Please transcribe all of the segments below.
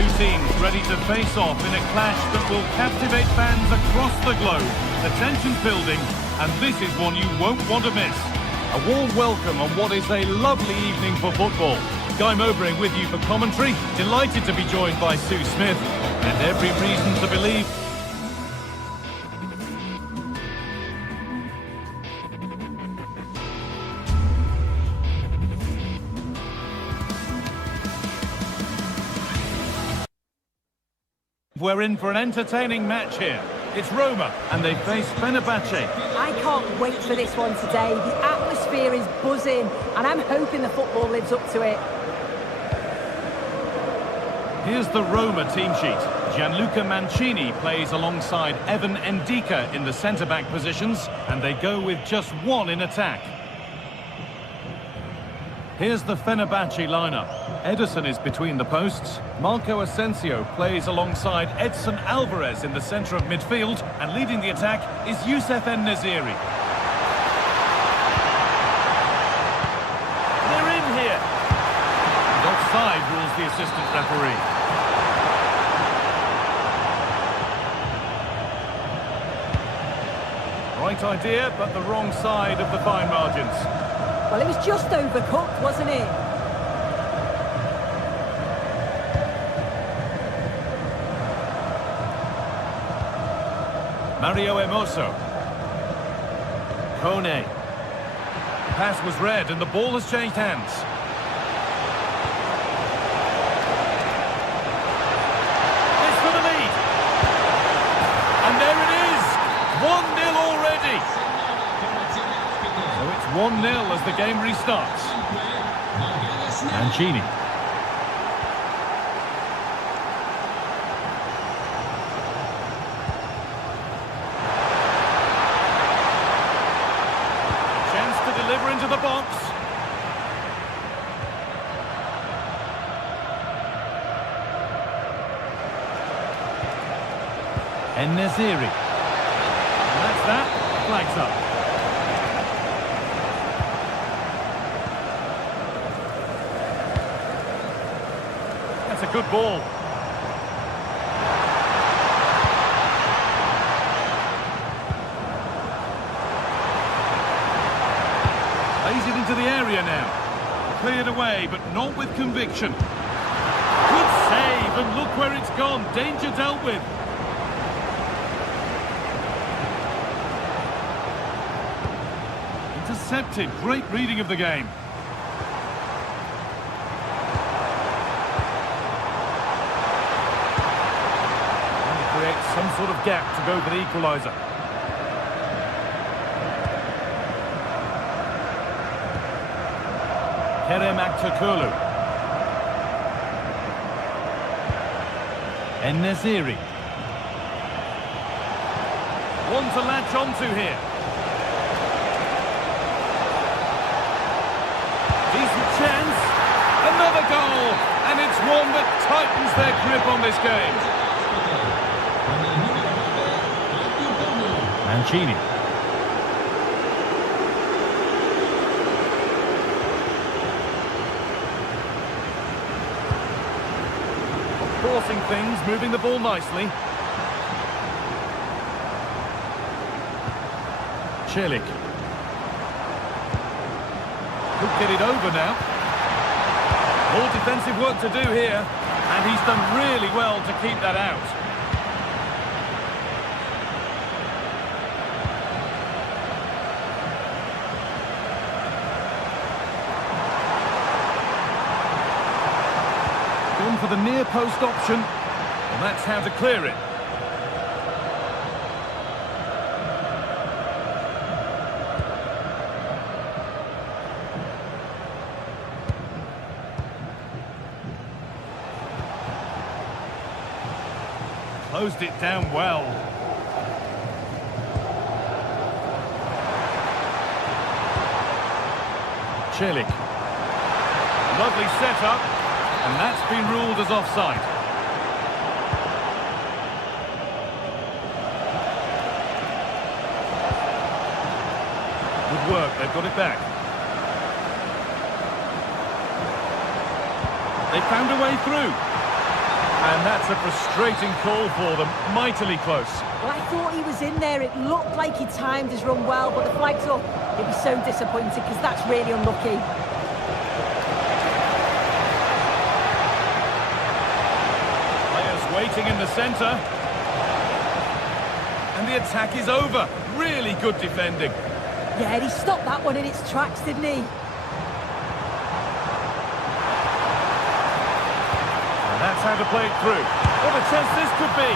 Two teams ready to face off in a clash that will captivate fans across the globe. The tension's building, and this is one you won't want to miss. A warm welcome on what is a lovely evening for football. Guy Mowbray with you for commentary. Delighted to be joined by Sue Smith, and every reason to believe we're in for an entertaining match here. It's Roma, and they face Fenerbahce. I can't wait for this one today. The atmosphere is buzzing, and I'm hoping the football lives up to it. Here's the Roma team sheet. Gianluca Mancini plays alongside Evan Ndika in the centre-back positions, and they go with just one in attack. Here's the Fenerbahce lineup. Ederson is between the posts. Marco Asensio plays alongside Edson Alvarez in the centre of midfield, and leading the attack is Youssef En-Nesyri. They're in here. And offside rules the assistant referee. Right idea, but the wrong side of the fine margins. Well, it was just overcooked, wasn't it? Mario Hermoso. Kone. The pass was read and the ball has changed hands. It's for the lead. And there it is. 1-0 already. So it's 1-0 as the game restarts. Mancini. Chance to deliver into the box. En-Nesyri. And that's that. Flags up. That's a good ball. Plays it into the area now. Cleared away, but not with conviction. Good save, and look where it's gone. Danger dealt with. Intercepted. Great reading of the game. Some sort of gap to go for the equaliser. Kerem Aktürkoğlu. En-Nesyri. One to latch onto here. Decent chance. Another goal. And it's one that tightens their grip on this game. Mancini. Forcing things, moving the ball nicely. Celik. Could get it over now. More defensive work to do here, and he's done really well to keep that out. For the near post option, and that's how to clear it. Closed it down well. Celik. Lovely setup. And that's been ruled as offside. Good work, they've got it back. They found a way through. And that's a frustrating call for them, mightily close. Well, I thought he was in there. It looked like he timed his run well, but the flag's up. He'd be so disappointed because that's really unlucky. Players waiting in the centre. And the attack is over. Really good defending. Yeah, he stopped that one in its tracks, didn't he? That's how to play it through. What a chance this could be.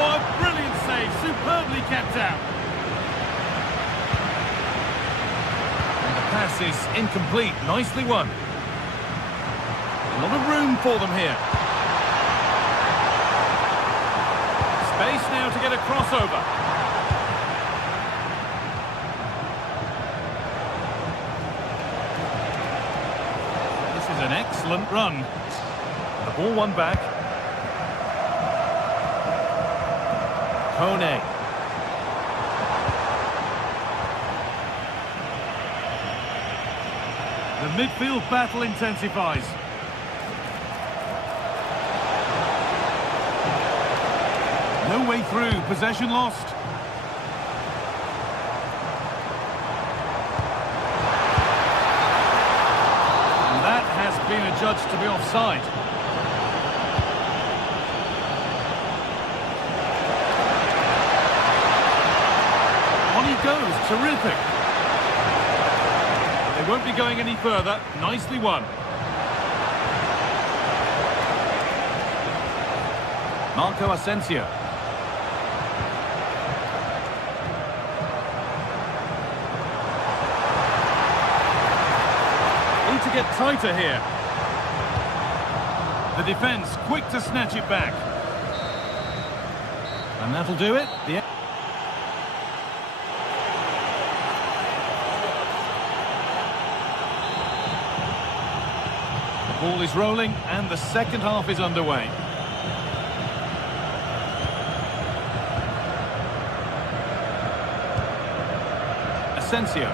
Oh, a brilliant save. Superbly kept out. And the pass is incomplete. Nicely won. A lot of room for them here. Space now to get a crossover. This is an excellent run. The ball won back. Kone. The midfield battle intensifies. No way through. Possession lost. And that has been adjudged to be offside. Goes, terrific. They won't be going any further. Nicely won. Marco Asensio. Need to get tighter here. The defence quick to snatch it back. And that'll do it. Ball is rolling and the second half is underway. Asensio.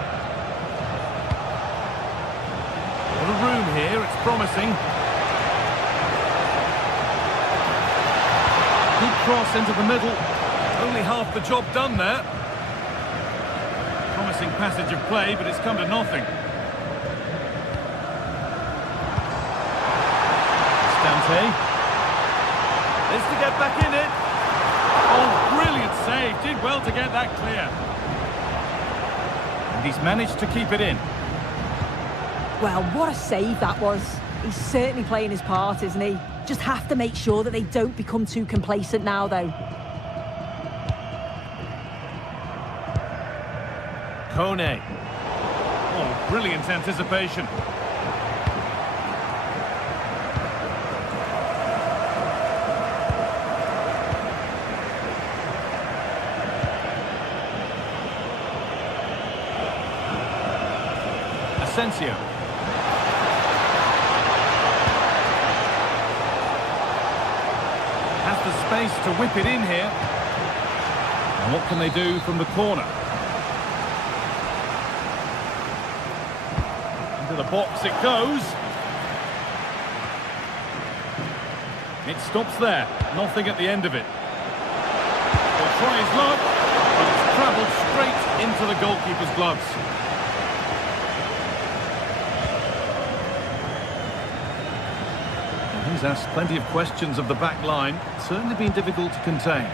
A lot of room here, it's promising. Good cross into the middle. Only half the job done there. Promising passage of play, but it's come to nothing. This to get back in it. Oh, brilliant save. Did well to get that clear. And he's managed to keep it in. Well, what a save that was. He's certainly playing his part, isn't he? Just have to make sure that they don't become too complacent now, though. Kone. Oh, brilliant anticipation. Asensio. Has the space to whip it in here. And what can they do from the corner? Into the box it goes. It stops there. Nothing at the end of it. He'll try his luck, but it's travelled straight into the goalkeeper's gloves. He's asked plenty of questions of the back line. Certainly been difficult to contain.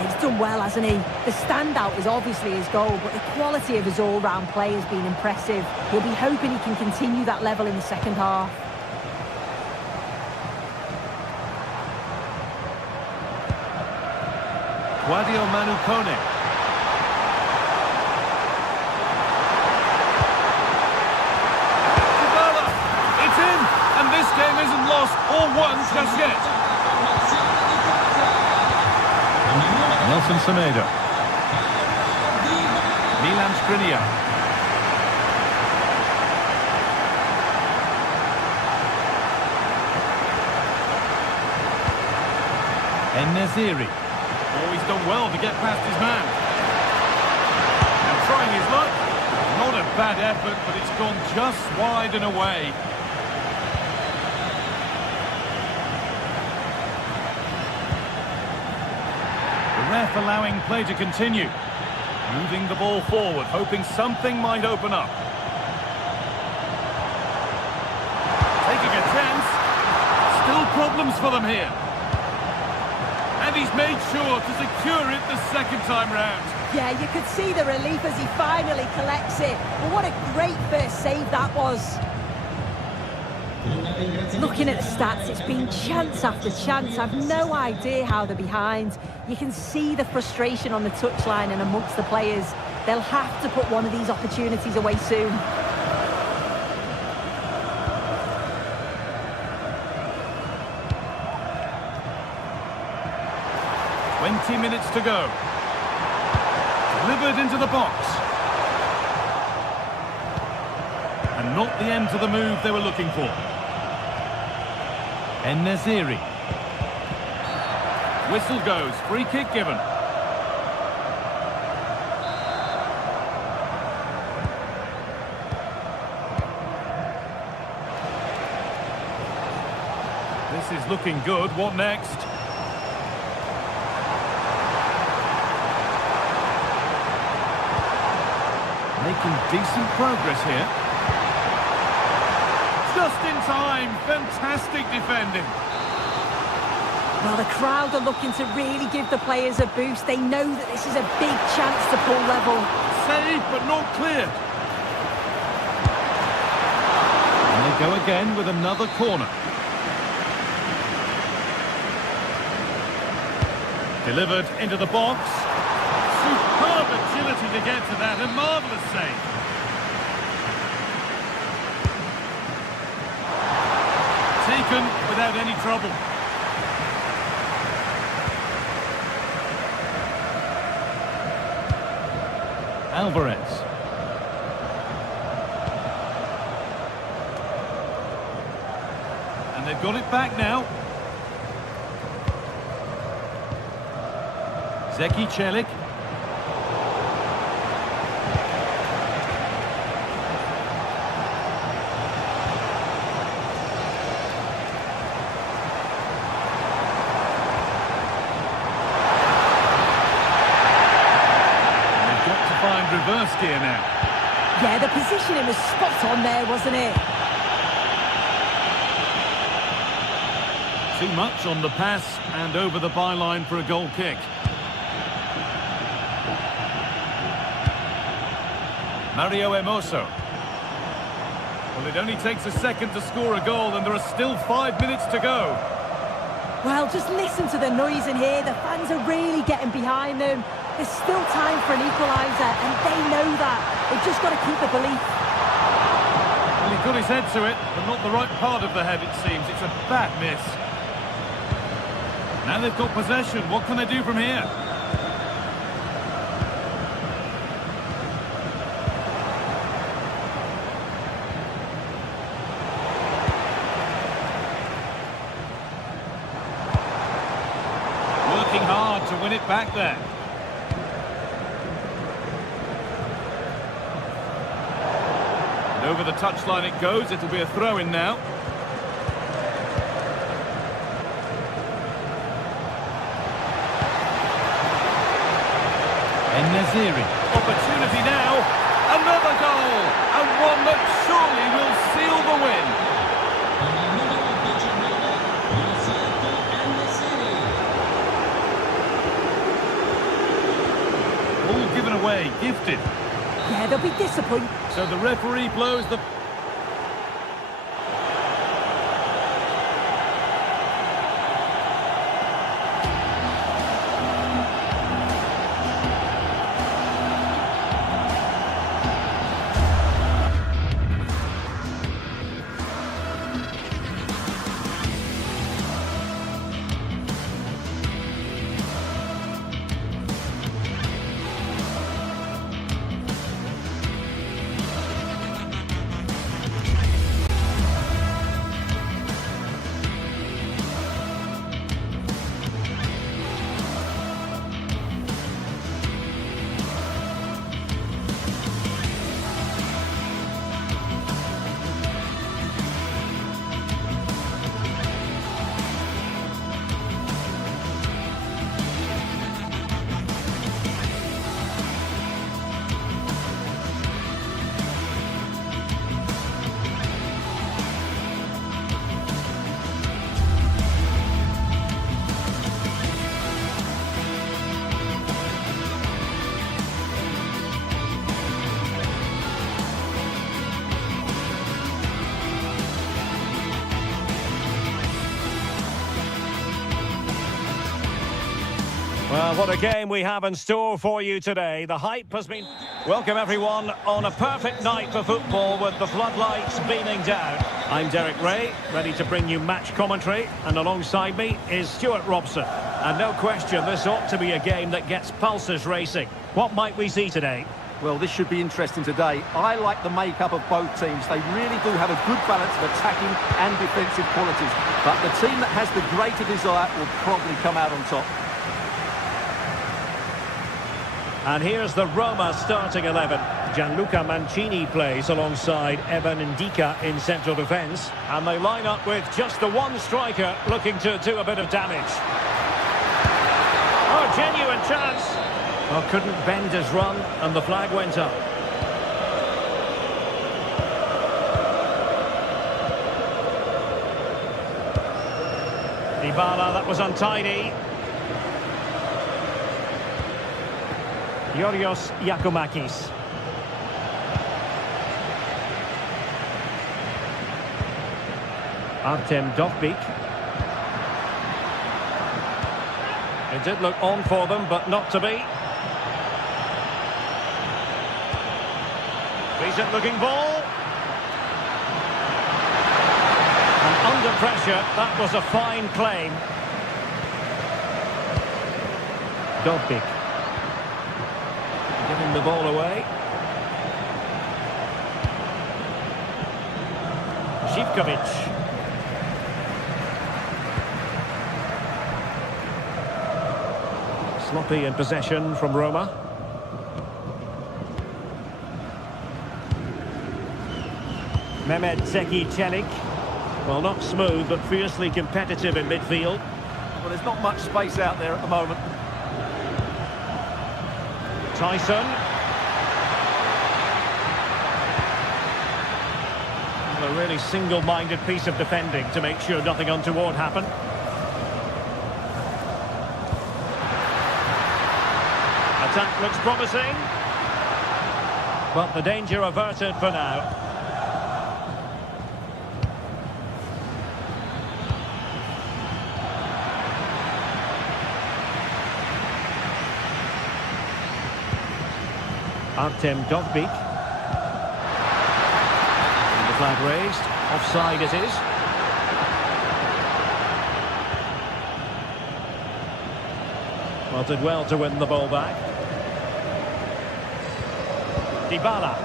He's done well, hasn't he? The standout is obviously his goal, but the quality of his all-round play has been impressive. He'll be hoping he can continue that level in the second half. Guadio Manu Kone. It's in, and this game isn't lost or won just yet. Nelson Semedo. Milan Skriniar. En-Nesyri. Oh, he's done well to get past his man. And trying his luck. Not a bad effort, but it's gone just wide and away. ref allowing play to continue. Moving the ball forward, hoping something might open up. Taking a chance. Still problems for them here. And he's made sure to secure it the second time round. Yeah, you could see the relief as he finally collects it. Well, what a great first save that was. Looking at the stats, it's been chance after chance. I've no idea how they're behind. You can see the frustration on the touchline and amongst the players. They'll have to put one of these opportunities away soon. "20 minutes to go. Delivered into the box. And not the end to the move they were looking for. En-Nesyri. Whistle goes, free kick given. This is looking good, what next? Making decent progress here. Just in time, fantastic defending. Well, the crowd are looking to really give the players a boost. They know that this is a big chance to pull level. Saved, but not cleared. And they go again with another corner. Delivered into the box. Superb agility to get to that. A marvellous save. Taken without any trouble. Alvarez. And they've got it back now. Zeki Celik. Reverse gear now. Yeah, the positioning was spot on there, wasn't it? Too much on the pass and over the byline for a goal kick. Mario Hermoso. Well, it only takes a second to score a goal and there are still 5 minutes to go. Well, just listen to the noise in here. The fans are really getting behind them. There's still time for an equaliser, and they know that. They've just got to keep the belief. Well, he got his head to it, but not the right part of the head, it seems. It's a bad miss. Now they've got possession. What can they do from here? Working hard to win it back there. Over the touchline it goes, it'll be a throw-in now. En-Nesyri. Opportunity now, another goal, and one that surely will seal the win. All given away, gifted. Yeah, they'll be disappointed. So the referee blows the... Well, what a game we have in store for you today. The hype has been... Welcome, everyone, on a perfect night for football with the floodlights beaming down. I'm Derek Ray, ready to bring you match commentary, and alongside me is Stuart Robson. And no question, this ought to be a game that gets pulses racing. What might we see today? Well, this should be interesting today. I like the makeup of both teams. They really do have a good balance of attacking and defensive qualities. But the team that has the greater desire will probably come out on top. And here's the Roma starting 11. Gianluca Mancini plays alongside Evan Ndika in central defence. And they line up with just the one striker looking to do a bit of damage. Oh, genuine chance. Well, couldn't bend his run, and the flag went up. Dybala, that was untidy. Yorios Yakumakis. Artem Dovbyk. It did look on for them, but not to be. Decent looking ball. And under pressure, that was a fine claim. Dovbyk. Giving the ball away. Zivkovic. Sloppy in possession from Roma. Mehmet Zeki Çelik. Well, not smooth, but fiercely competitive in midfield. Well, there's not much space out there at the moment. Tyson. A really single-minded piece of defending to make sure nothing untoward happened. Attack looks promising. But the danger averted for now. Artem Dovbyk. And the flag raised. Offside it is. Well, did well to win the ball back. Dybala.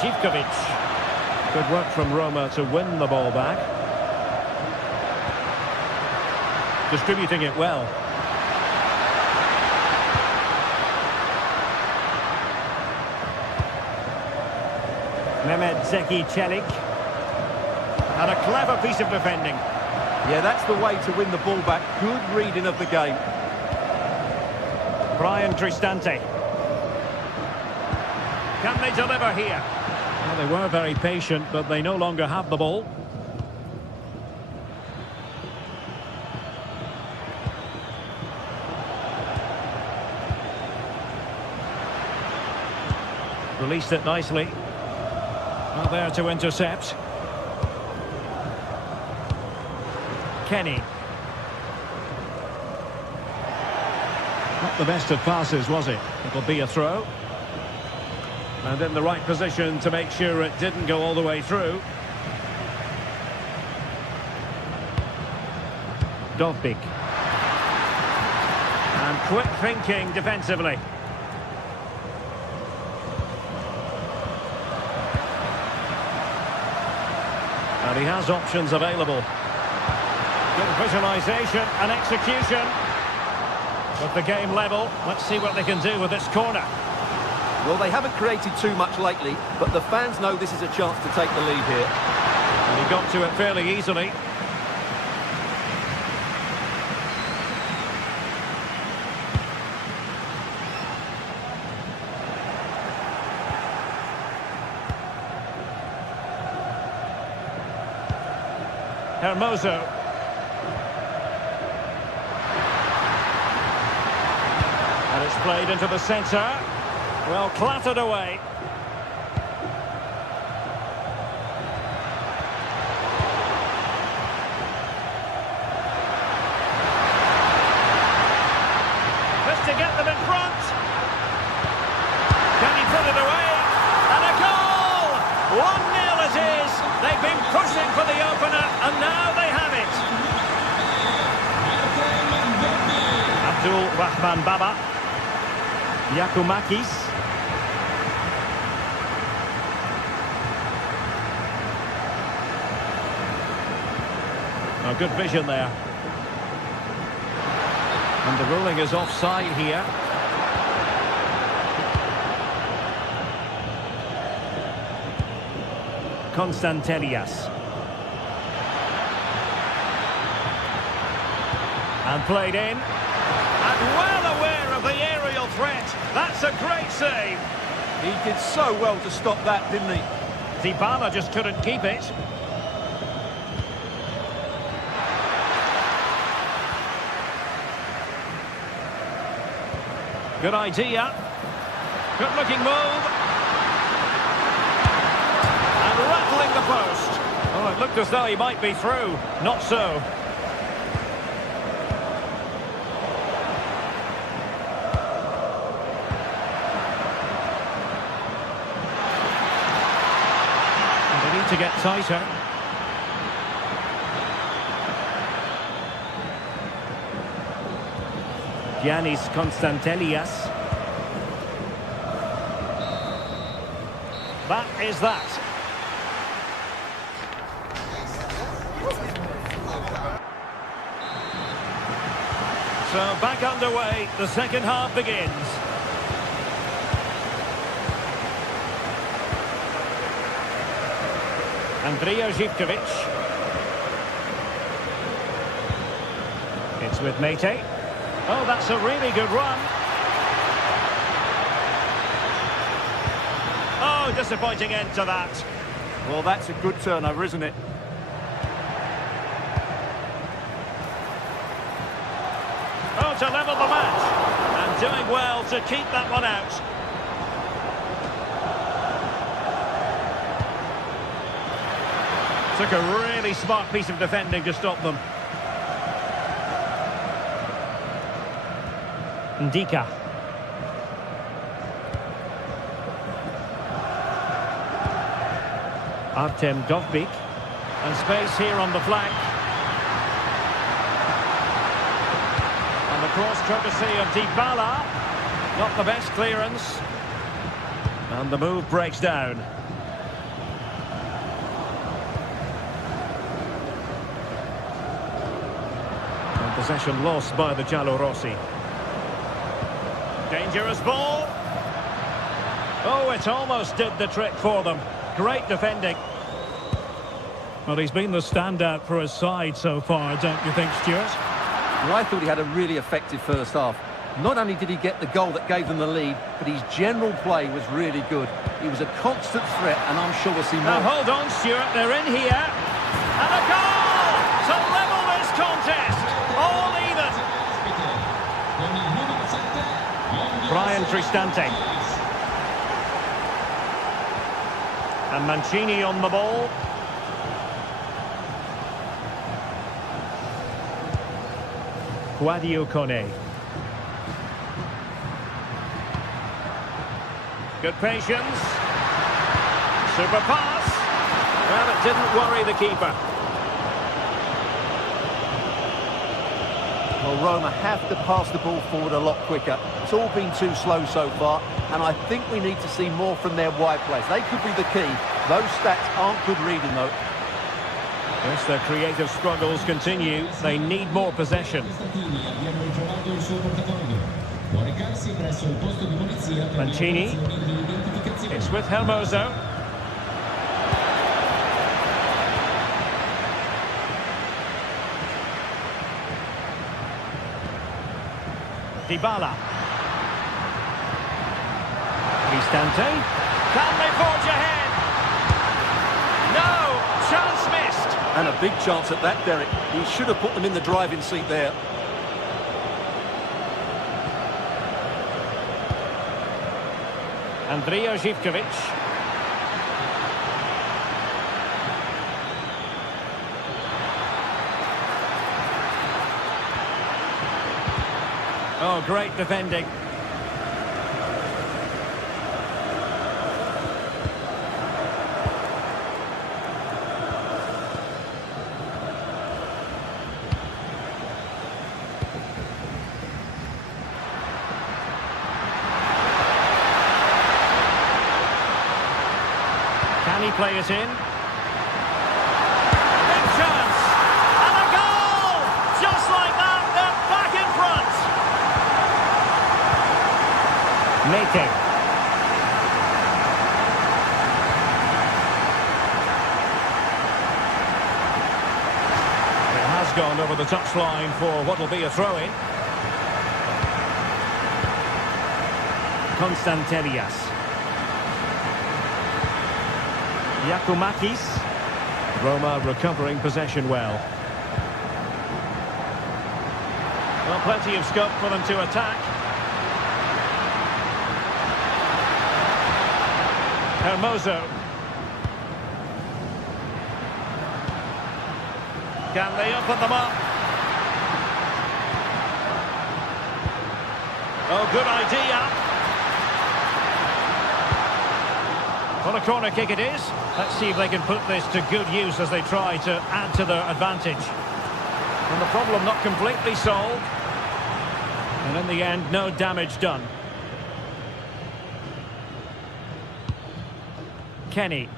Zivkovic. Good work from Roma to win the ball back. Distributing it well. Mehmet Zeki Çelik. And a clever piece of defending. Yeah, that's the way to win the ball back. Good reading of the game. Brian Cristante. Can they deliver here? Well, they were very patient, but they no longer have the ball. Released it nicely. Not there to intercept. Kenny. Not the best of passes, was it? It'll be a throw. And in the right position to make sure it didn't go all the way through. Dovbyk. And quick thinking defensively. And he has options available. Good visualisation and execution. With the game level, let's see what they can do with this corner. Well, they haven't created too much lately, but the fans know this is a chance to take the lead here. And he got to it fairly easily. Hermoso. And it's played into the centre. Well, clattered away. pressing for the opener, and now they have it. Abdul Rahman Baba. Yakumakis. Oh, good vision there. And the ruling is offside here. Constantelias. And played in. And well aware of the aerial threat. That's a great save. He did so well to stop that, didn't he? Dybala just couldn't keep it. Good idea. Good looking move. And rattling the post. Oh, it looked as though he might be through. Not so. And they need to get tighter. Giannis Constantelias. That is that. So back underway, the second half begins. Andrija Zivkovic. It's with Mete. Oh, that's a really good run. Oh, disappointing end to that. Well, that's a good turnover, isn't it? Oh, to level the match. And doing well to keep that one out. Took a really smart piece of defending to stop them. Ndika. Artem Dovbyk. And space here on the flank. And the cross courtesy of Dybala. Not the best clearance. And the move breaks down. And possession lost by the Giallorossi. Dangerous ball. Oh, it almost did the trick for them. Great defending. Well, he's been the standout for his side so far, don't you think, Stuart? Well, I thought he had a really effective first half. Not only did he get the goal that gave them the lead, but his general play was really good. He was a constant threat, and I'm sure we'll see more. Now, hold on, Stuart. They're in here. And a goal to level this contest. All even. Brian Cristante. And Mancini on the ball. Guadio Kone. Good patience. Super pass. Well, it didn't worry the keeper. Well, Roma have to pass the ball forward a lot quicker. It's all been too slow so far, and I think we need to see more from their wide players. They could be the key. Those stats aren't good reading, though. Yes, their creative struggles continue. They need more possession. Mancini. It's with Hermoso. Dybala. Cristante. Can they forge ahead? No! Chance missed! And a big chance at that, Derek. He should have put them in the driving seat there. Andrija Zivkovic. Oh, great defending. Can he play it in? Big chance! And a goal! Just like that, they're back in front! Making. It has gone over the touchline for what will be a throw-in. Konstantelias. Yakumakis. Roma recovering possession well. Well, plenty of scope for them to attack. Hermoso. Can they open them up? Oh, good idea. What a corner kick it is. Let's see if they can put this to good use as they try to add to their advantage. And the problem not completely solved. And in the end, no damage done. Kenny.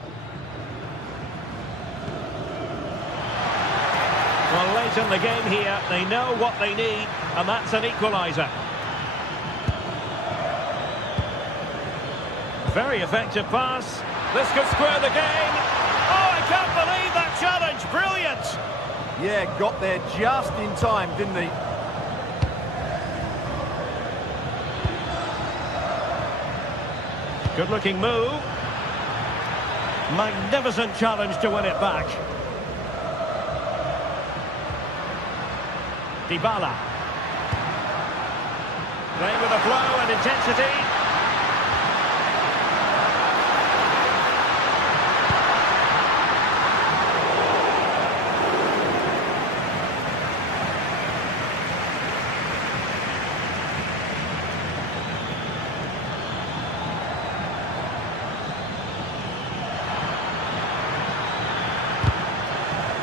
Well, late in the game here, they know what they need, and that's an equaliser. Very effective pass. This could square the game. Oh, I can't believe that challenge. Brilliant. Yeah, got there just in time, didn't he? Good-looking move. Magnificent challenge to win it back. Dybala. Playing with a flow and intensity.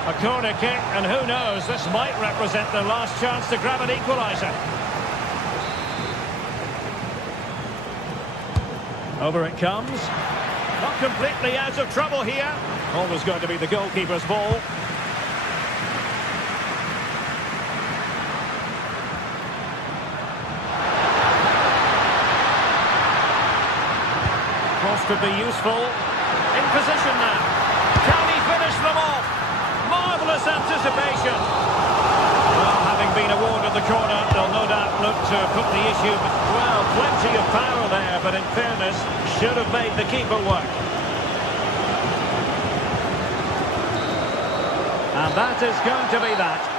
A corner kick, and who knows, this might represent their last chance to grab an equaliser. Over it comes. Not completely out of trouble here. Always going to be the goalkeeper's ball. Cross could be useful. In position now. Can he finish them off? Marvellous anticipation. Well, having been awarded the corner, they'll no doubt look to put the issue. Well, plenty of power there, but in fairness, should have made the keeper work. And that is going to be that.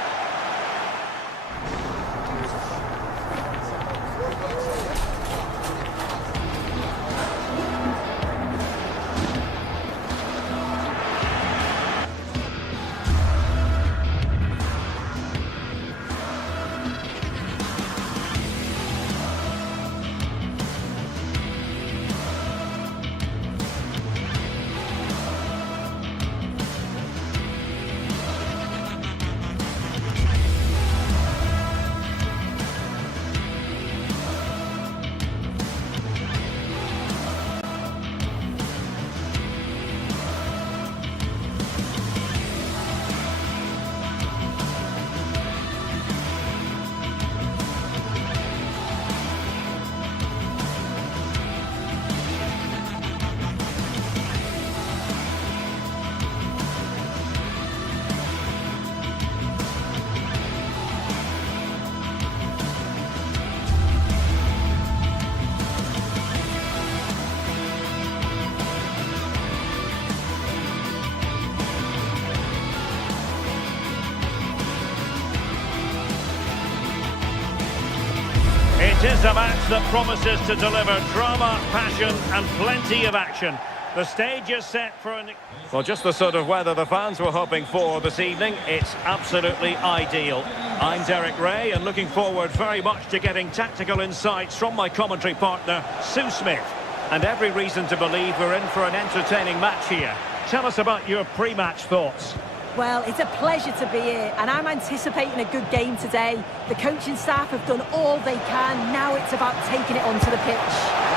It is a match that promises to deliver drama, passion and plenty of action. The stage is set for an... Well, just the sort of weather the fans were hoping for this evening. It's absolutely ideal. I'm Derek Ray and looking forward very much to getting tactical insights from my commentary partner, Sue Smith. And every reason to believe we're in for an entertaining match here. Tell us about your pre-match thoughts. Well, it's a pleasure to be here, and I'm anticipating a good game today. The coaching staff have done all they can. Now it's about taking it onto the pitch.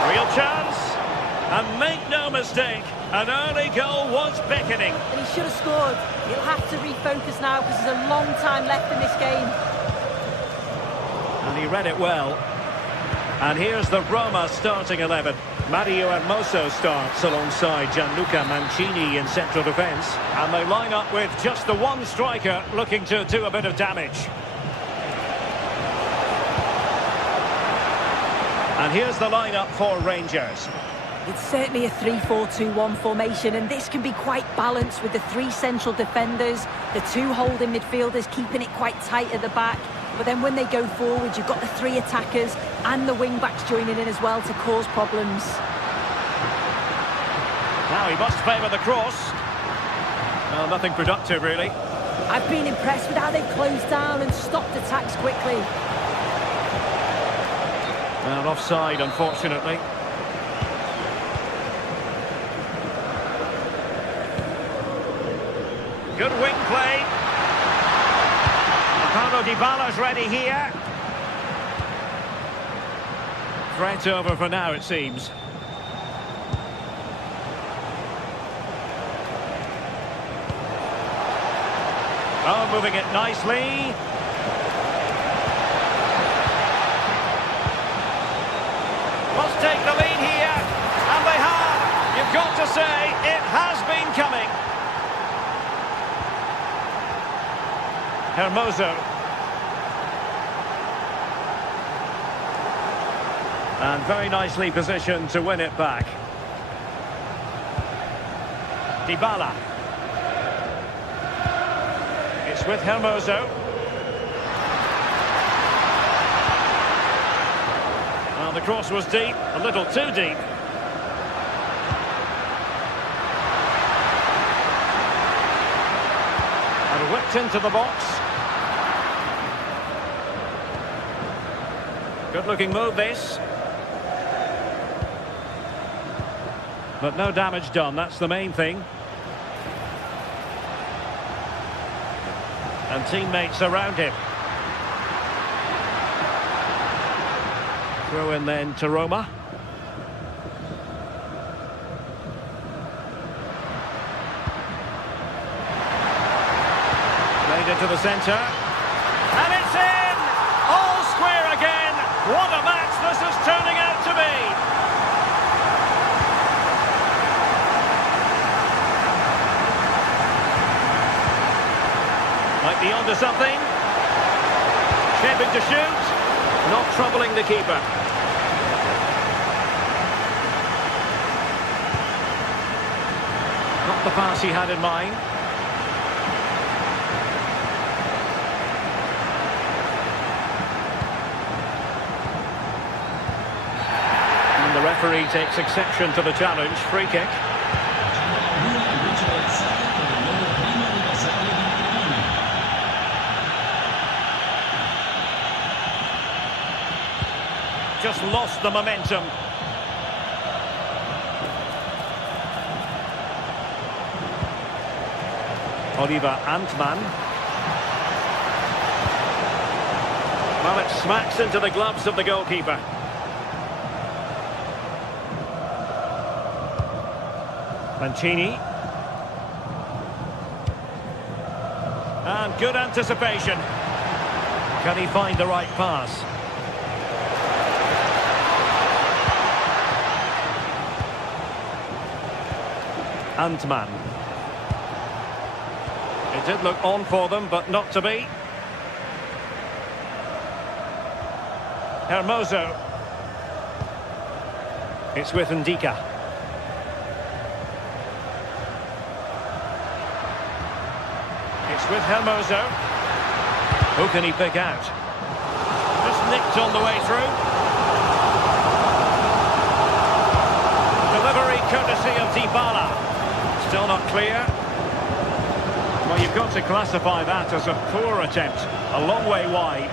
Real chance. And make no mistake, an early goal was beckoning. And he should have scored. He'll have to refocus now because there's a long time left in this game. And he read it well. And here's the Roma starting 11. Mario Hermoso starts alongside Gianluca Mancini in central defence. And they line up with just the one striker looking to do a bit of damage. And here's the lineup for Rangers. It's certainly a 3-4-2-1 formation, and this can be quite balanced with the three central defenders, the two holding midfielders keeping it quite tight at the back. But then when they go forward, you've got the three attackers and the wing-backs joining in as well to cause problems. Now he must favour the cross. Well, nothing productive, really. I've been impressed with how they've closed down and stopped attacks quickly. Well, offside, unfortunately. Good wing play. Paulo Dybala's ready here. Threat over for now, it seems. Oh, moving it nicely. Must take the lead here. And they have. You've got to say, it has been coming. Hermoso. And very nicely positioned to win it back. Dybala. It's with Hermoso. Well, the cross was deep, a little too deep. And whipped into the box. Good-looking move, this. But no damage done, that's the main thing. And teammates around him. Throw in then to Roma. Played into the centre. And it's in! All square again! What a match this is turning out to be! Might be onto something. Shaping to shoot. Not troubling the keeper. Not the pass he had in mind. And the referee takes exception to the challenge. Free kick. Just lost the momentum. Oliver Antman. Well, it smacks into the gloves of the goalkeeper. Mancini. And good anticipation. Can he find the right pass? Antman. It did look on for them, but not to be. Hermoso. It's with Ndika. It's with Hermoso. Who can he pick out? Just nicked on the way through. Delivery courtesy of Dybala. Still not clear. Well, you've got to classify that as a poor attempt. A long way wide.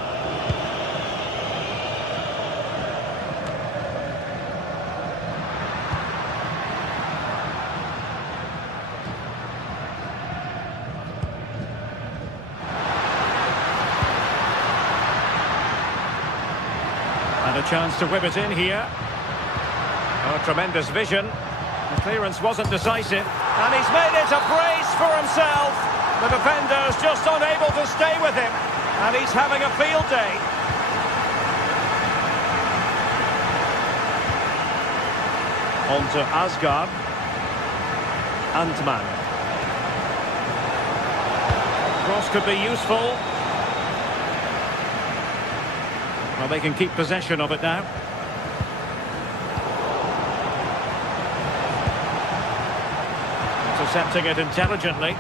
And a chance to whip it in here. Oh, tremendous vision. The clearance wasn't decisive. And he's made it a brace for himself. The defender's just unable to stay with him. And he's having a field day. On to Asgard. Antman. Cross could be useful. Well, they can keep possession of it now. Intercepting it intelligently.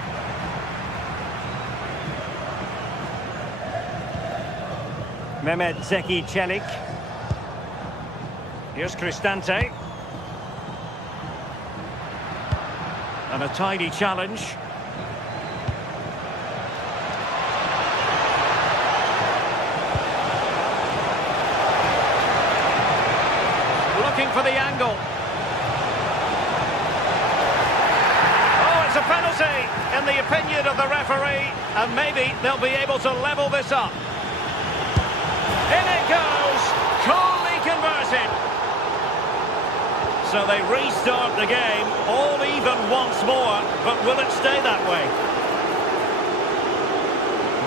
Mehmet Zeki Çelik. Here's Cristante. And a tidy challenge. Looking for the angle. Oh, it's a penalty in the opinion of the referee. And maybe they'll be able to level this up. In it goes. Coolly converted. So they restart the game, all even once more, but will it stay that way?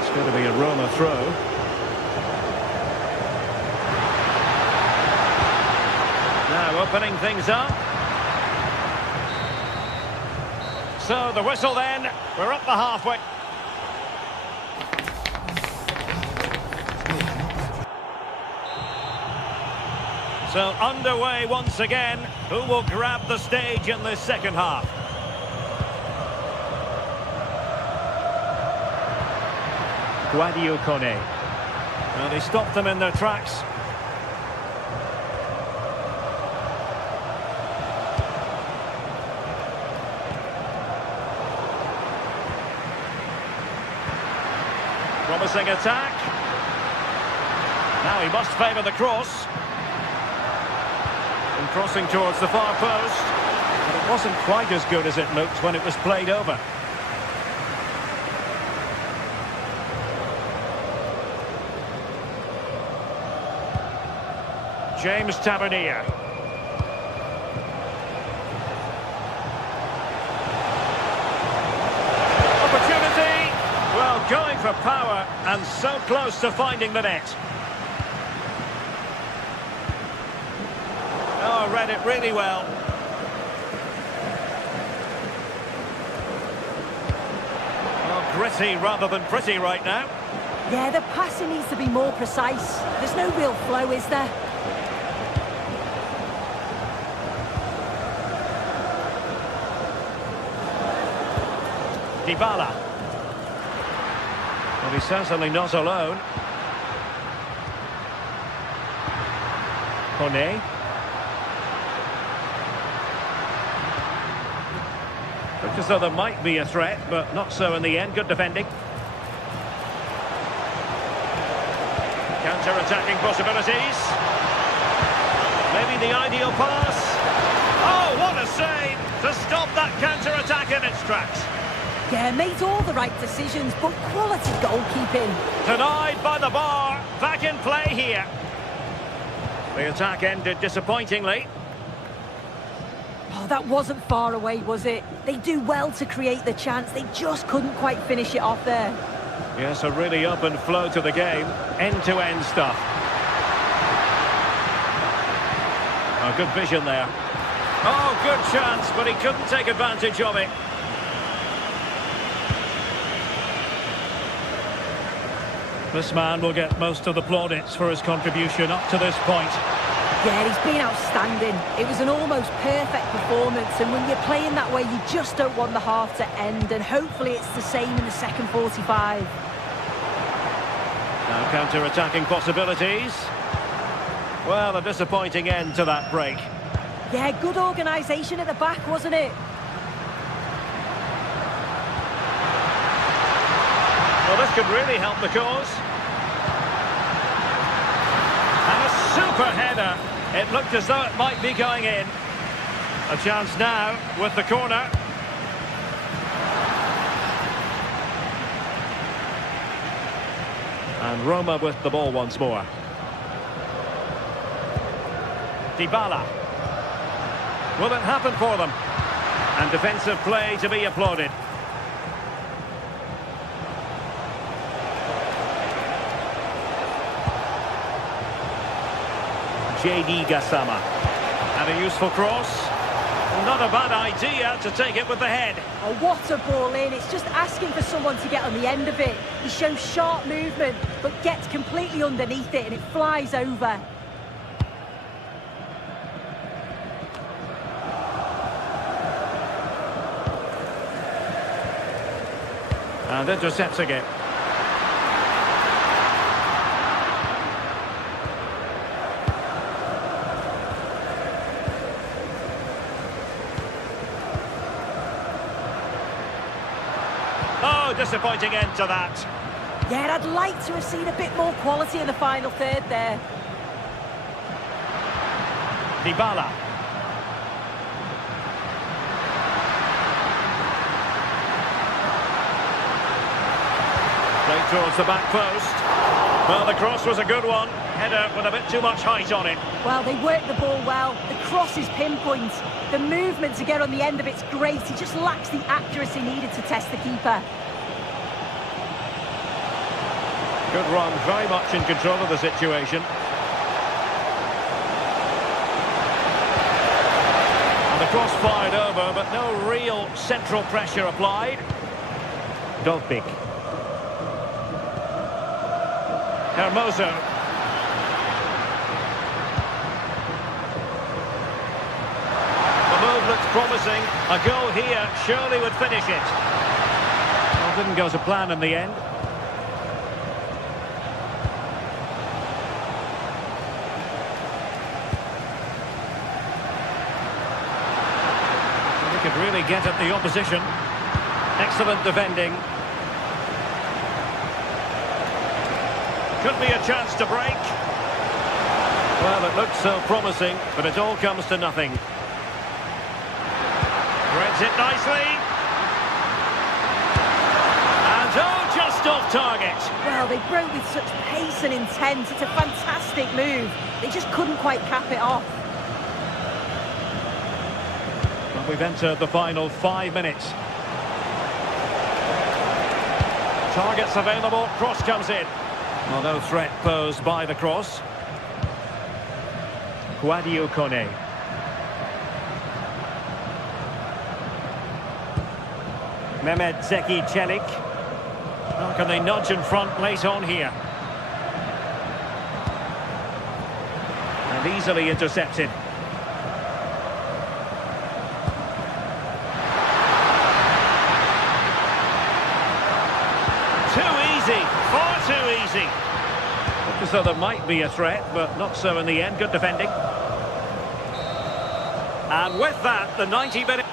It's going to be a Roma throw. Now opening things up. So the whistle then, we're up the halfway. So underway once again. Who will grab the stage in this second half? Guadio Kone. Well, they stopped them in their tracks. Promising attack. Now he must favour the cross. And crossing towards the far post. But it wasn't quite as good as it looked when it was played over. James Tavernier. Opportunity. Well, going for power and so close to finding the net. Oh, read it really well. Well, gritty rather than pretty right now. Yeah, the passing needs to be more precise. There's no real flow, is there? Dybala. Well, he's certainly not alone. Kone. Looked as though there might be a threat, but not so in the end. Good defending. Counter-attacking possibilities. Maybe the ideal pass. Oh, what a save to stop that counter-attack in its tracks. Yeah, made all the right decisions, but quality goalkeeping. Denied by the bar. Back in play here. The attack ended disappointingly. Oh, that wasn't far away, was it? They do well to create the chance. They just couldn't quite finish it off there. Yes, a really open flow to the game. End-to-end stuff. Oh, good vision there. Oh, good chance, but he couldn't take advantage of it. This man will get most of the plaudits for his contribution up to this point. Yeah, he's been outstanding. It was an almost perfect performance, and when you're playing that way, you just don't want the half to end, and hopefully it's the same in the second 45. Now counter-attacking possibilities. Well, a disappointing end to that break. Yeah, good organisation at the back, wasn't it? Well, this could really help the cause. And a super header. It looked as though it might be going in. A chance now with the corner. And Roma with the ball once more. Dybala. Will it happen for them? And defensive play to be applauded. J.D. Gassama. And a useful cross. Not a bad idea to take it with the head. Oh, what a ball in. It's just asking for someone to get on the end of it. He shows sharp movement, but gets completely underneath it and it flies over. And intercepting it. Oh, disappointing end to that. Yeah, I'd like to have seen a bit more quality in the final third there. Dybala. Played towards the back post. Well, the cross was a good one. Header with a bit too much height on it. Well, they worked the ball well. The cross is pinpoint. The movement to get on the end of it's great. He just lacks the accuracy needed to test the keeper. Good run, very much in control of the situation. And the cross fired over, but no real central pressure applied. Dolpik. Hermoso. The move looks promising. A goal here surely would finish it. Well, didn't go to plan in the end. He could really get at the opposition. Excellent defending. Could be a chance to break. Well, it looks so promising, but it all comes to nothing. Threads it nicely. And oh, just off target. Well, they broke with such pace and intent. It's a fantastic move. They just couldn't quite cap it off. Well, we've entered the final 5 minutes. Targets available, cross comes in. Well, no threat posed by the cross. Guadio Kone. Mehmet Zeki Çelik. How can they nudge in front late on here? And easily intercepted. Far too easy. So there might be a threat, but not so in the end. Good defending. And with that, the 90 minutes.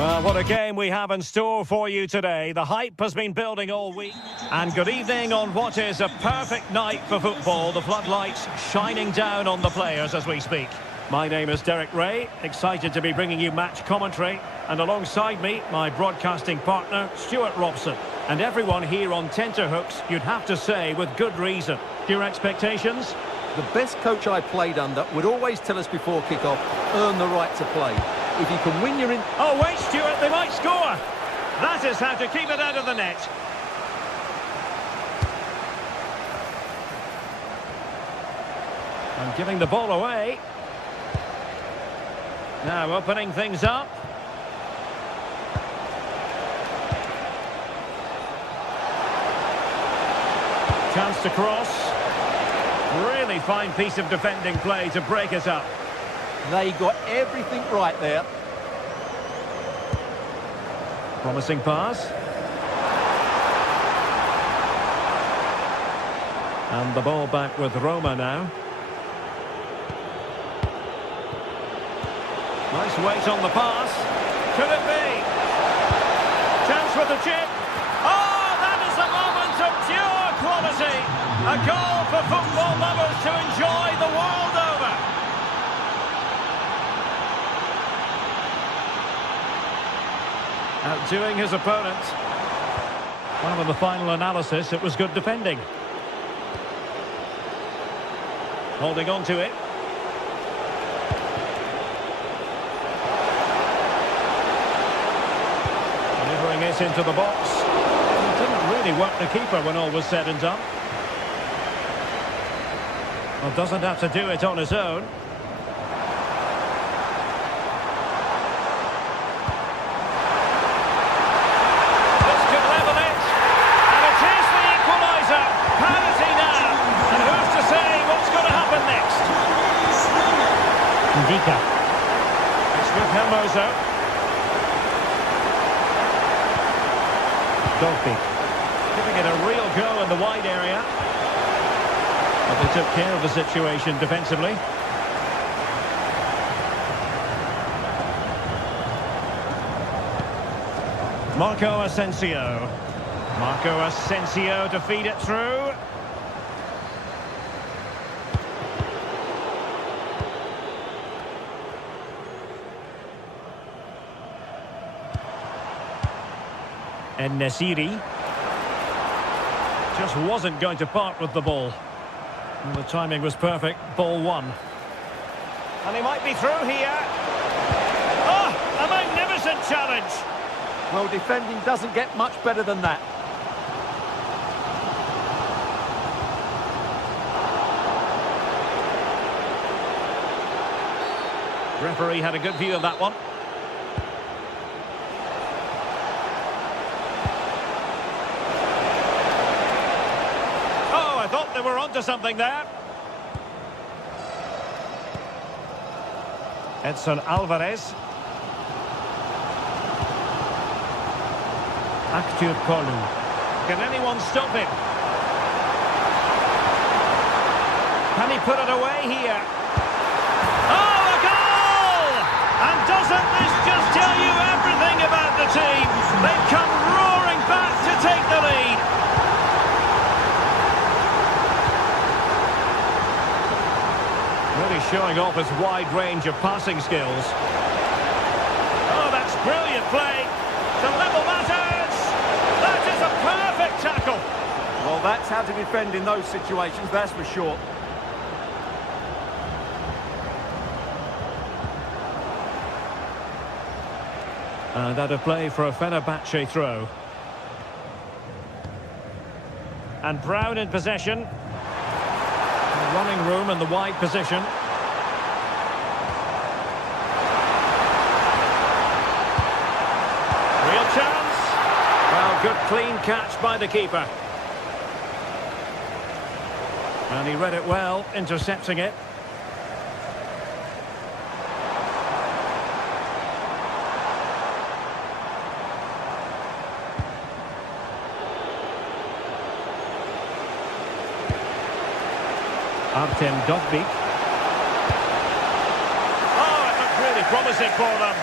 Well, what a game we have in store for you today. The hype has been building all week. And good evening on what is a perfect night for football. The floodlights shining down on the players as we speak. My name is Derek Ray, excited to be bringing you match commentary. And alongside me, my broadcasting partner, Stuart Robson. And everyone here on tenterhooks, you'd have to say, with good reason. Your expectations? The best coach I played under would always tell us before kick-off, earn the right to play. If you can win your... Oh, wait, Stuart, they might score. That is how to keep it out of the net. And giving the ball away. Now opening things up. Chance to cross. Really fine piece of defending play to break us up. They got everything right there. Promising pass. And the ball back with Roma now. Nice weight on the pass. Could it be? Chance with the chip. Oh, that is a moment of pure quality. A goal for football lovers to enjoy the world over. Outdoing his opponent. Well, in the final analysis, it was good defending. Holding on to it. Delivering it into the box. It didn't really work the keeper when all was said and done. Well, doesn't have to do it on his own. This could level it. And it is the equaliser. Penalty now. And who's to say what's going to happen next? Ndika. It's with Hermoso. Dolphy. Giving it a real go in the wide area. But they took care of the situation defensively. Marco Asensio. Marco Asensio to feed it through. En-Nesyri. Just wasn't going to part with the ball. And the timing was perfect. Ball one. And he might be through here. Oh, a magnificent challenge. Well, defending doesn't get much better than that. Referee had a good view of that one. Thought they were onto something there. Edson Alvarez. Aktur Kolu. Can anyone stop him? Can he put it away here? Oh, a goal! And doesn't this just tell you everything about the team? They've come roaring back to take the lead. Really showing off his wide range of passing skills. Oh, that's brilliant play. To level matters. That is a perfect tackle. Well, that's how to defend in those situations, that's for sure. And out of play for a Fenerbahce throw. And Brown in possession. Running room in the wide position. Real chance. Well, good clean catch by the keeper. And he read it well, intercepting it. Artem Dovbyk. Oh, it looked really promising for them.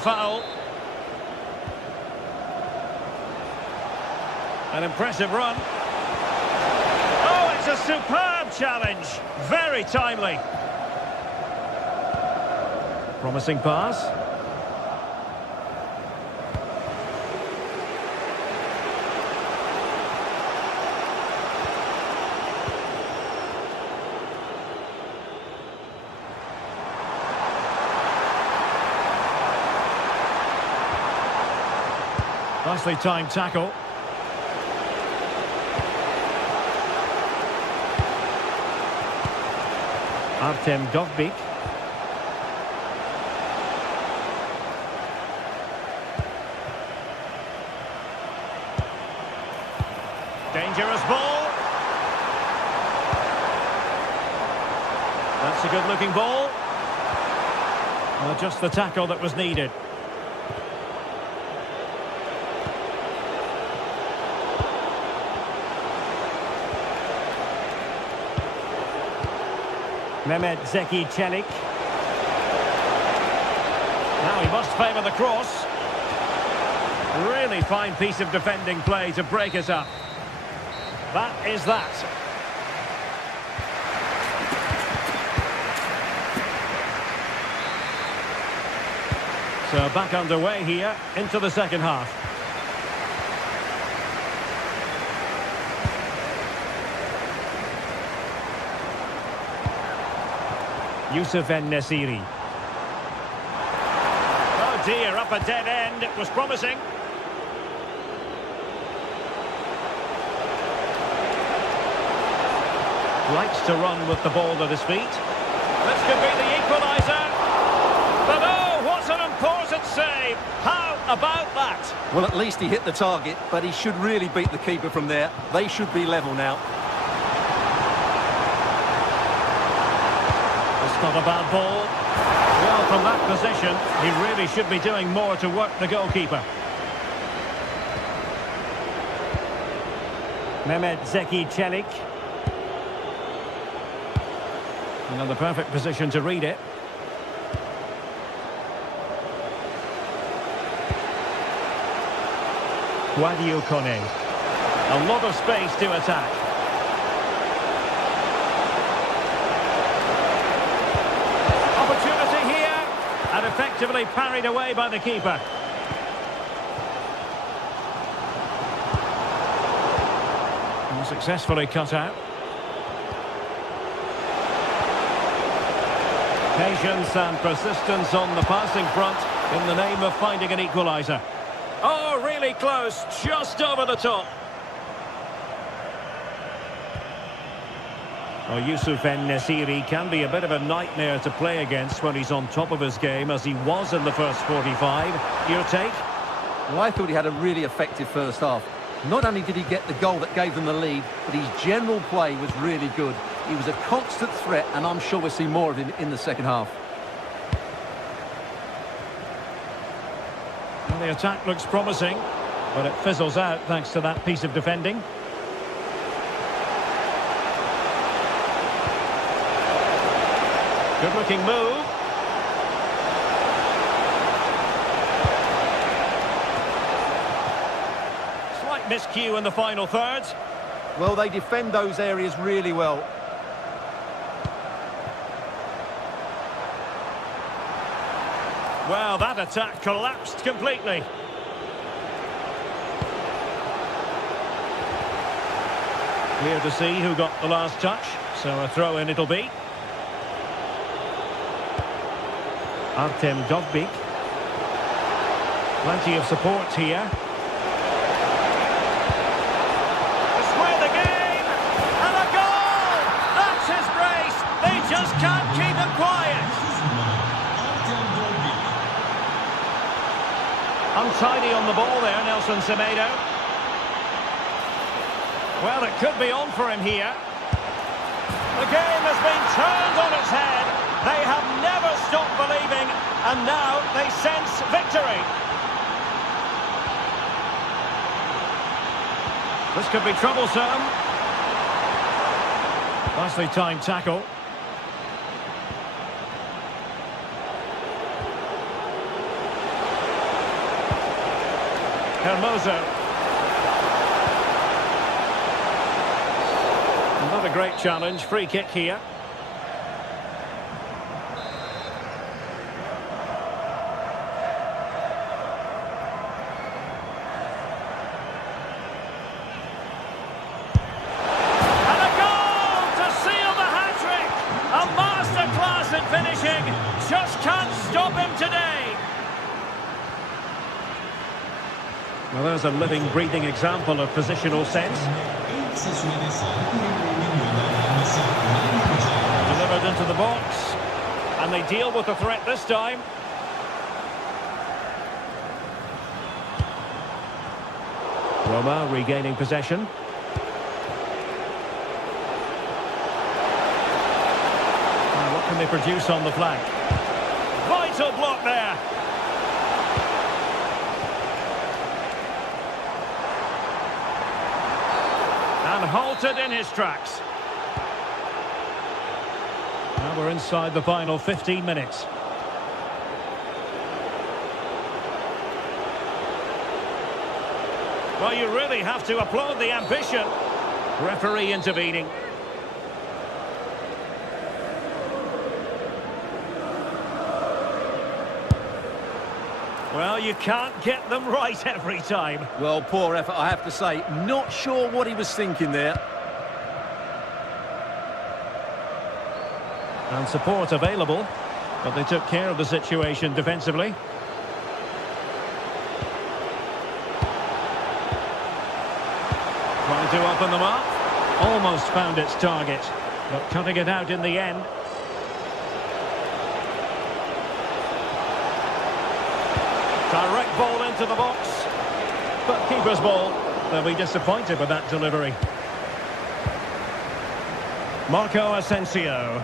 foul. An impressive run. Oh, it's a superb challenge. Very timely. Promising pass. Nicely timed tackle. Artem Dovbyk. Dangerous ball. That's a good-looking ball. Well, just the tackle that was needed. Mehmet Zeki Çelik. Now he must favour the cross. Really fine piece of defending play to break it up. That is that. So back underway here into the second half. Yusuf En-Nesyri. Oh dear, up a dead end. It was promising. Likes to run with the ball at his feet. This could be the equaliser. But oh, what an important save. How about that? Well, at least he hit the target, but he should really beat the keeper from there. They should be level now. It's not a bad ball. Well, from that position, he really should be doing more to work the goalkeeper. Mehmet Zeki Çelik. Another perfect position to read it. Guadio Kone. A lot of space to attack. Opportunity here. And effectively parried away by the keeper. And successfully cut out. Patience and persistence on the passing front in the name of finding an equaliser. Oh, really close, just over the top. Well, Yusuf En-Nesyri can be a bit of a nightmare to play against when he's on top of his game, as he was in the first 45. Your take? Well, I thought he had a really effective first half. Not only did he get the goal that gave them the lead, but his general play was really good. He was a constant threat, and I'm sure we'll see more of him in the second half. Well, the attack looks promising, but it fizzles out thanks to that piece of defending. Good-looking move. Slight miscue in the final third. Well, they defend those areas really well. Well, that attack collapsed completely. Clear to see who got the last touch, so a throw-in it'll be. Artem Dovbyk. Plenty of support here. To square the game! And a goal! That's his brace! They just can't keep him quiet! Untidy on the ball there, Nelson Semedo. Well, it could be on for him here. The game has been turned on its head. They have never stopped believing, and now they sense victory. This could be troublesome. Nicely timed tackle. Hermoso. Not a great challenge. Free kick here. Finishing, just can't stop him today. Well, there's a living, breathing example of positional sense. Delivered into the box, and they deal with the threat this time. Roma regaining possession. Can they produce on the flank? Vital block there. And halted in his tracks. Now we're inside the final 15 minutes. Well, you really have to applaud the ambition. Referee intervening. Well, you can't get them right every time. Well, poor effort, I have to say. Not sure what he was thinking there. And support available, but they took care of the situation defensively. Trying to open them up. Almost found its target, but cutting it out in the end. Direct ball into the box, but keeper's ball. They'll be disappointed with that delivery. Marco Asensio.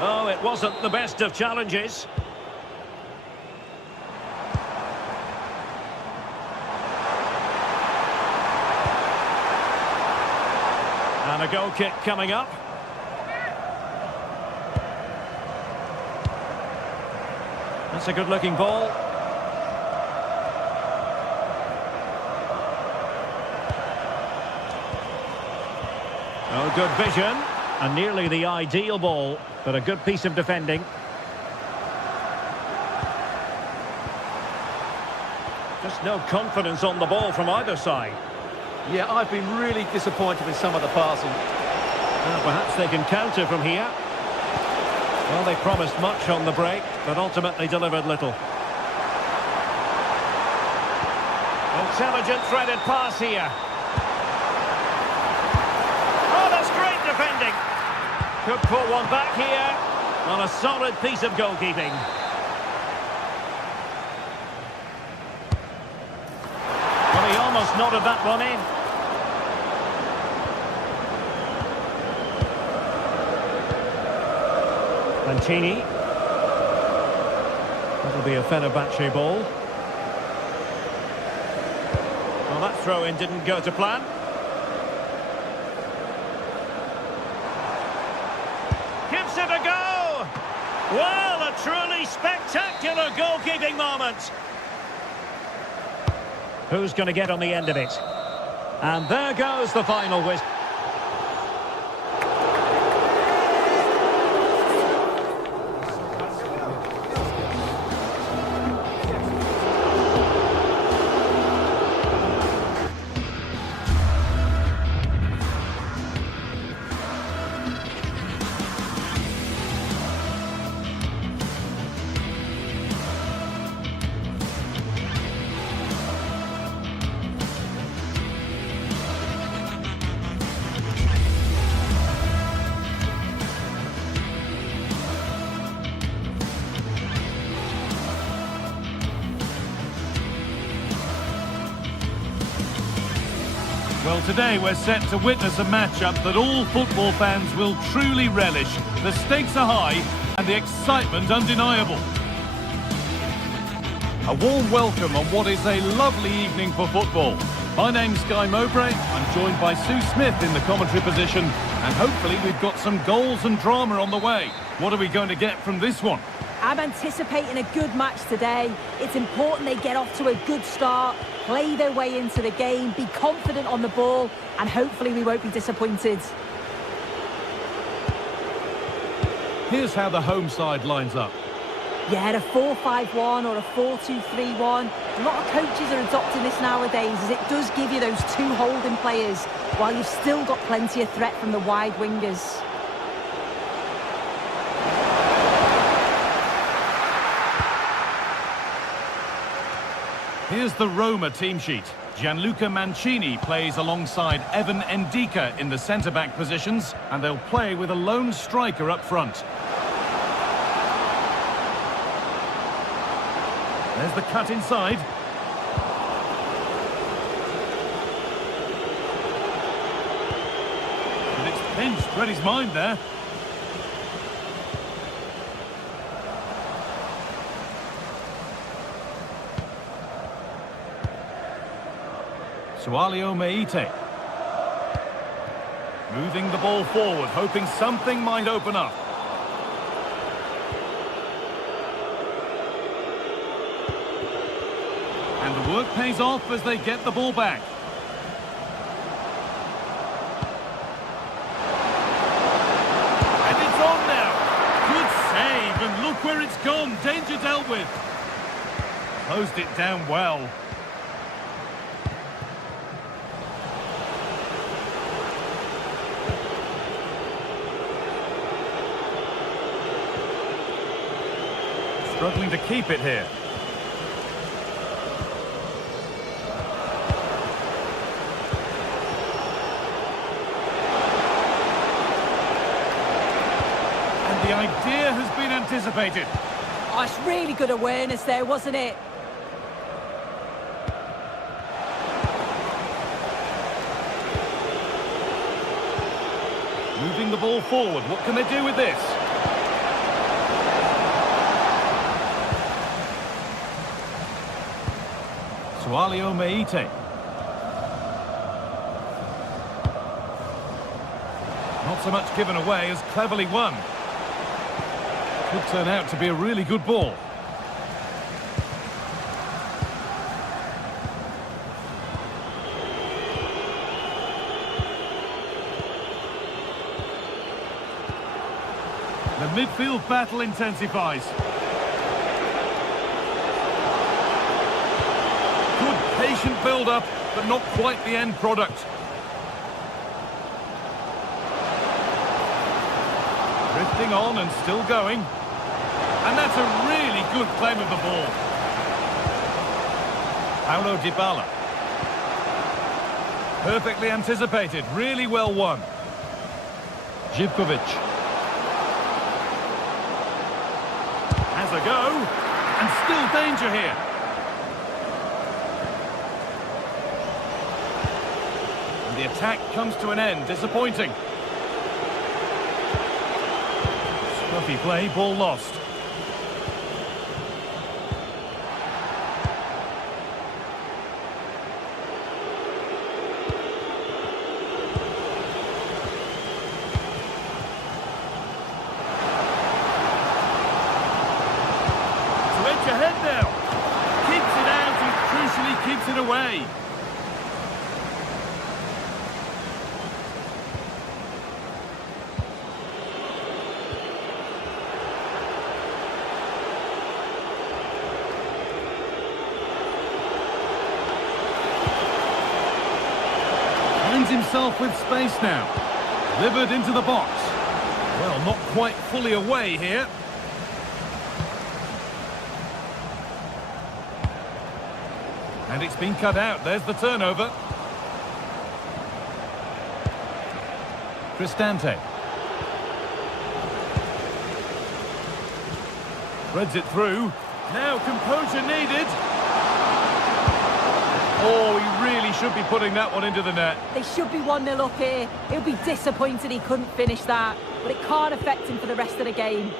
Oh, it wasn't the best of challenges. And a goal kick coming up. That's a good-looking ball. Oh, good vision. And nearly the ideal ball, but a good piece of defending. Just no confidence on the ball from either side. Yeah, I've been really disappointed with some of the passing. Well, perhaps they can counter from here. Well, they promised much on the break, but ultimately delivered little. Intelligent threaded pass here. Oh, that's great defending. Could put one back here on a solid piece of goalkeeping. Well, he almost nodded that one in. Mancini. That'll be a Fenerbahce ball. Well, that throw-in didn't go to plan. Gives it a go! Well, a truly spectacular goalkeeping moment. Who's going to get on the end of it? And there goes the final whistle. Well, today we're set to witness a matchup that all football fans will truly relish. The stakes are high and the excitement undeniable. A warm welcome on what is a lovely evening for football. My name's Guy Mowbray. I'm joined by Sue Smith in the commentary position, and hopefully we've got some goals and drama on the way. What are we going to get from this one? I'm anticipating a good match today. It's important they get off to a good start, play their way into the game, be confident on the ball, and hopefully we won't be disappointed. Here's how the home side lines up. Yeah, a 4-5-1 or a 4-2-3-1. A lot of coaches are adopting this nowadays as it does give you those two holding players while you've still got plenty of threat from the wide wingers. Here's the Roma team sheet. Gianluca Mancini plays alongside Evan Ndika in the centre-back positions, and they'll play with a lone striker up front. There's the cut inside. And it's pinched, read his mind there. Sualio Meite. Moving the ball forward, hoping something might open up. And the work pays off as they get the ball back. And it's on now. Good save, and look where it's gone. Danger dealt with. Closed it down well. Struggling to keep it here. The idea has been anticipated. Oh, it's really good awareness there, wasn't it? Moving the ball forward. What can they do with this? Sualio Meite. Not so much given away as cleverly won. Could turn out to be a really good ball. The midfield battle intensifies. Good patient build-up, but not quite the end product. Drifting on and still going. And that's a really good claim of the ball. Paulo Dybala. Perfectly anticipated, really well won. Živkovic. Has a go, and still danger here. And the attack comes to an end, disappointing. Scruffy play, ball lost. Ahead now. Keeps it out and crucially keeps it away. Finds himself with space now. Delivered into the box. Well, not quite fully away here. And it's been cut out. There's the turnover. Cristante. Threads it through. Now composure needed. Oh, he really should be putting that one into the net. They should be 1-0 up here. He'll be disappointed he couldn't finish that, but it can't affect him for the rest of the game.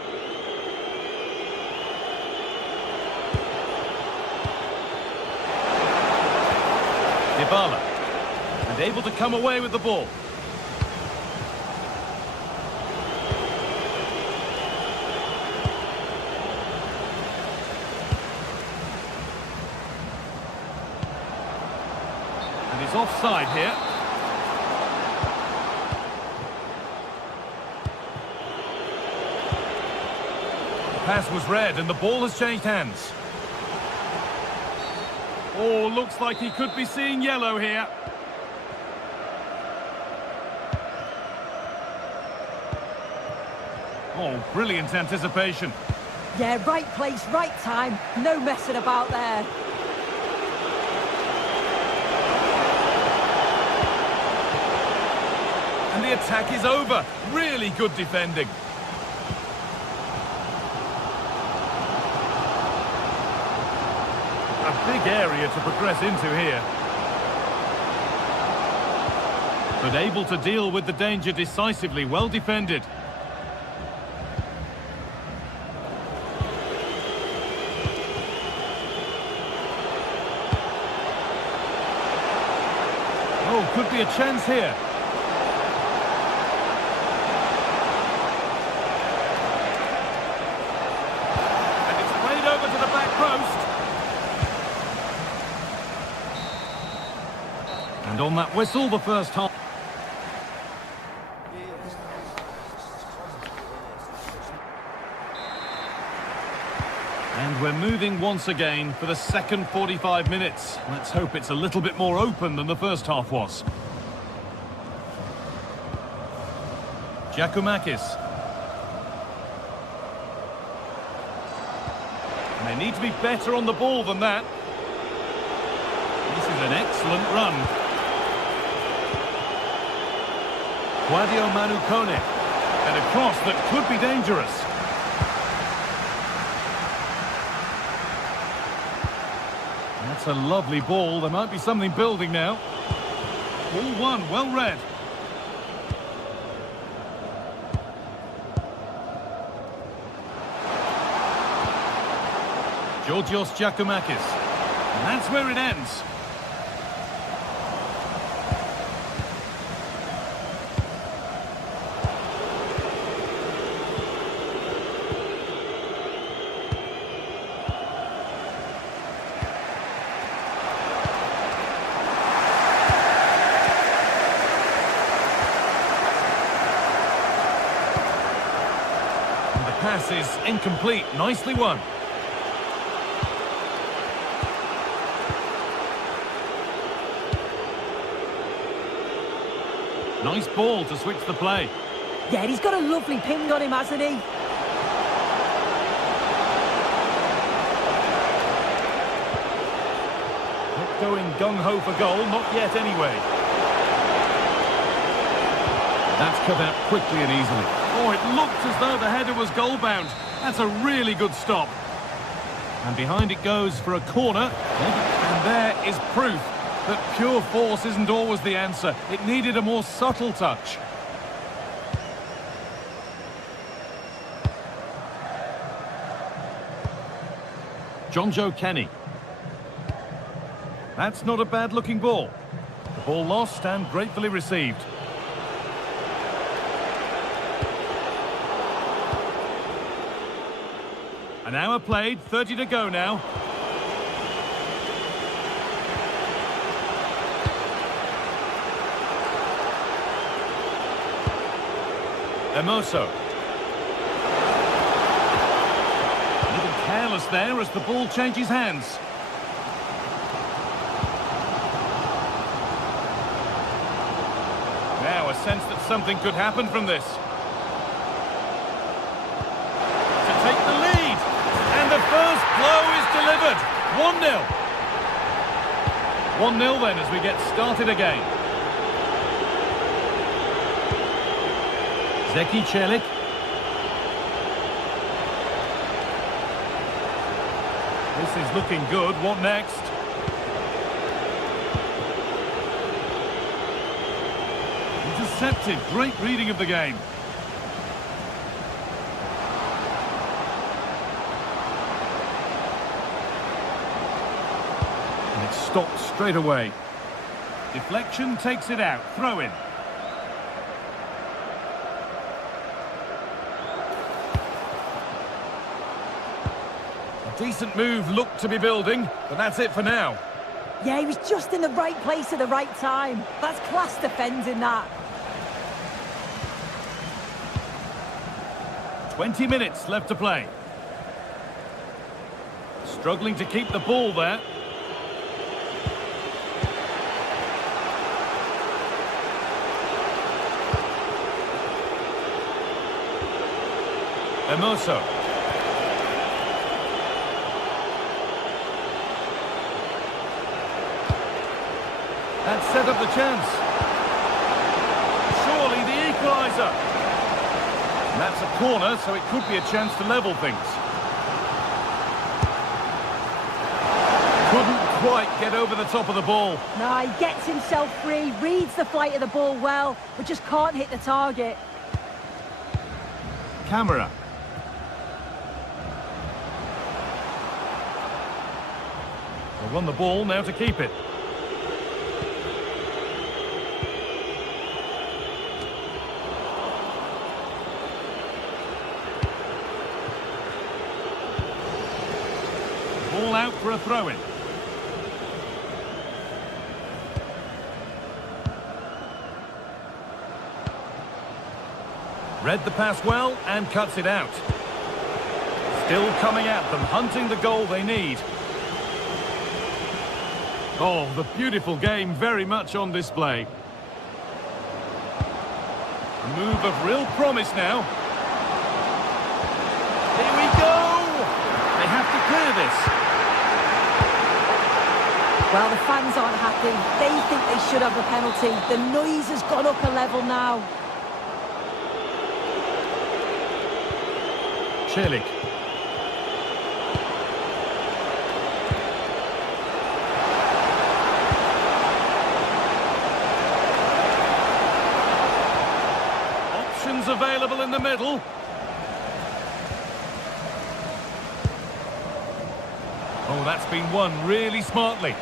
Dybala, and able to come away with the ball. And he's offside here. The pass was read and the ball has changed hands. Oh, looks like he could be seeing yellow here. Oh, brilliant anticipation. Yeah, right place, right time. No messing about there. And the attack is over. Really good defending. A big area to progress into here. But able to deal with the danger decisively. Well defended. Oh, could be a chance here. And it's played over to the back post. And on that whistle, the first half. And we're moving once again for the second 45 minutes. Let's hope it's a little bit more open than the first half was. Giacomakis. And they need to be better on the ball than that. This is an excellent run. Guadio Manukone. And a cross that could be dangerous. That's a lovely ball. There might be something building now. Ball one, well read. Georgios Giacomakis. And that's where it ends. Pass is incomplete. Nicely won. Nice ball to switch the play. Yeah, he's got a lovely ping on him, hasn't he? Not going gung-ho for goal, not yet anyway. That's cut out quickly and easily. Oh, it looked as though the header was goal-bound. That's a really good stop. And behind it goes for a corner. And there is proof that pure force isn't always the answer. It needed a more subtle touch. Jonjo Kenny. That's not a bad-looking ball. The ball lost and gratefully received. An hour played, 30 to go now. Hermoso. A little careless there as the ball changes hands. Now a sense that something could happen from this. To take the lead. And the first blow is delivered. 1-0. 1-0 then as we get started again. Zeki Celik. This is looking good. What next? Intercepted. Great reading of the game. And it's stopped straight away. Deflection takes it out. Throw in. Decent move looked to be building, but that's it for now. Yeah, he was just in the right place at the right time. That's class defending, that. 20 minutes left to play. Struggling to keep the ball there. Hermoso. That set up the chance. Surely the equaliser. And that's a corner, so it could be a chance to level things. Couldn't quite get over the top of the ball. No, he gets himself free, reads the flight of the ball well, but just can't hit the target. Camera. They'll run the ball now to keep it. Ball out for a throw-in. Read the pass well and cuts it out. Still coming at them, hunting the goal they need. Oh, the beautiful game very much on display. A move of real promise now. Here we go! They have to clear this. Well, the fans aren't happy. They think they should have a penalty. The noise has gone up a level now. Celik. Options available in the middle. Oh, that's been won really smartly.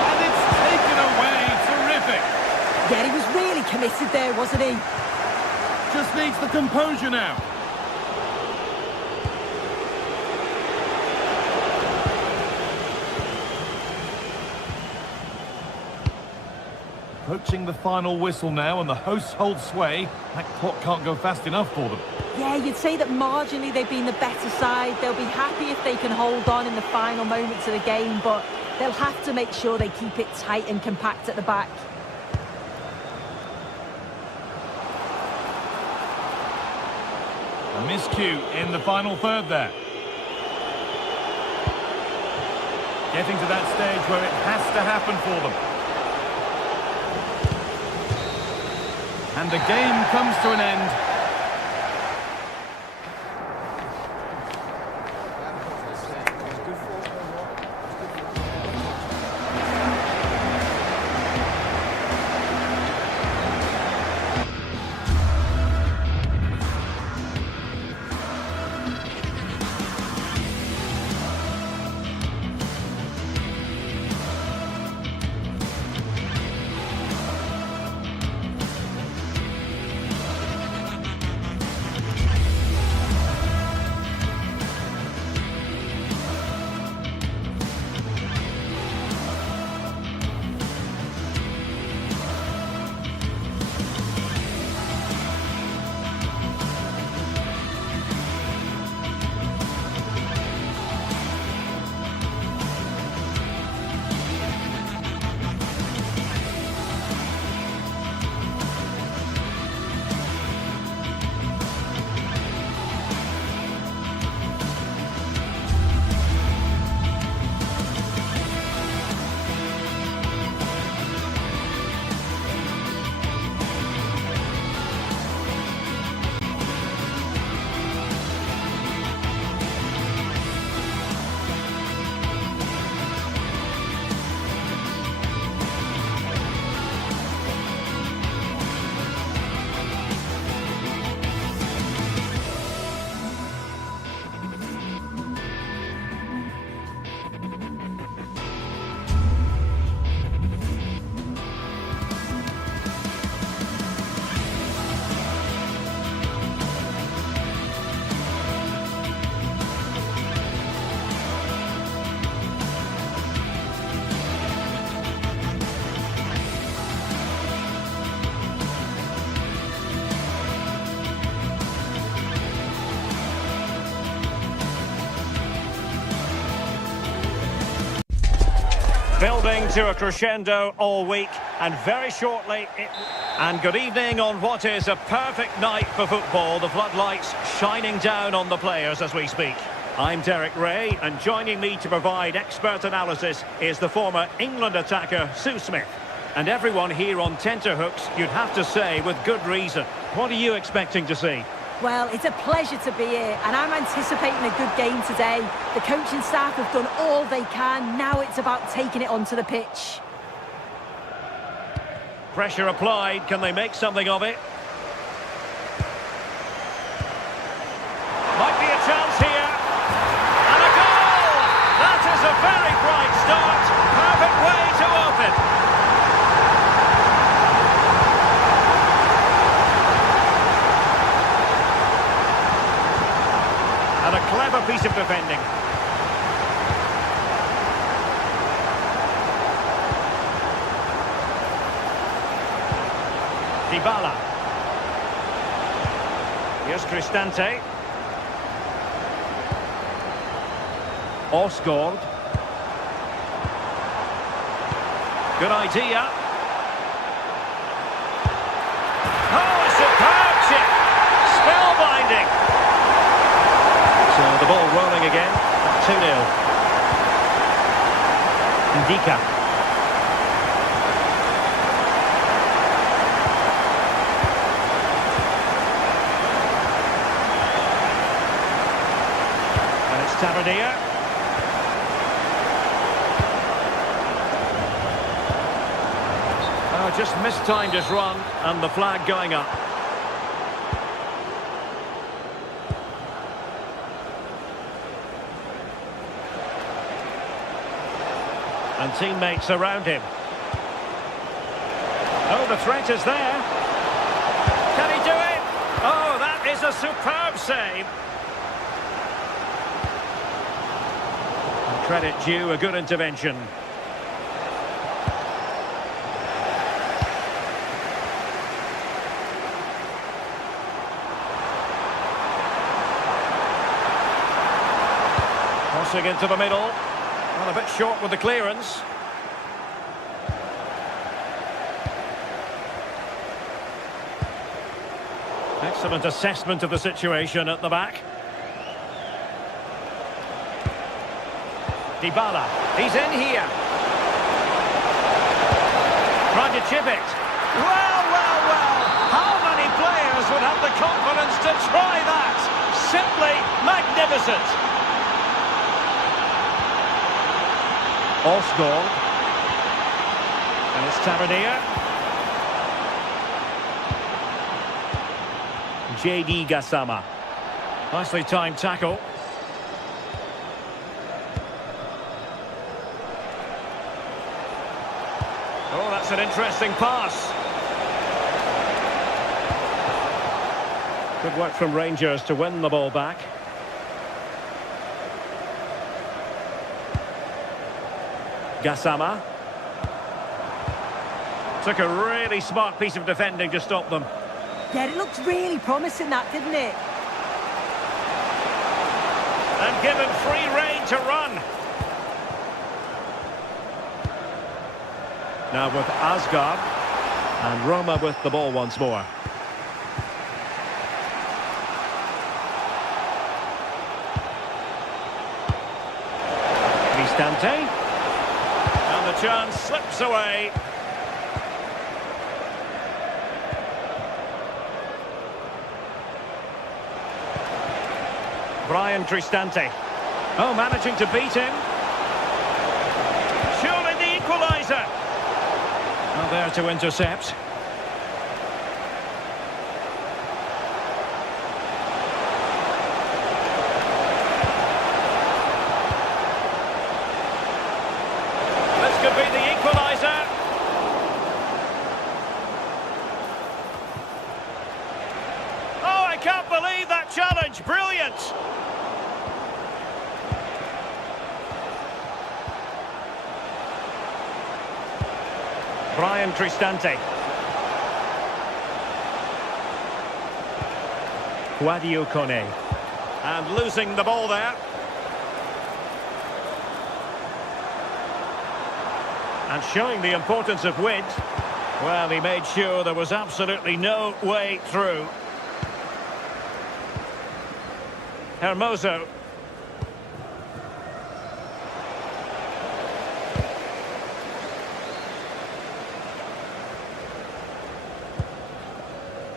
And it's taken away. Terrific. Yeah, he was really committed there, wasn't he? Just needs the composure now. Approaching the final whistle now, and the hosts hold sway. That clock can't go fast enough for them. Yeah, you'd say that marginally they've been the better side. They'll be happy if they can hold on in the final moments of the game, but they'll have to make sure they keep it tight and compact at the back. A miscue in the final third there. Getting to that stage where it has to happen for them. And the game comes to an end. Building to a crescendo all week, and very shortly And good evening on what is a perfect night for football. The floodlights shining down on the players as we speak. I'm Derek Ray, and joining me to provide expert analysis is the former England attacker Sue Smith. And everyone here on tenterhooks, you'd have to say, with good reason. What are you expecting to see? Well, it's a pleasure to be here, and I'm anticipating a good game today. The coaching staff have done all they can. Now it's about taking it onto the pitch. Pressure applied. Can they make something of it? Might be a chance here. And a goal! That is a very bright start. Perfect way to open. And a clever piece of defending. Dybala. Here's Cristante. Osgaard. Good idea. Oh, a superb chip. Spellbinding. So the ball rolling again. 2-0. Ndika. And it's Tavernier. Oh, just mistimed his run, and the flag going up. And teammates around him. Oh, the threat is there. Can he do it? Oh, that is a superb save. And credit due, a good intervention. Crossing into the middle. Well, a bit short with the clearance. Excellent assessment of the situation at the back. Dybala, he's in here. Trying to chip it. Well, well, well. How many players would have the confidence to try that? Simply magnificent. Osgaard. And it's Tavernier. J.D. Gassama. Nicely timed tackle. Oh, that's an interesting pass. Good work from Rangers to win the ball back. Gassama. Took a really smart piece of defending to stop them. Yeah, it looked really promising, that, didn't it? And given free rein to run. Now with Asgard. And Roma with the ball once more. Cristante. And the chance slips away. Brian Cristante. Oh, managing to beat him. Surely the equaliser. Well, there to intercept. This could be the equaliser. Oh, I can't believe that challenge. Brilliant. Brian Cristante. Guadio Kone. And losing the ball there. And showing the importance of width. Well, he made sure there was absolutely no way through. Hermoso.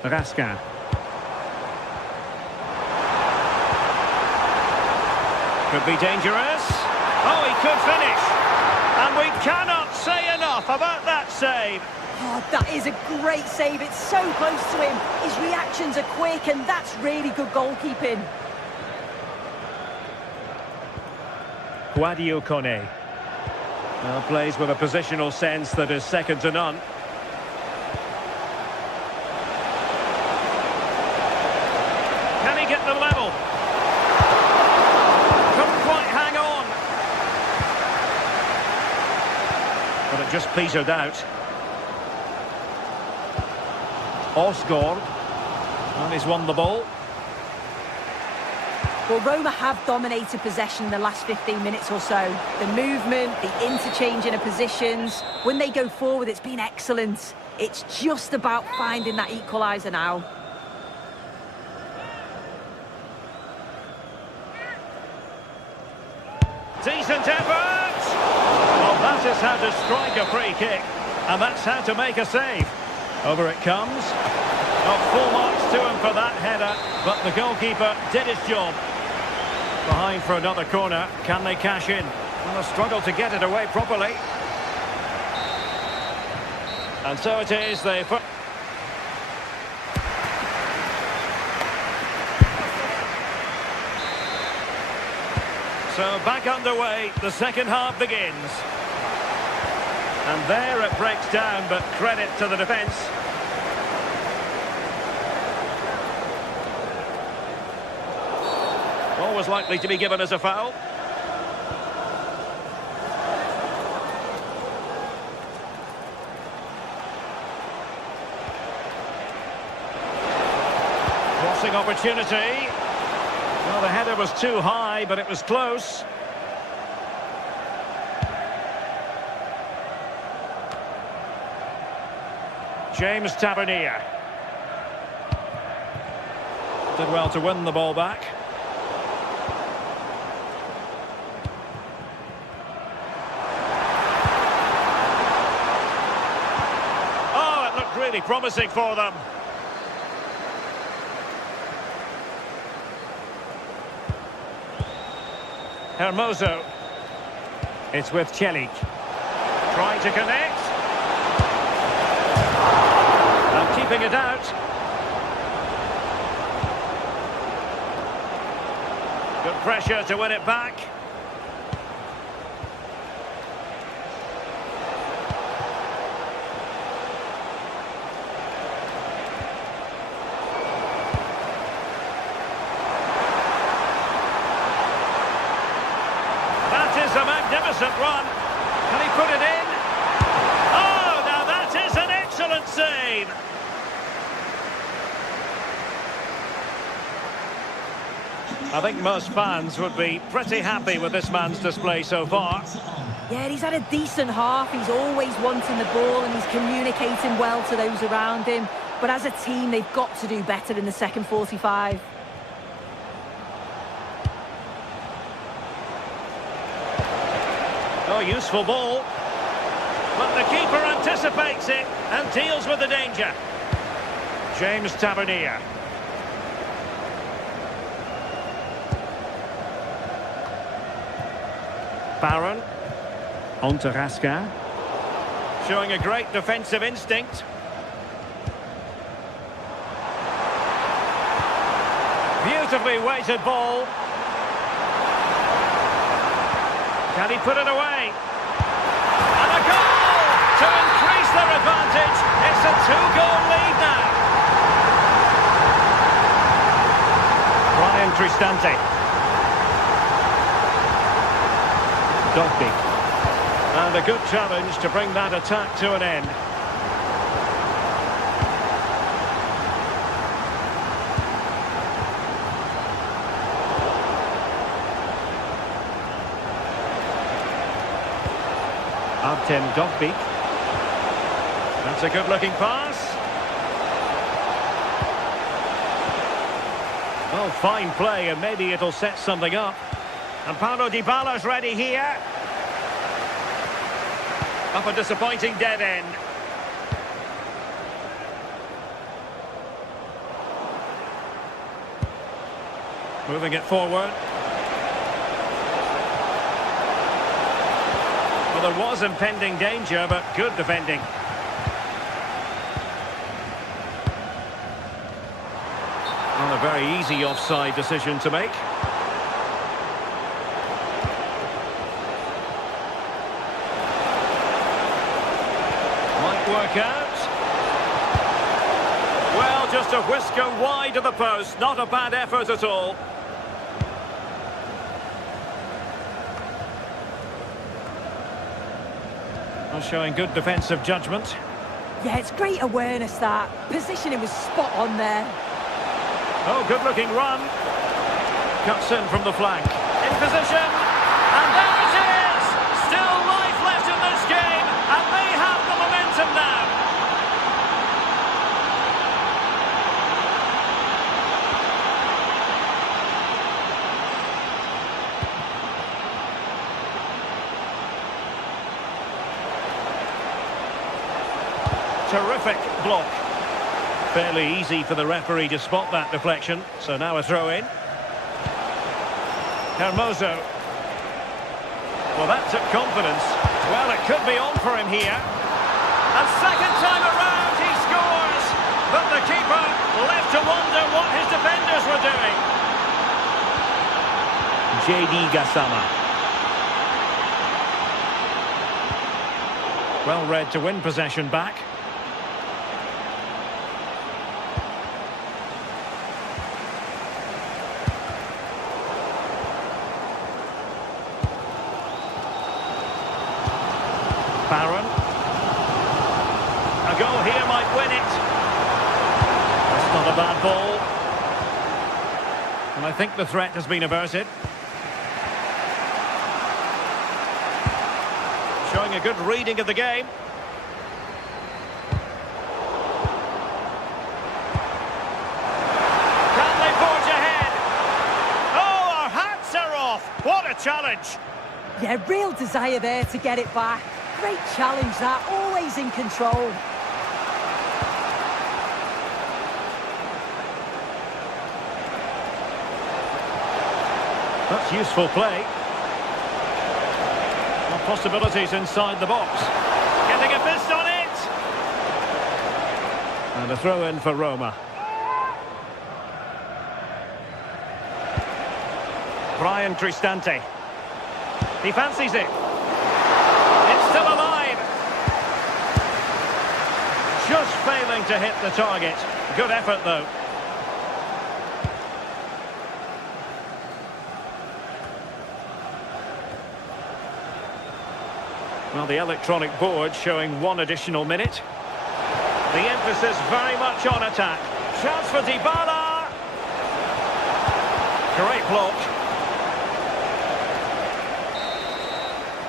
Raskin. Could be dangerous. Oh, he could finish. And we cannot say enough about that save. Oh, that is a great save. It's so close to him. His reactions are quick, and that's really good goalkeeping. Guadio Kone. Well, plays with a positional sense that is second to none. Can he get them level? Couldn't quite hang on. But it just petered out. Osgård. And he's won the ball. Well, Roma have dominated possession in the last 15 minutes or so. The movement, the interchanging of positions. When they go forward, it's been excellent. It's just about finding that equaliser now. Decent effort! Well, that is how to strike a free kick. And that's how to make a save. Over it comes. Oh, full marks to him for that header. But the goalkeeper did his job. Behind for another corner. Can they cash in? Well, a struggle to get it away properly. And so it is. So back underway. The second half begins. And there it breaks down, but credit to the defence. Always likely to be given as a foul. Crossing opportunity. Well, the header was too high, but it was close. James Tavernier. Did well to win the ball back. Really promising for them. Hermoso. It's with Celik. Trying to connect. And keeping it out. Good pressure to win it back. A magnificent run. Can he put it in? Oh, now that is an excellent save. I think most fans would be pretty happy with this man's display so far. Yeah, he's had a decent half. He's always wanting the ball and he's communicating well to those around him. But as a team, they've got to do better in the second 45. Oh, useful ball. But the keeper anticipates it and deals with the danger. James Tavernier. Barron. On to Raskin. Showing a great defensive instinct. Beautifully weighted ball. Can he put it away? And a goal to increase their advantage. It's a 2-goal lead now. Brian Cristante. Dogby. And a good challenge to bring that attack to an end. Artem Dovbyk. That's a good-looking pass. Well, fine play, and maybe it'll set something up. And Paulo Dybala's ready here. Up a disappointing dead end. Moving it forward. Well, there was impending danger, but good defending. Well, a very easy offside decision to make. Might work out. Well, just a whisker wide of the post. Not a bad effort at all. Well, showing good defensive judgment. Yeah, it's great awareness, that. Positioning was spot on there. Oh, good-looking run. Cuts in from the flank. In position. And there it is! Still life left in this game, and they have the momentum now. Terrific block. Fairly easy for the referee to spot that deflection. So now a throw in. Hermoso. Well, that took confidence. Well, it could be on for him here. And second time around, he scores. But the keeper left to wonder what his defenders were doing. JD Gassama. Well read to win possession back. Barron. A goal here might win it. That's not a bad ball. And I think the threat has been averted. Showing a good reading of the game. Can they forge ahead? Oh, our hats are off. What a challenge. Yeah, real desire there to get it back. Great challenge, that. Always in control. That's useful play. More possibilities inside the box. Getting a fist on it! And a throw in for Roma. Brian Cristante. He fancies it. It's still alive. Just failing to hit the target. Good effort, though. Well, the electronic board showing one additional minute. The emphasis very much on attack. Chance for Dybala. Great block.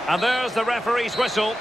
And there's the referee's whistle.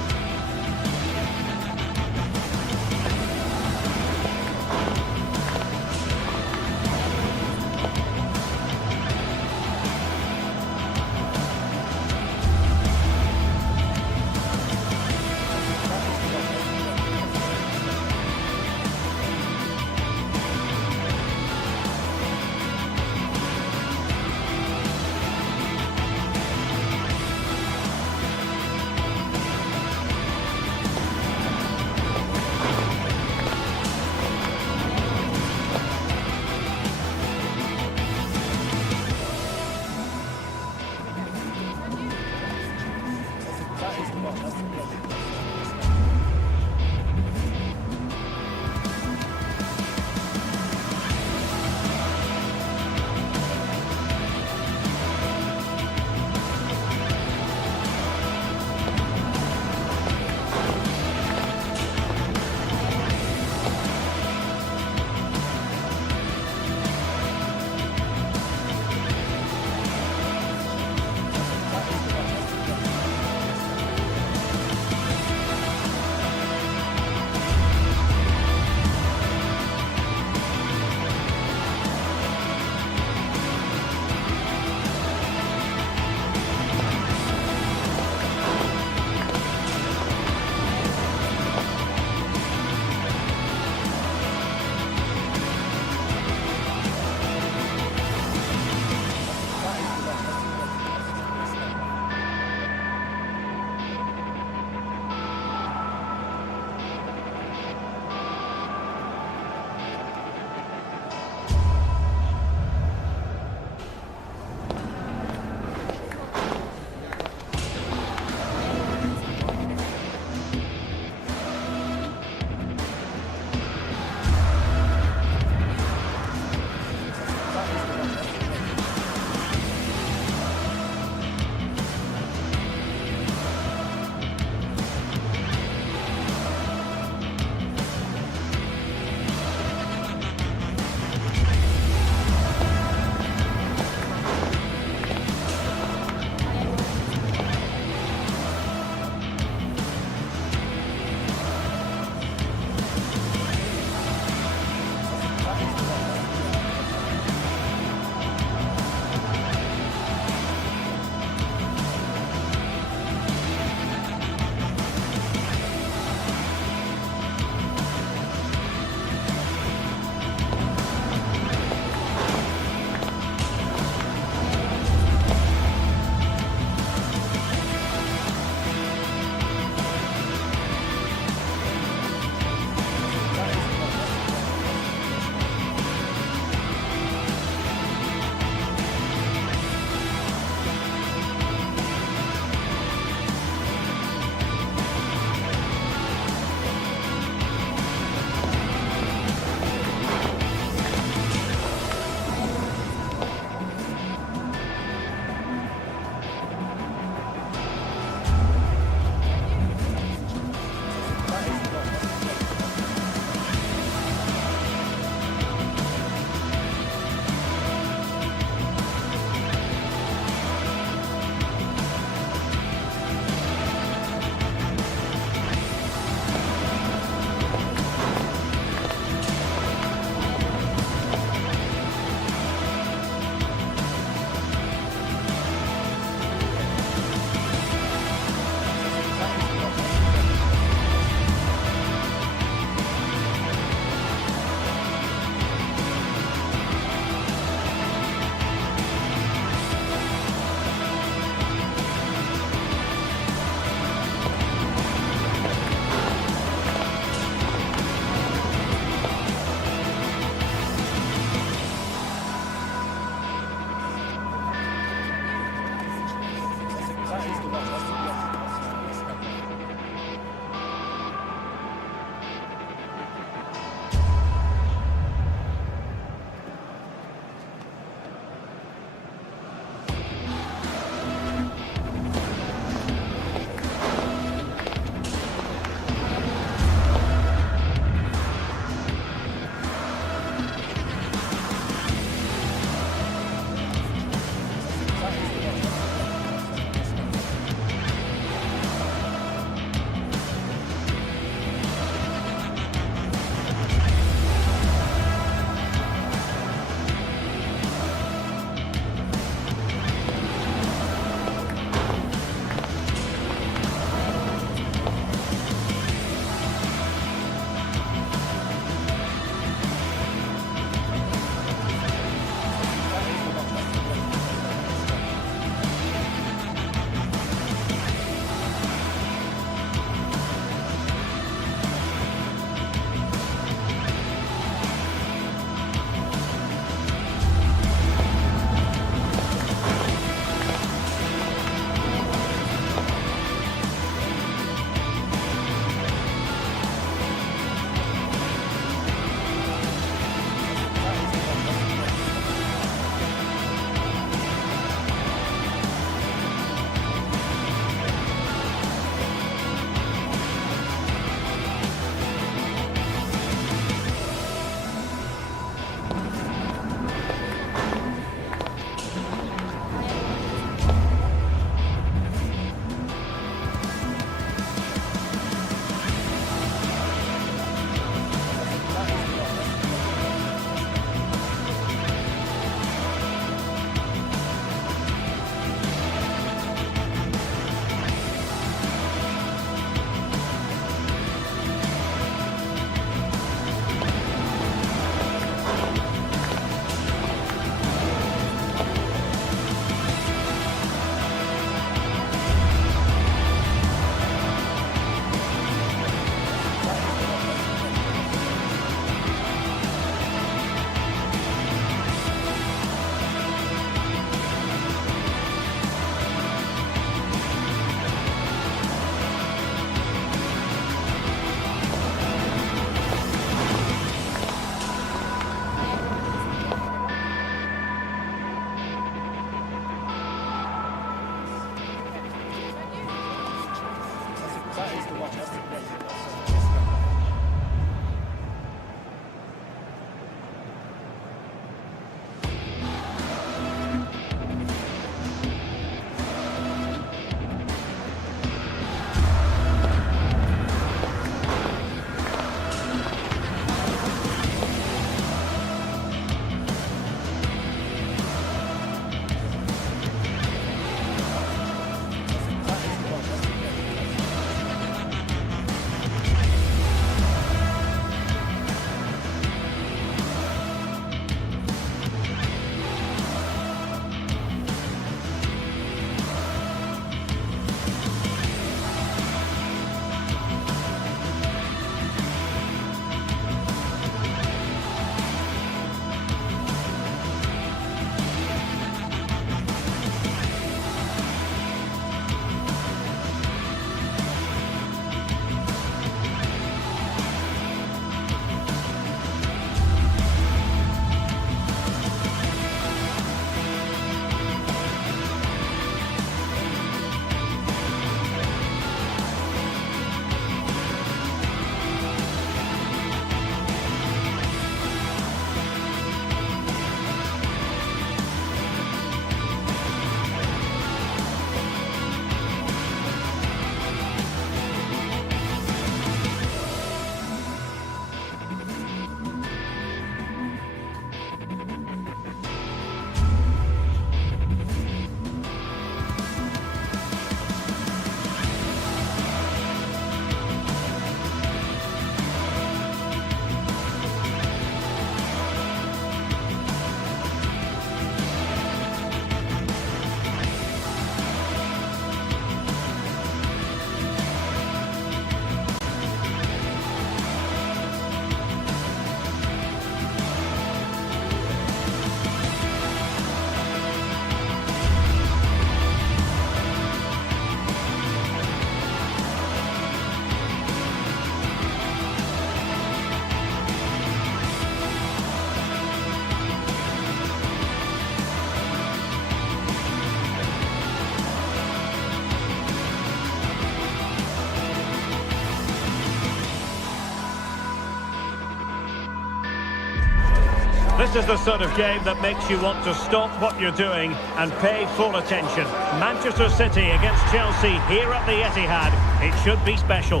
This is the sort of game that makes you want to stop what you're doing and pay full attention. Manchester City against Chelsea here at the Etihad. It should be special.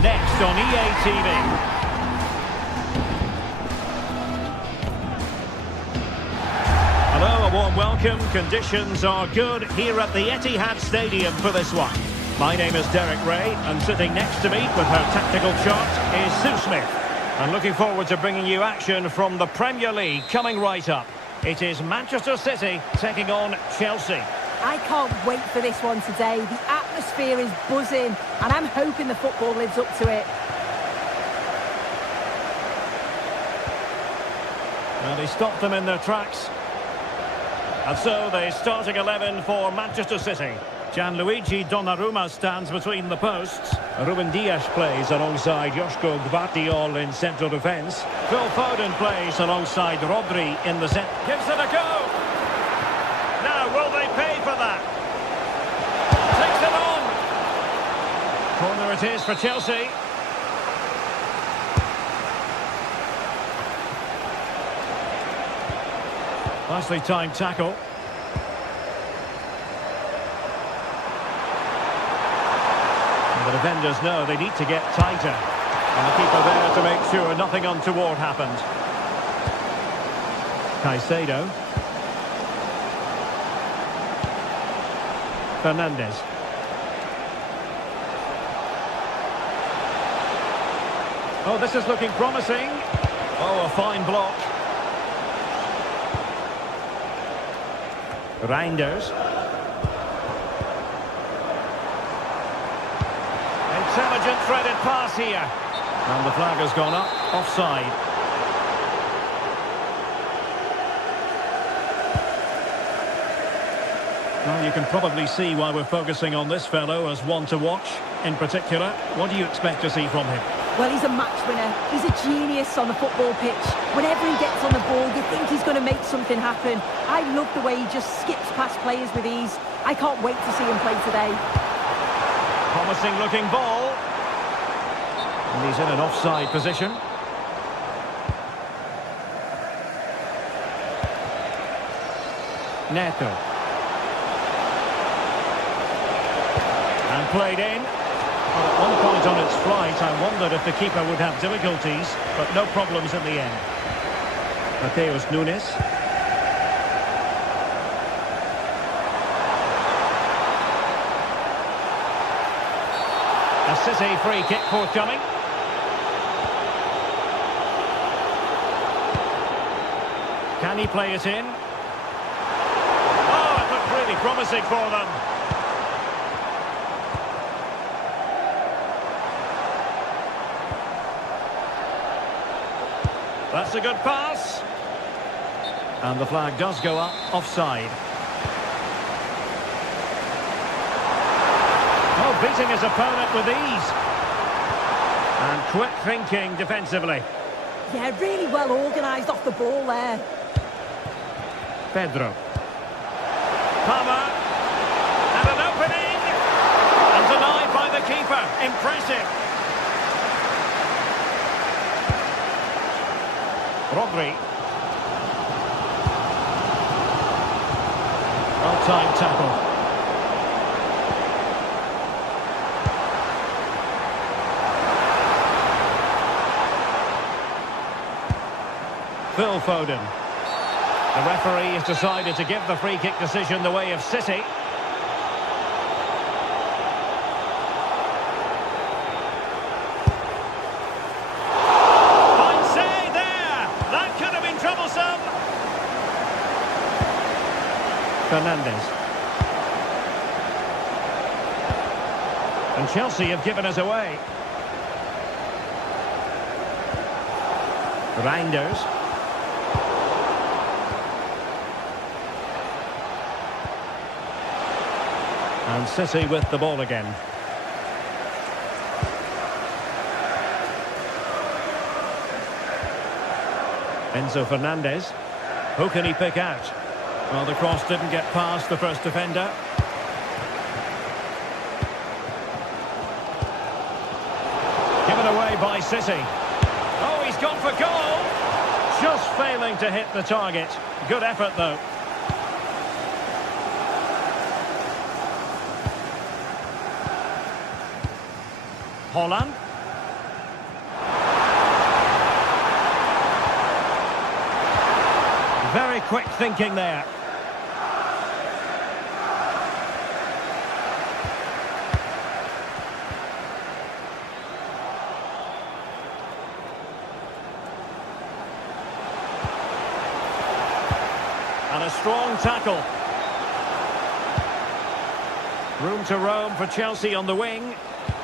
Next on EA TV. Hello, a warm welcome. Conditions are good here at the Etihad Stadium for this one. My name is Derek Ray, and sitting next to me with her tactical chart is Sue Smith. And looking forward to bringing you action from the Premier League coming right up. It is Manchester City taking on Chelsea. I can't wait for this one today. The atmosphere is buzzing, and I'm hoping the football lives up to it. Well, he stopped them in their tracks. And so the starting 11 for Manchester City. Gianluigi Donnarumma stands between the posts. Ruben Dias plays alongside Joško Gvardiol in central defence. Phil Foden plays alongside Rodri in the centre. Gives it a go! Now, will they pay for that? Takes it on! Corner it is for Chelsea. Nicely timed tackle. And the defenders know they need to get tighter. And the keeper there to make sure nothing untoward happened. Caicedo. Fernandes. Oh, this is looking promising. Oh, a fine block. Reinders. Intelligent threaded pass here. And the flag has gone up, offside. Well, you can probably see why we're focusing on this fellow as one to watch. In particular, what do you expect to see from him? Well, he's a match winner. He's a genius on the football pitch. Whenever he gets on the ball, you think he's going to make something happen. I love the way he just skips past players with ease. I can't wait to see him play today. Promising looking ball. And he's in an offside position. Neto. And played in. Well, at one point on its flight, I wondered if the keeper would have difficulties, but no problems in the end. Mateus Nunes. A City free kick forthcoming. Can he play it in? Oh, it looked really promising for them. That's a good pass. And the flag does go up, offside. Oh, beating his opponent with ease. And quick thinking defensively. Yeah, really well organised off the ball there. Pedro. Palmer. And an opening. And denied by the keeper. Impressive. Rodri. Well-timed tackle. Phil Foden. The referee has decided to give the free kick decision the way of City. Fernandes. And Chelsea have given us away. Reinders. And City with the ball again. Enzo Fernandez. Who can he pick out? Well, the cross didn't get past the first defender. Given away play by City. Oh, he's gone for goal. Just failing to hit the target. Good effort, though. Holland. Very quick thinking there. And a strong tackle. Room to roam for Chelsea on the wing.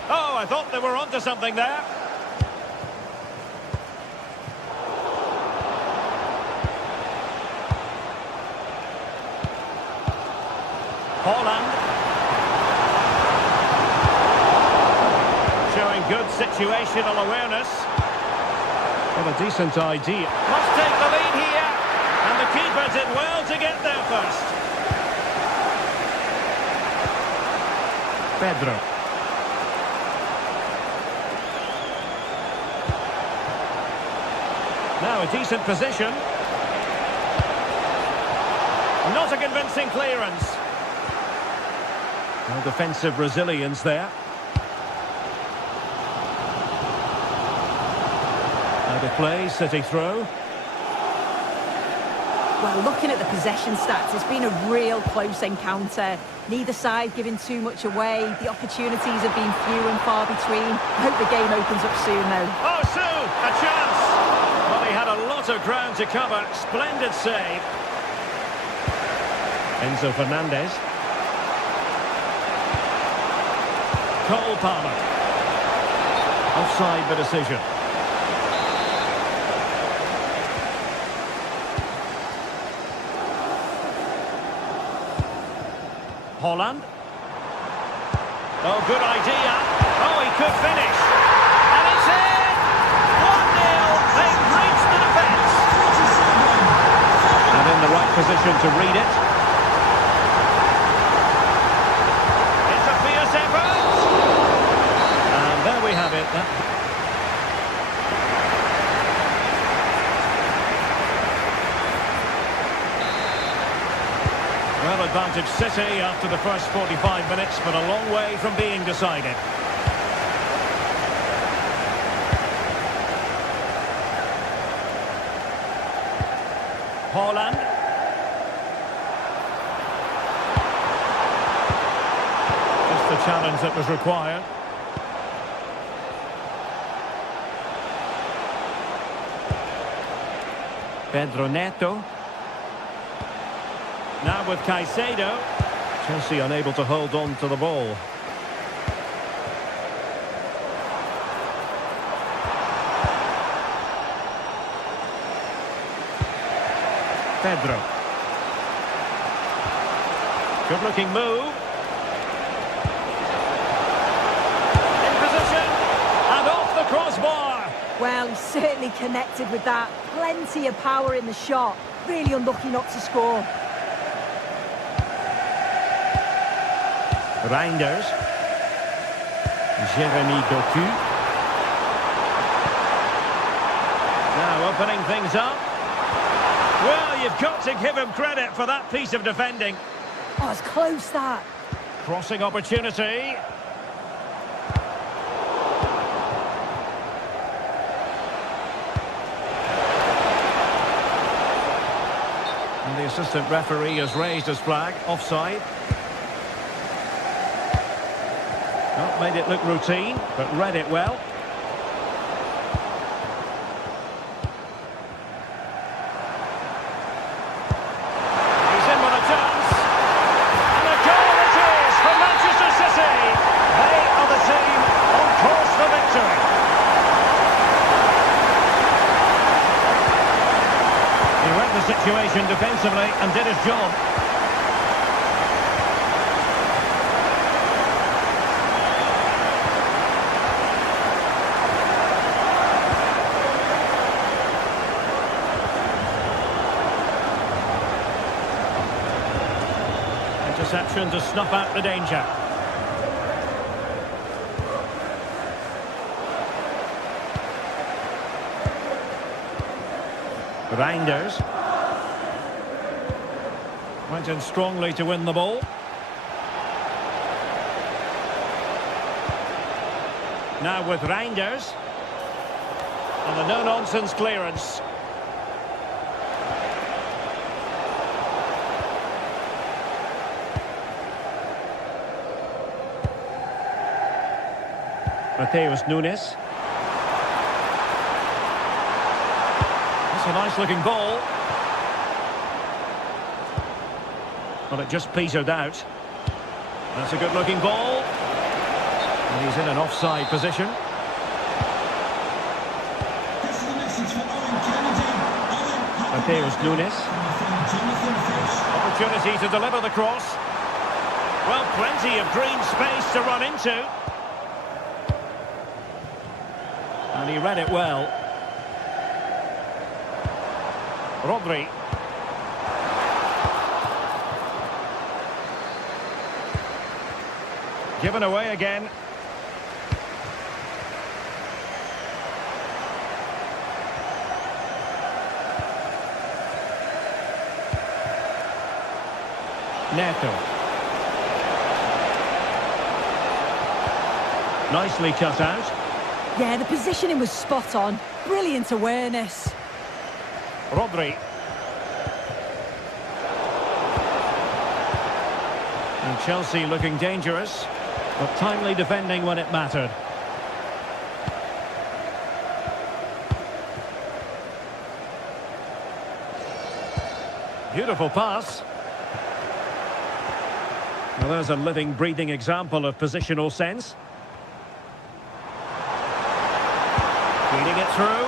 Oh, I thought they were onto something there. Holland. Showing good situational awareness. What a decent idea. Must take the lead here. And the keeper did well to get there first. Pedro. Now a decent position. Not a convincing clearance. No defensive resilience there. Out of play, City throw. Well, looking at the possession stats, it's been a real close encounter. Neither side giving too much away. The opportunities have been few and far between. I hope the game opens up soon, though. Oh, soon! A chance! Well, he had a lot of ground to cover. Splendid save. Enzo Fernandez. Cole Palmer. Offside the decision. Holland. Oh, good idea. Oh, he could finish. And it's in! 1-0. They've reached the defence. And in the right position to read it. It's a fierce effort. And there we have it. Well, advantage City after the first 45 minutes, but a long way from being decided. Holland. Just the challenge that was required. Pedro Neto. Now with Caicedo. Chelsea unable to hold on to the ball. Pedro. Good looking move. In position. And off the crossbar. Well, he certainly connected with that. Plenty of power in the shot. Really unlucky not to score. Reinders. Jeremy Doku. Now opening things up. Well, you've got to give him credit for that piece of defending. Oh, it's close, that. Crossing opportunity. And the assistant referee has raised his flag. Offside. Not made it look routine, but read it well. He's in with a chance. And a goal it is for Manchester City. They are the team on course for victory. He read the situation defensively and did his job. Interception to snuff out the danger. Reinders. Went in strongly to win the ball. Now with Reinders. And the no-nonsense clearance. Mateus Nunes. That's a nice-looking ball. Well, it just petered out. That's a good-looking ball. And he's in an offside position. Mateus Nunes. Opportunity to deliver the cross. Well, plenty of green space to run into. And he read it well. Rodri. Given away again. Neto. Nicely cut out. Yeah, the positioning was spot on. Brilliant awareness. Rodri. And Chelsea looking dangerous, but timely defending when it mattered. Beautiful pass. Well, there's a living, breathing example of positional sense. Feeding it through.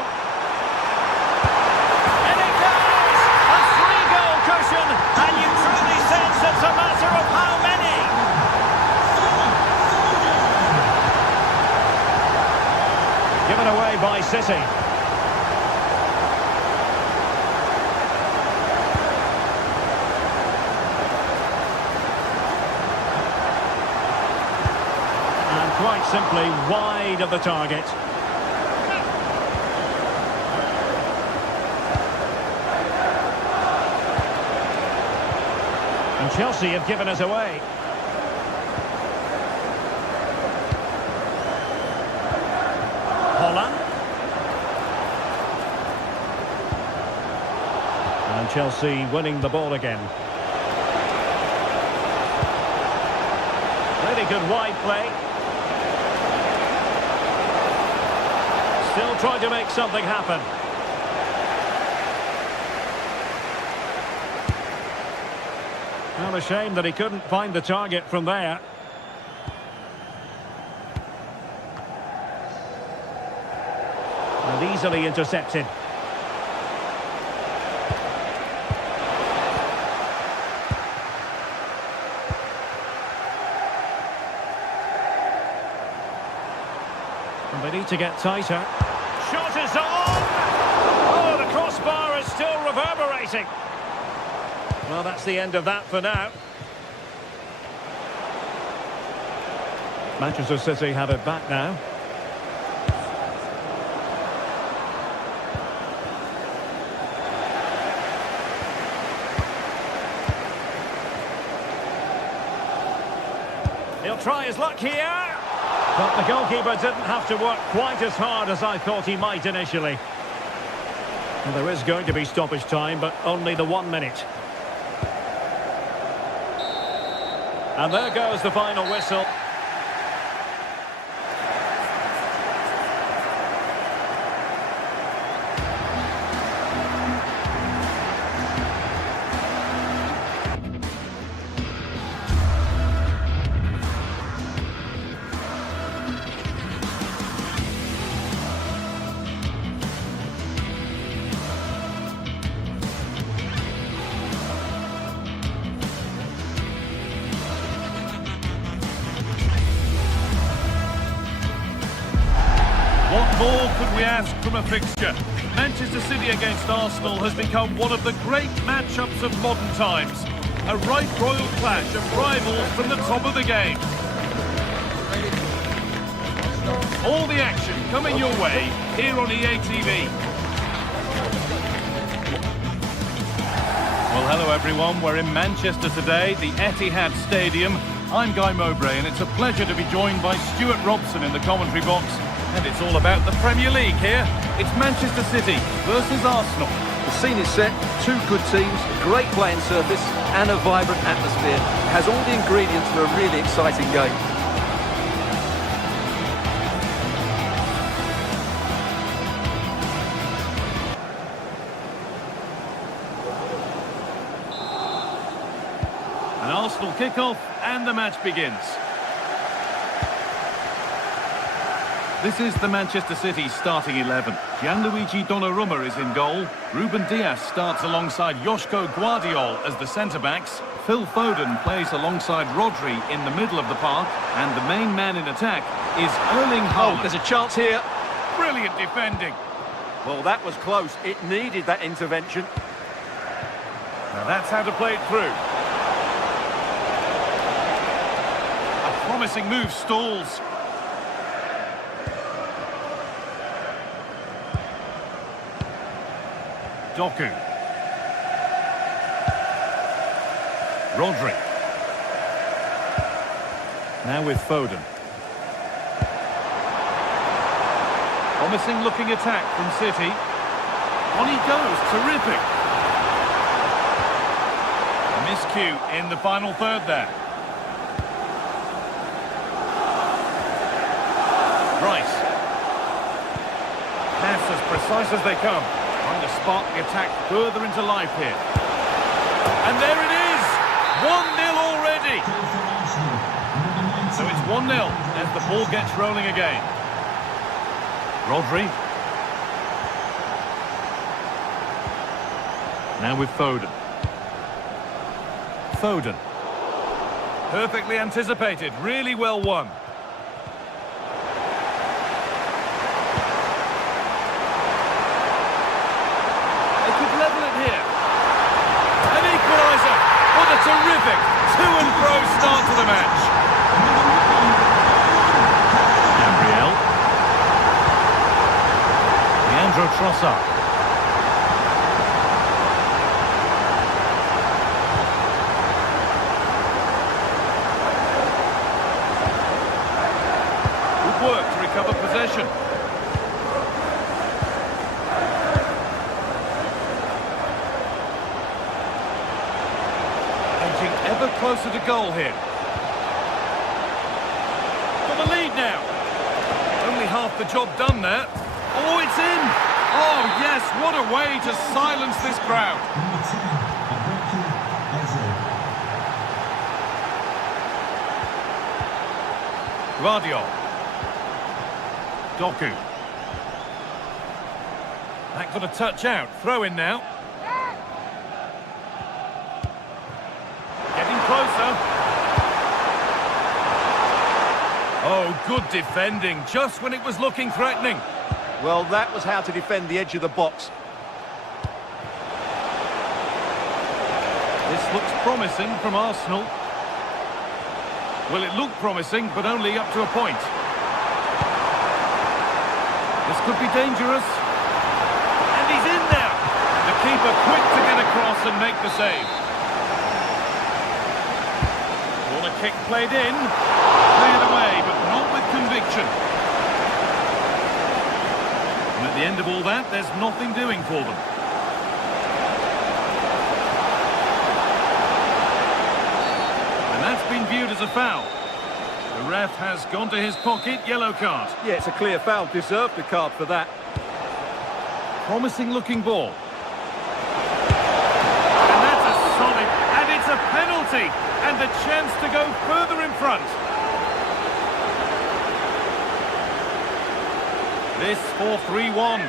And it goes! A 3-goal cushion, and you truly sense it's a matter of how many. Given away by City. And quite simply wide of the target. And Chelsea have given us away. Holland. And Chelsea winning the ball again. Really good wide play. Still trying to make something happen. Well, a shame that he couldn't find the target from there. And easily intercepted. And they need to get tighter. Shot is on! Oh, the crossbar is still reverberating. Well, that's the end of that for now. Manchester City have it back now. He'll try his luck here. But the goalkeeper didn't have to work quite as hard as I thought he might initially. Well, there is going to be stoppage time, but only the 1 minute. And there goes the final whistle. What more could we ask from a fixture? Manchester City against Arsenal has become one of the great matchups of modern times. A right royal clash of rivals from the top of the game. All the action coming your way here on EA TV. Well, hello everyone. We're in Manchester today, the Etihad Stadium. I'm Guy Mowbray, and it's a pleasure to be joined by Stuart Robson in the commentary box. And it's all about the Premier League here. It's Manchester City versus Arsenal. The scene is set, two good teams, great playing surface and a vibrant atmosphere. It has all the ingredients for a really exciting game. An Arsenal kickoff and the match begins. This is the Manchester City starting 11. Gianluigi Donnarumma is in goal. Ruben Dias starts alongside Joško Guardiol as the centre-backs. Phil Foden plays alongside Rodri in the middle of the park. And the main man in attack is Erling Haaland. Oh, there's a chance here. Brilliant defending. Well, that was close. It needed that intervention. Now that's how to play it through. A promising move stalls. Doku. Rodri. Now with Foden. Promising looking attack from City. On he goes, terrific. A miscue in the final third there. Rice. Pass as precise as they come. Trying to spark the attack further into life here. And there it is! 1-0 already! So it's 1-0 as the ball gets rolling again. Rodri. Now with Foden. Foden. Perfectly anticipated, really well won. Level it here. An equaliser. What a terrific to-and-fro start to the match. Gabriel. Leandro Trossard. Good work to recover possession. Ever closer to goal here. For the lead now. Only half the job done there. Oh, it's in! Oh, yes, what a way to silence this crowd. Guardiol. Doku. That got a touch out. Throw in now. Closer. Oh, good defending, just when it was looking threatening. Well, that was how to defend the edge of the box. This looks promising from Arsenal. Well, it looked promising, but only up to a point. This could be dangerous. And he's in there. The keeper quick to get across and make the save. Kick played in, cleared away, but not with conviction. And at the end of all that, there's nothing doing for them. And that's been viewed as a foul. The ref has gone to his pocket, yellow card. Yeah, it's a clear foul, deserved the card for that. Promising looking ball. And that's a solid, and it's a penalty. And the chance to go further in front. This for 3-1.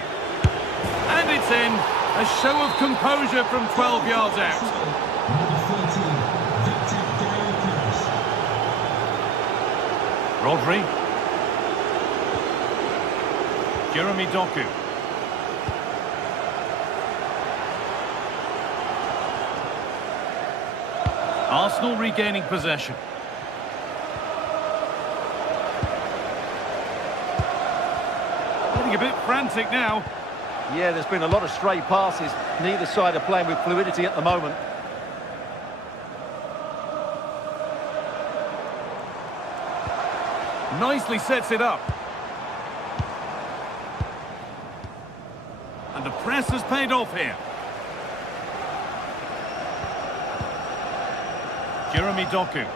And it's in. A show of composure from 12 yards out. Rodri. Jeremy Doku. Arsenal regaining possession. Getting a bit frantic now. Yeah, there's been a lot of stray passes. Neither side are playing with fluidity at the moment. Nicely sets it up. And the press has paid off here. Jeremy Doku.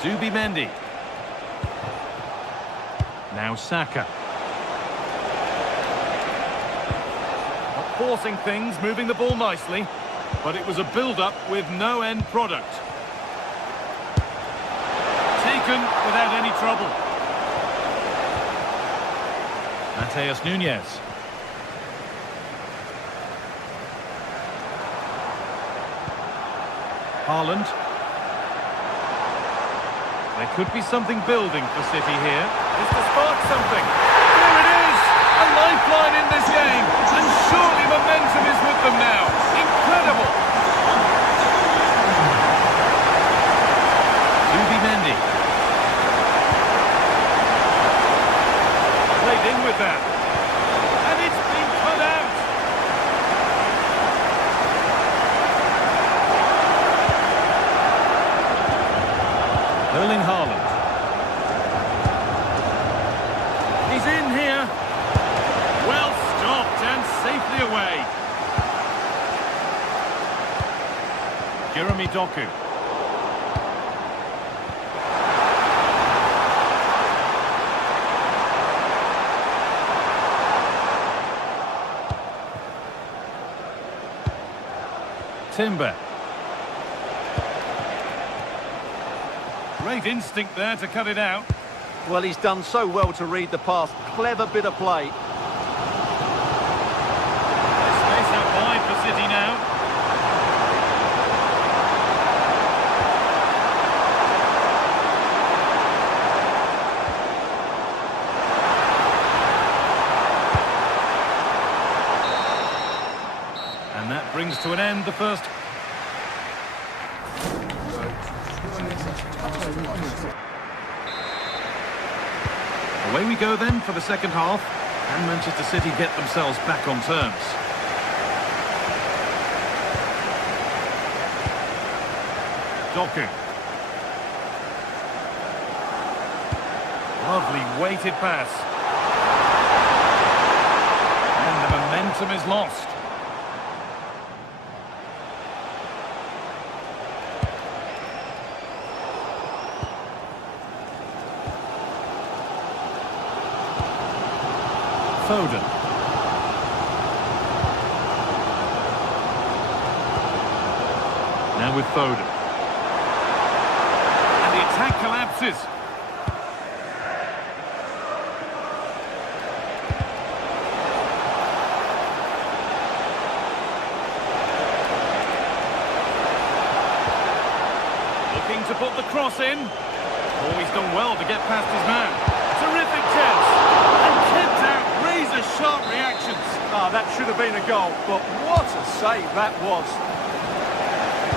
Zubimendi. Now Saka. Not forcing things, moving the ball nicely. But it was a build-up with no end product. Taken without any trouble. Mateus Nunes. Haaland. There could be something building for City here. Is to spark something. There it is! A lifeline in this game. And surely momentum is with them now. Incredible! Zubimendi. Played in with that. And it's been cut out. Erling Haaland. He's in here. Well stopped and safely away. Jeremy Doku. Timber. Great instinct there to cut it out. Well, he's done so well to read the pass. Clever bit of play. Space out wide for City now. And that brings to an end the first. Away we go then for the second half, and Manchester City get themselves back on terms. Doku. Lovely weighted pass. And the momentum is lost. Foden. Now with Foden. And the attack collapses. Looking to put the cross in. Oh, he's done well to get past his man. Terrific chance. And kept out. Razor-sharp reactions. Ah, that should have been a goal, but what a save that was.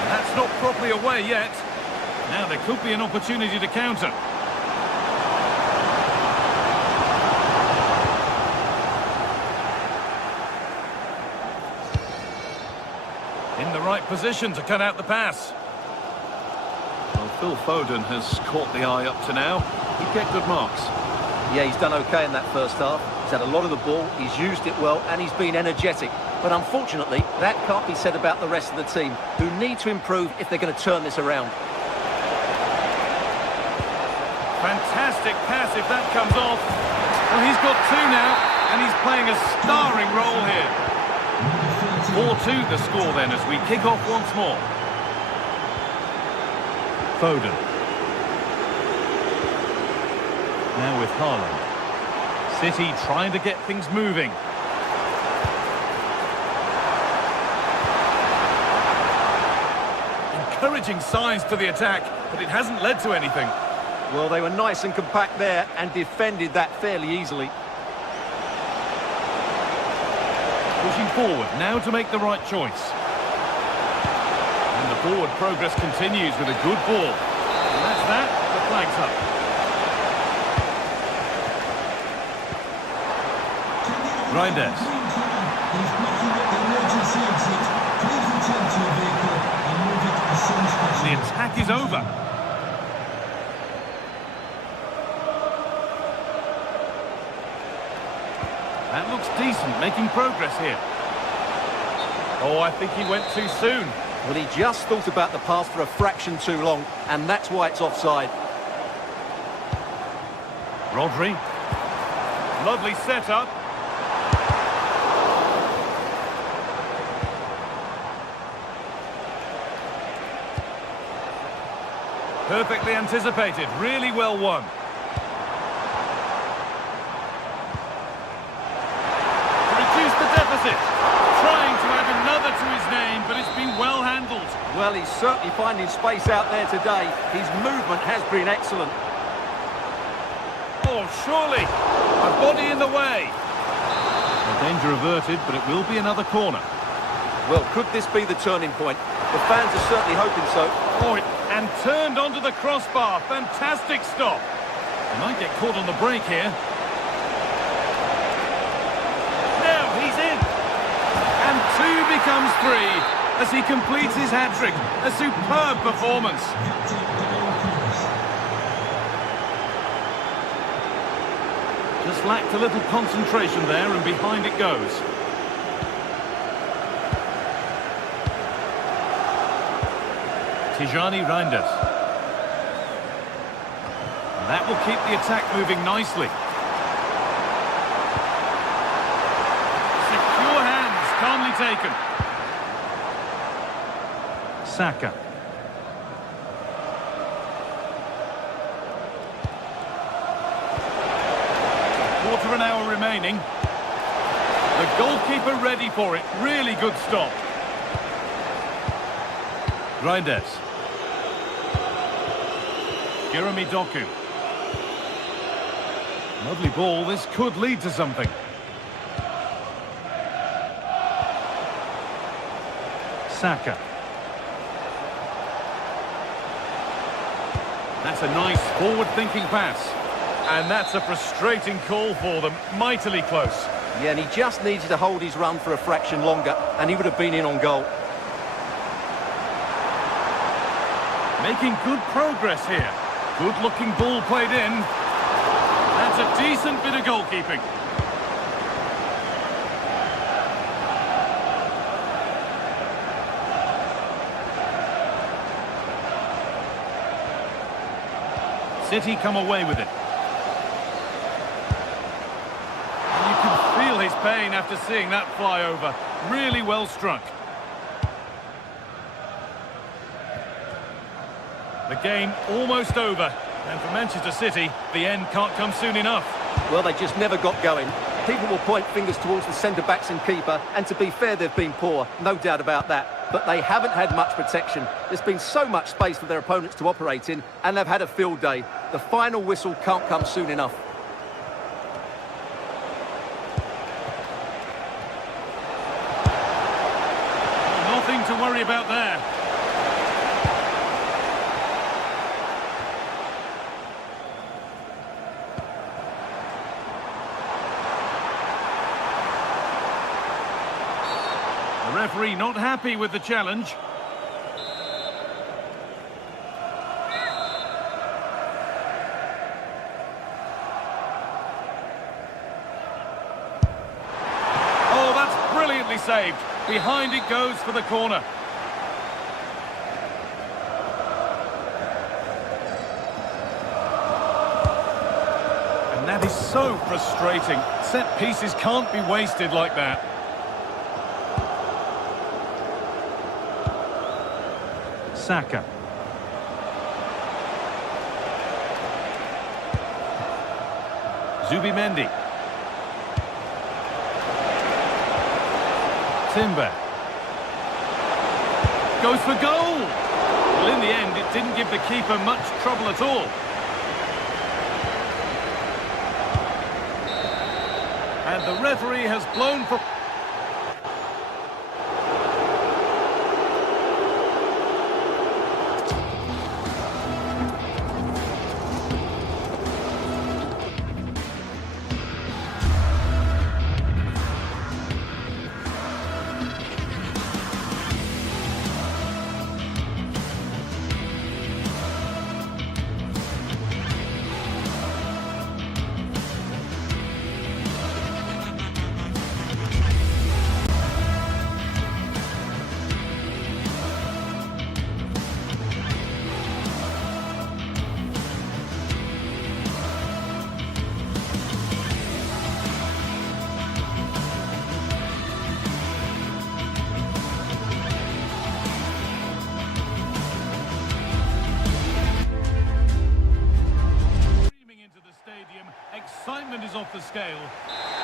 That's not properly away yet. Now there could be an opportunity to counter. In the right position to cut out the pass. Well, Phil Foden has caught the eye up to now. He'd get good marks. Yeah, he's done okay in that first half. He's had a lot of the ball, he's used it well, and he's been energetic. But unfortunately, that can't be said about the rest of the team, who need to improve if they're going to turn this around. Fantastic pass if that comes off. Well, he's got two now, and he's playing a starring role here. 4-2 the score then as we kick off once more. Foden. Now with Haaland. City trying to get things moving. Encouraging signs to the attack, but it hasn't led to anything. Well, they were nice and compact there and defended that fairly easily. Pushing forward now to make the right choice. And the forward progress continues with a good ball. And that's that, the flag's up. Reinders. The attack is over. That looks decent, making progress here. Oh, I think he went too soon. Well, he just thought about the pass for a fraction too long, and that's why it's offside. Rodri. Lovely setup. Perfectly anticipated, really well won. To reduce the deficit. Trying to add another to his name, but it's been well handled. Well, he's certainly finding space out there today. His movement has been excellent. Oh, surely. A body in the way. The danger averted, but it will be another corner. Well, could this be the turning point? The fans are certainly hoping so. Oh, and turned onto the crossbar. Fantastic stop. He might get caught on the break here. Now he's in. And 2 becomes 3 as he completes his hat-trick. A superb performance. Just lacked a little concentration there, and behind it goes. Tijani Reinders. That will keep the attack moving nicely. Secure hands, calmly taken. Saka. Quarter of an hour remaining. The goalkeeper ready for it. Really good stop. Reinders. Jeremy Doku. Lovely ball, this could lead to something. Saka. That's a nice forward-thinking pass. And that's a frustrating call for them, mightily close. Yeah, and he just needed to hold his run for a fraction longer, and he would have been in on goal. Making good progress here. Good-looking ball played in. That's a decent bit of goalkeeping. City come away with it. You can feel his pain after seeing that fly over. Really well struck. The game almost over, and for Manchester City, the end can't come soon enough. Well, they just never got going. People will point fingers towards the centre-backs and keeper, and to be fair, they've been poor, no doubt about that. But they haven't had much protection. There's been so much space for their opponents to operate in, and they've had a field day. The final whistle can't come soon enough. Nothing to worry about there. The referee not happy with the challenge. Oh, that's brilliantly saved. Behind it goes for the corner. And that is so frustrating. Set pieces can't be wasted like that. Saka. Zubimendi. Timber. Goes for goal! Well, in the end, it didn't give the keeper much trouble at all. And the referee has blown for... scale.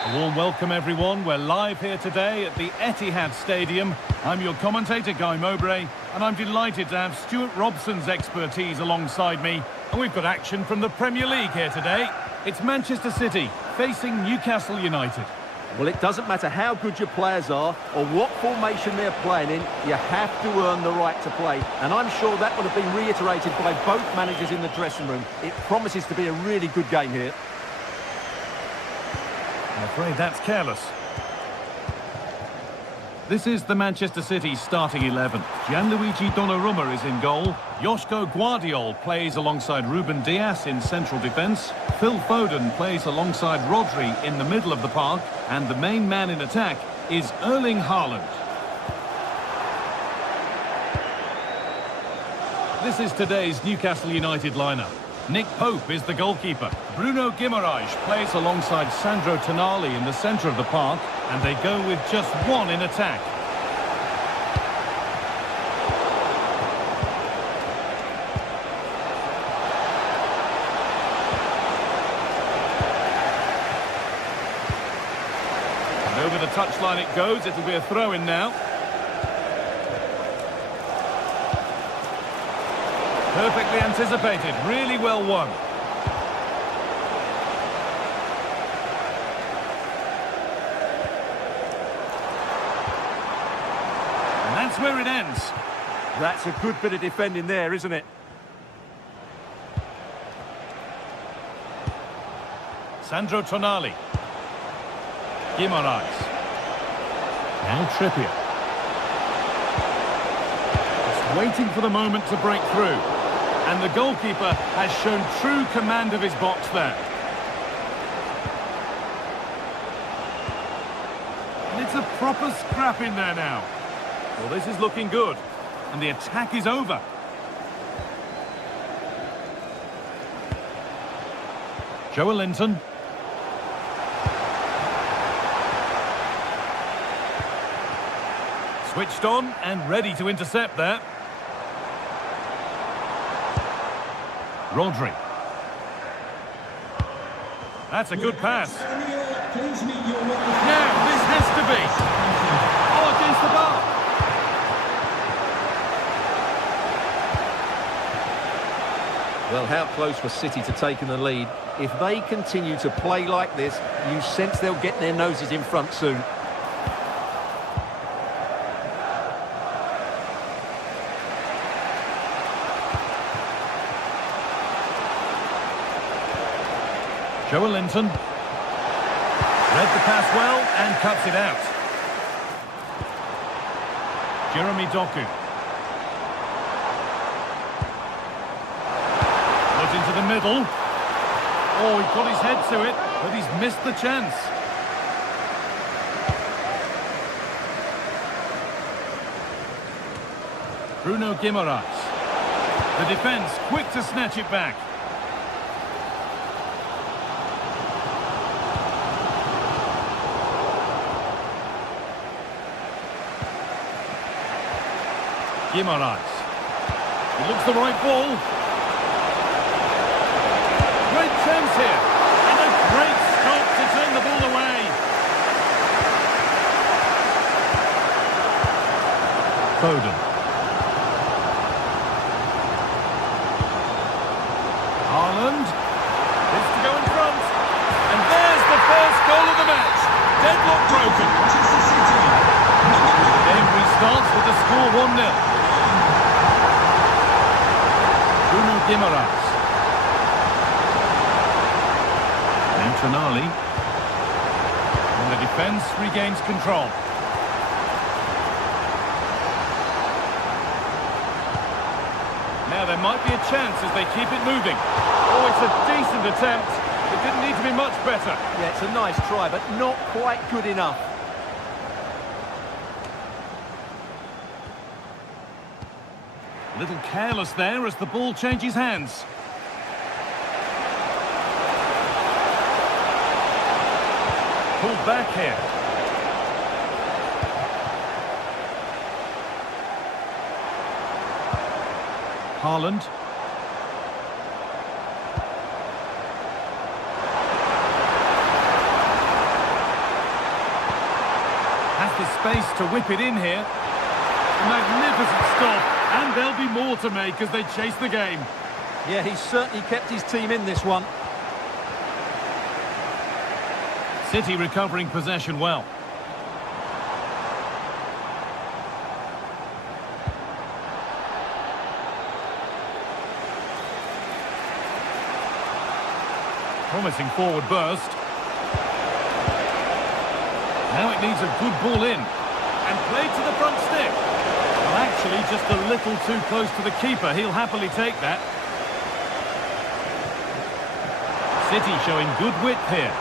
A warm welcome, everyone. We're live here today at the Etihad Stadium. I'm your commentator, Guy Mowbray, and I'm delighted to have Stuart Robson's expertise alongside me. And we've got action from the Premier League here today. It's Manchester City facing Newcastle United. Well, it doesn't matter how good your players are or what formation they're playing in, you have to earn the right to play. And I'm sure that would have been reiterated by both managers in the dressing room. It promises to be a really good game here. I'm afraid that's careless. This is the Manchester City starting 11. Gianluigi Donnarumma is in goal. Joško Guardiol plays alongside Ruben Dias in central defence. Phil Foden plays alongside Rodri in the middle of the park. And the main man in attack is Erling Haaland. This is today's Newcastle United lineup. Nick Pope is the goalkeeper. Bruno Guimaraes plays alongside Sandro Tonali in the centre of the park, and they go with just one in attack. And over the touchline it goes. It'll be a throw-in now. Perfectly anticipated, really well won. And that's where it ends. That's a good bit of defending there, isn't it? Sandro Tonali. Guimaraes. Now Trippier. Just waiting for the moment to break through. And the goalkeeper has shown true command of his box there. And it's a proper scrap in there now. Well, this is looking good. And the attack is over. Joelinton. Switched on and ready to intercept there. Rodri. That's a good pass. Now, this has to be. Oh, against the bar. Well, how close was City to taking the lead? If they continue to play like this, you sense they'll get their noses in front soon. Joelinton. Read the pass well and cuts it out. Jeremy Doku. Put into the middle. Oh, he got his head to it, but he's missed the chance. Bruno Guimaraes. The defence quick to snatch it back. Guimaraes. He looks the right ball. Great chance here. And a great stop to turn the ball away. Foden. Haaland. It's to go in front. And there's the first goal of the match. Deadlock broken. The game restarts with the score 1-0. Bruno Guimaraes. And Tonali. And the defence regains control. Now there might be a chance as they keep it moving. Oh, it's a decent attempt. It didn't need to be much better. Yeah, it's a nice try, but not quite good enough. A little careless there as the ball changes hands. Pulled back here. Haaland. has the space to whip it in here. A magnificent stop, and there'll be more to make as they chase the game. Yeah, he's certainly kept his team in this one. City recovering possession well. Promising forward burst. Now it needs a good ball in. And played to the front stick. Well, actually, just a little too close to the keeper. He'll happily take that. City showing good width here.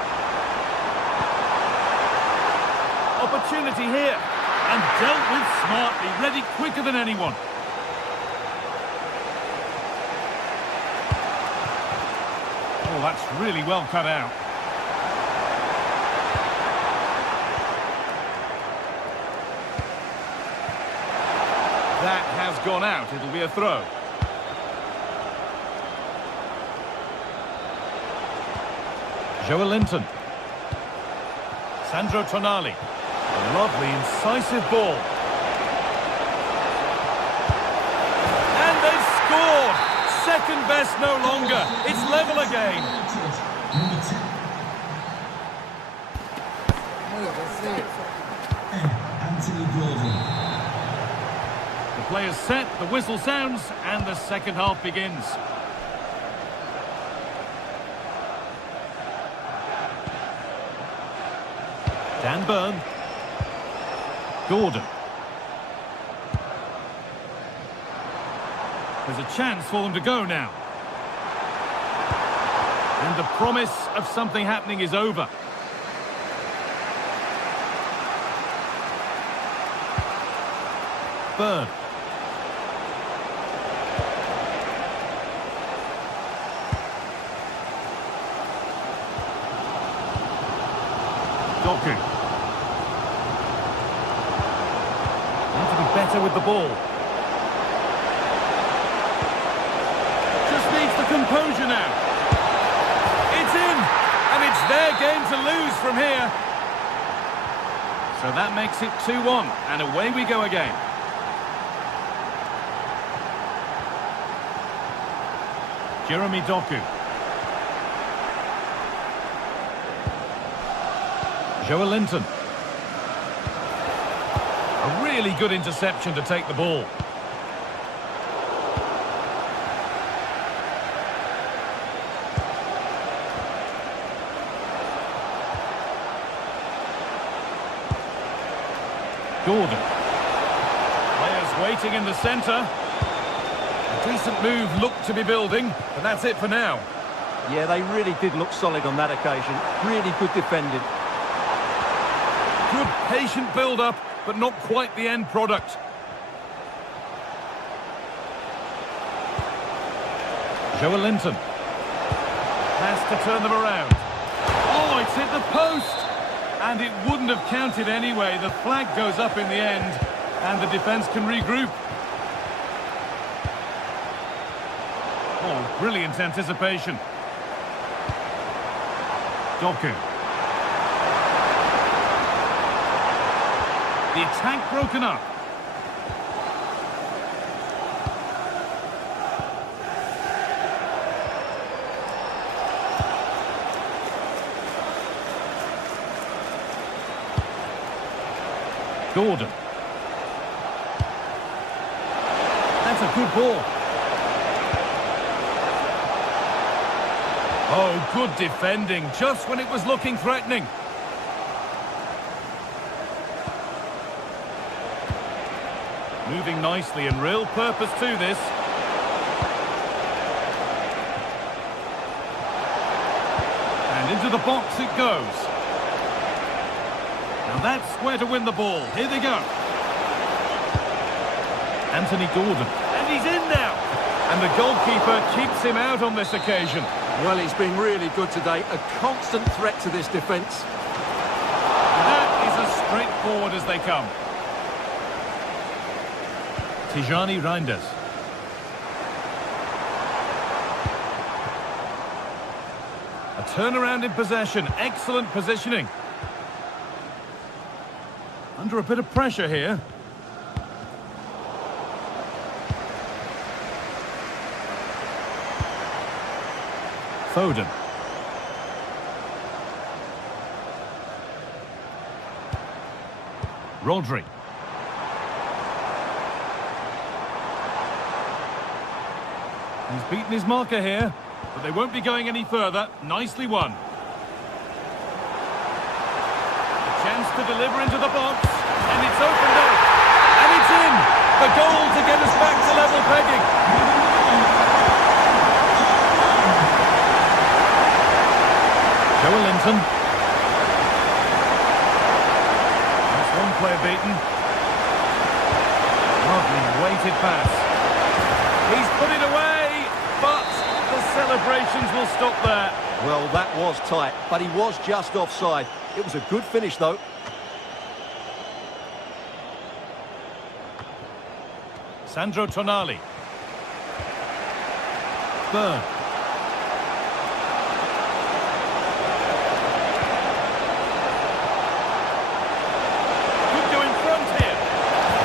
Opportunity here. And dealt with smartly. Ready quicker than anyone. Oh, that's really well cut out. That has gone out. It'll be a throw. Joelinton. Sandro Tonali. A lovely, incisive ball. And they've scored! Second best no longer. It's level again. The players set, the whistle sounds, and the second half begins. Dan Burn. Gordon. There's a chance for them to go now. And the promise of something happening is over. Burn. Doku. Need to be better with the ball. Just needs the composure now. It's in, and it's their game to lose from here. So that makes it 2-1, and away we go again. Jeremy Doku. Joelinton. A really good interception to take the ball. Gordon. Players waiting in the centre. A decent move looked to be building, but that's it for now. Yeah, they really did look solid on that occasion. Really good defending. Good patient build-up, but not quite the end product. Joelinton. Has to turn them around. Oh, it's hit the post! And it wouldn't have counted anyway. The flag goes up in the end, and the defence can regroup. Oh, brilliant anticipation. Doku. The attack broken up. Gordon. That's a good ball. Oh, good defending, just when it was looking threatening. Moving nicely and real purpose to this. And into the box it goes. Now that's where to win the ball. Here they go. Anthony Gordon. And he's in now. And the goalkeeper keeps him out on this occasion. Well, he's been really good today. A constant threat to this defence. That is as straightforward as they come. Tijani Reinders. A turnaround in possession. Excellent positioning. Under a bit of pressure here. Foden. Rodri. He's beaten his marker here, but they won't be going any further. Nicely won. A chance to deliver into the box, and it's opened up, and it's in! The goal to get us back to level pegging. Linton. That's one player beaten. Lovely weighted pass. He's put it away, but the celebrations will stop there. Well, that was tight, but he was just offside. It was a good finish, though. Sandro Tonali. Burn.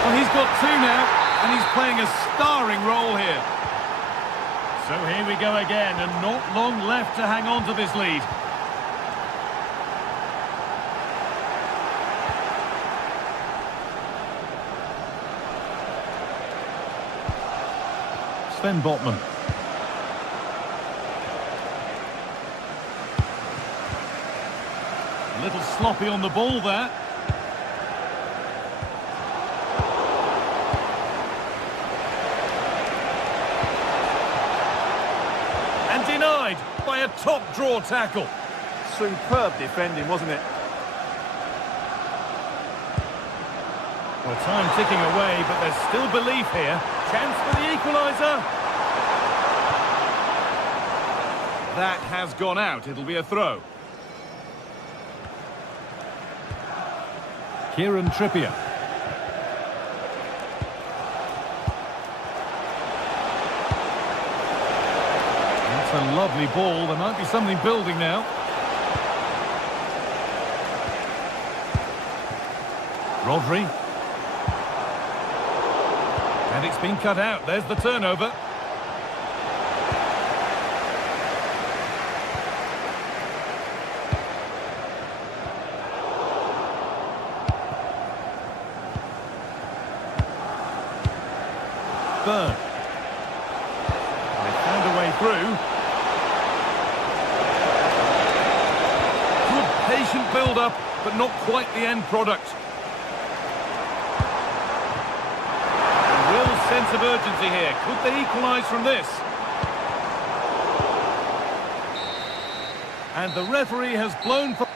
He's got two now, and he's playing a starring role here. So here we go again, and not long left to hang on to this lead. Sven Botman. A little sloppy on the ball there. Denied by a top draw tackle. Superb defending, wasn't it? Well, time ticking away, but there's still belief here. Chance for the equaliser. That has gone out. It'll be a throw. Kieran Trippier. That's a lovely ball. There might be something building now. Rodri. And it's been cut out. There's the turnover. Burn. They found a way through. Good patient build-up, but not quite the end product. A real sense of urgency here. Could they equalise from this? And the referee has blown for...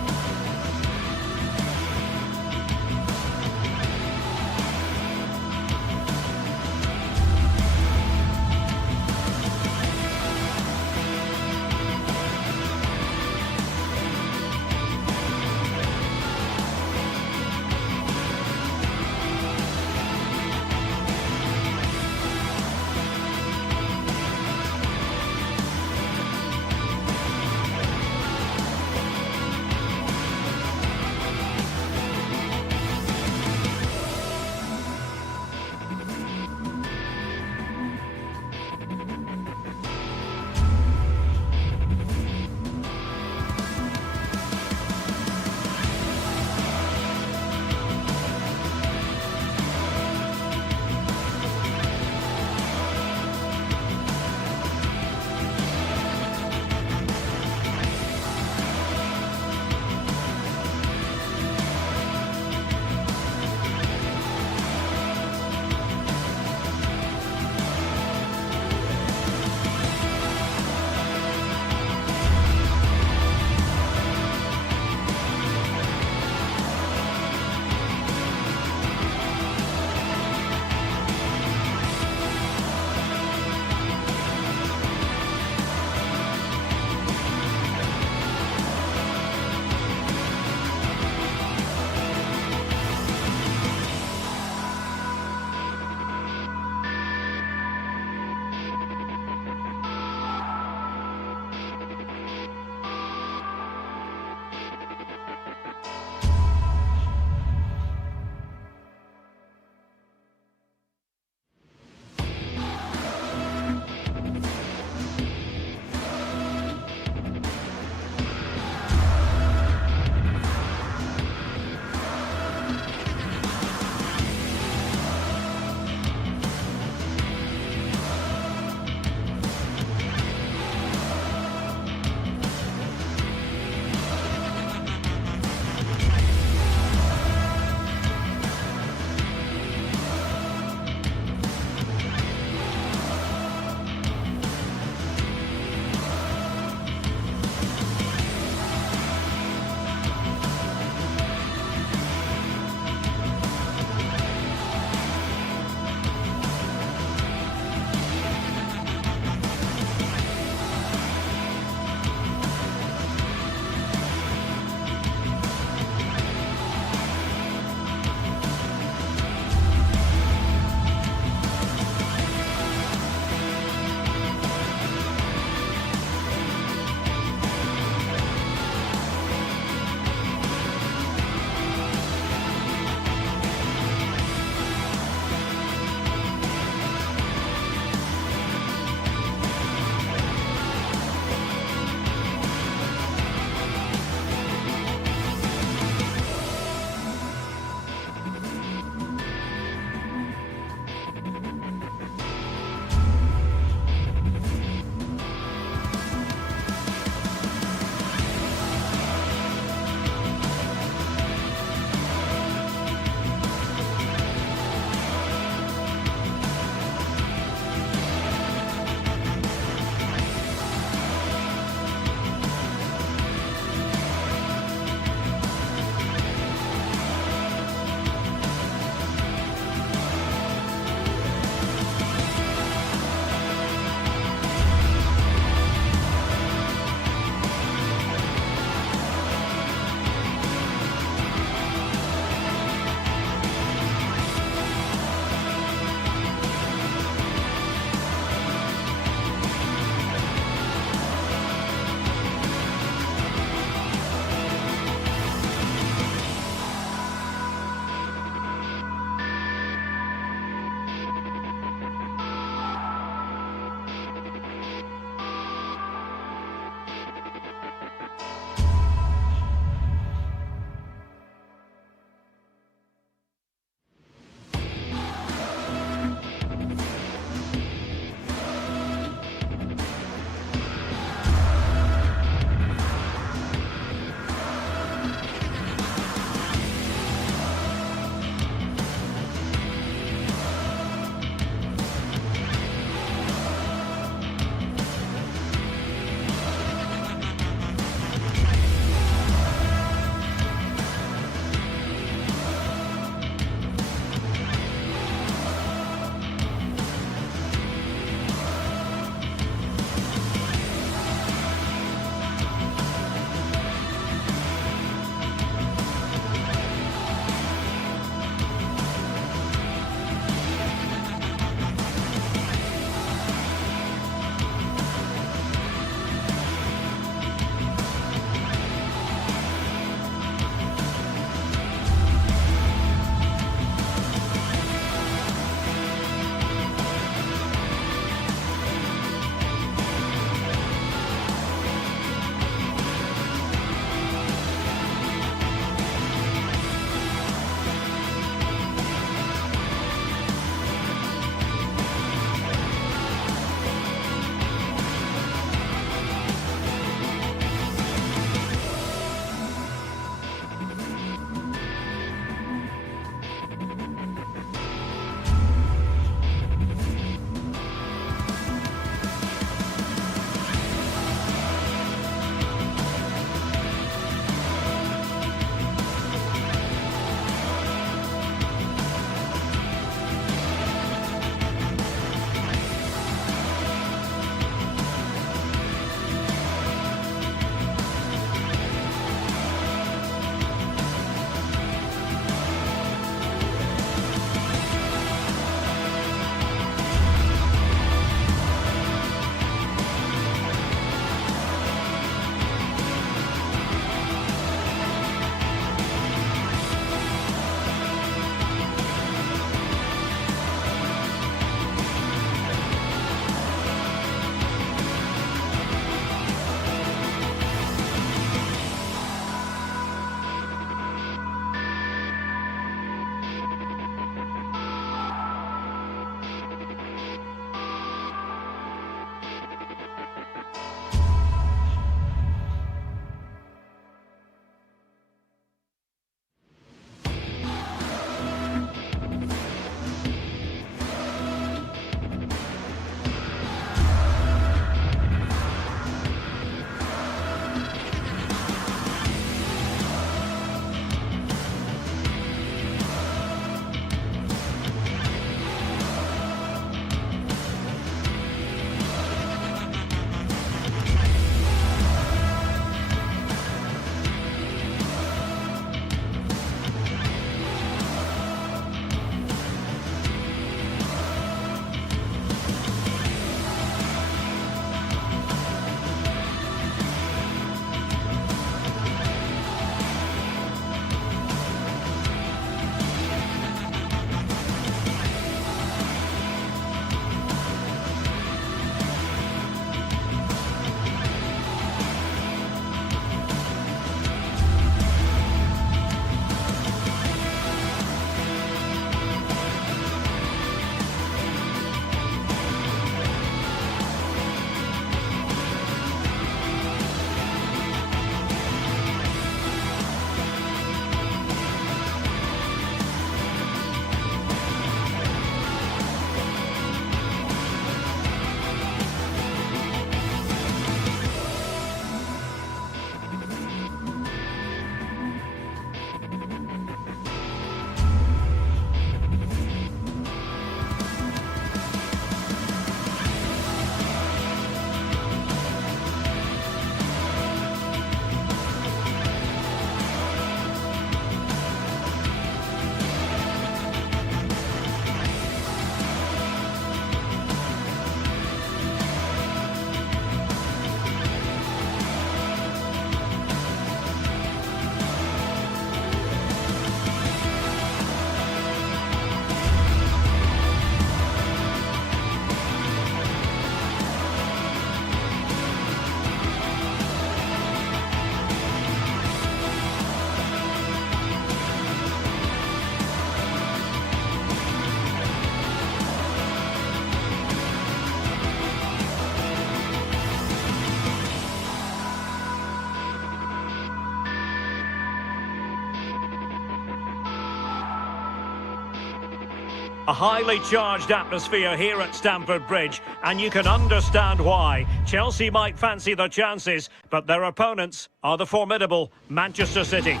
A highly charged atmosphere here at Stamford Bridge, and you can understand why. Chelsea might fancy their chances, but their opponents are the formidable Manchester City.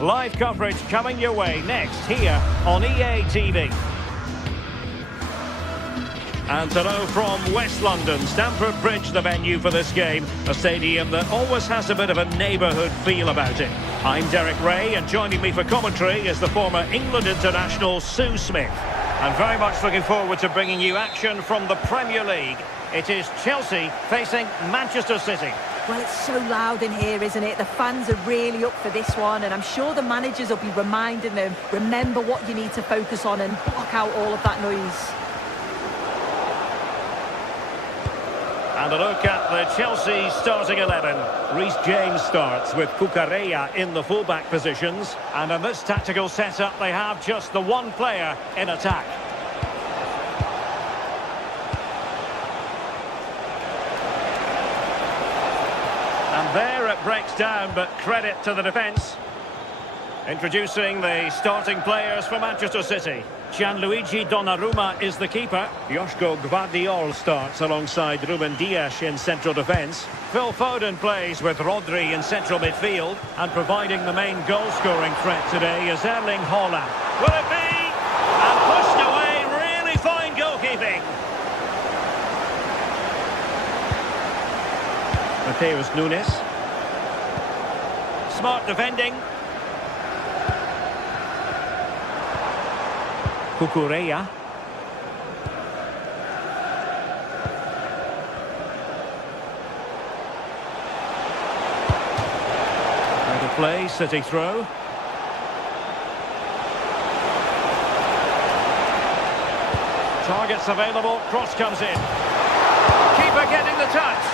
Live coverage coming your way next here on EA TV. And hello from West London. Stamford Bridge, the venue for this game. A stadium that always has a bit of a neighbourhood feel about it. I'm Derek Ray, and joining me for commentary is the former England international Sue Smith. I'm very much looking forward to bringing you action from the Premier League. It is Chelsea facing Manchester City. Well, it's so loud in here, isn't it? The fans are really up for this one, and I'm sure the managers will be reminding them, remember what you need to focus on and block out all of that noise. And a look at the Chelsea starting 11. Reece James starts with Cucurella in the fullback positions. And in this tactical setup, they have just the one player in attack. And there it breaks down, but credit to the defence. Introducing the starting players for Manchester City. Gianluigi Donnarumma is the keeper. Joško Gvardiol starts alongside Ruben Dias in central defence. Phil Foden plays with Rodri in central midfield. And providing the main goal-scoring threat today is Erling Haaland. Will it be? And pushed away, really fine goalkeeping. Mateus Nunes. Smart defending. Cucurella. Out of play, City throw. Targets available, cross comes in. Keeper getting the touch.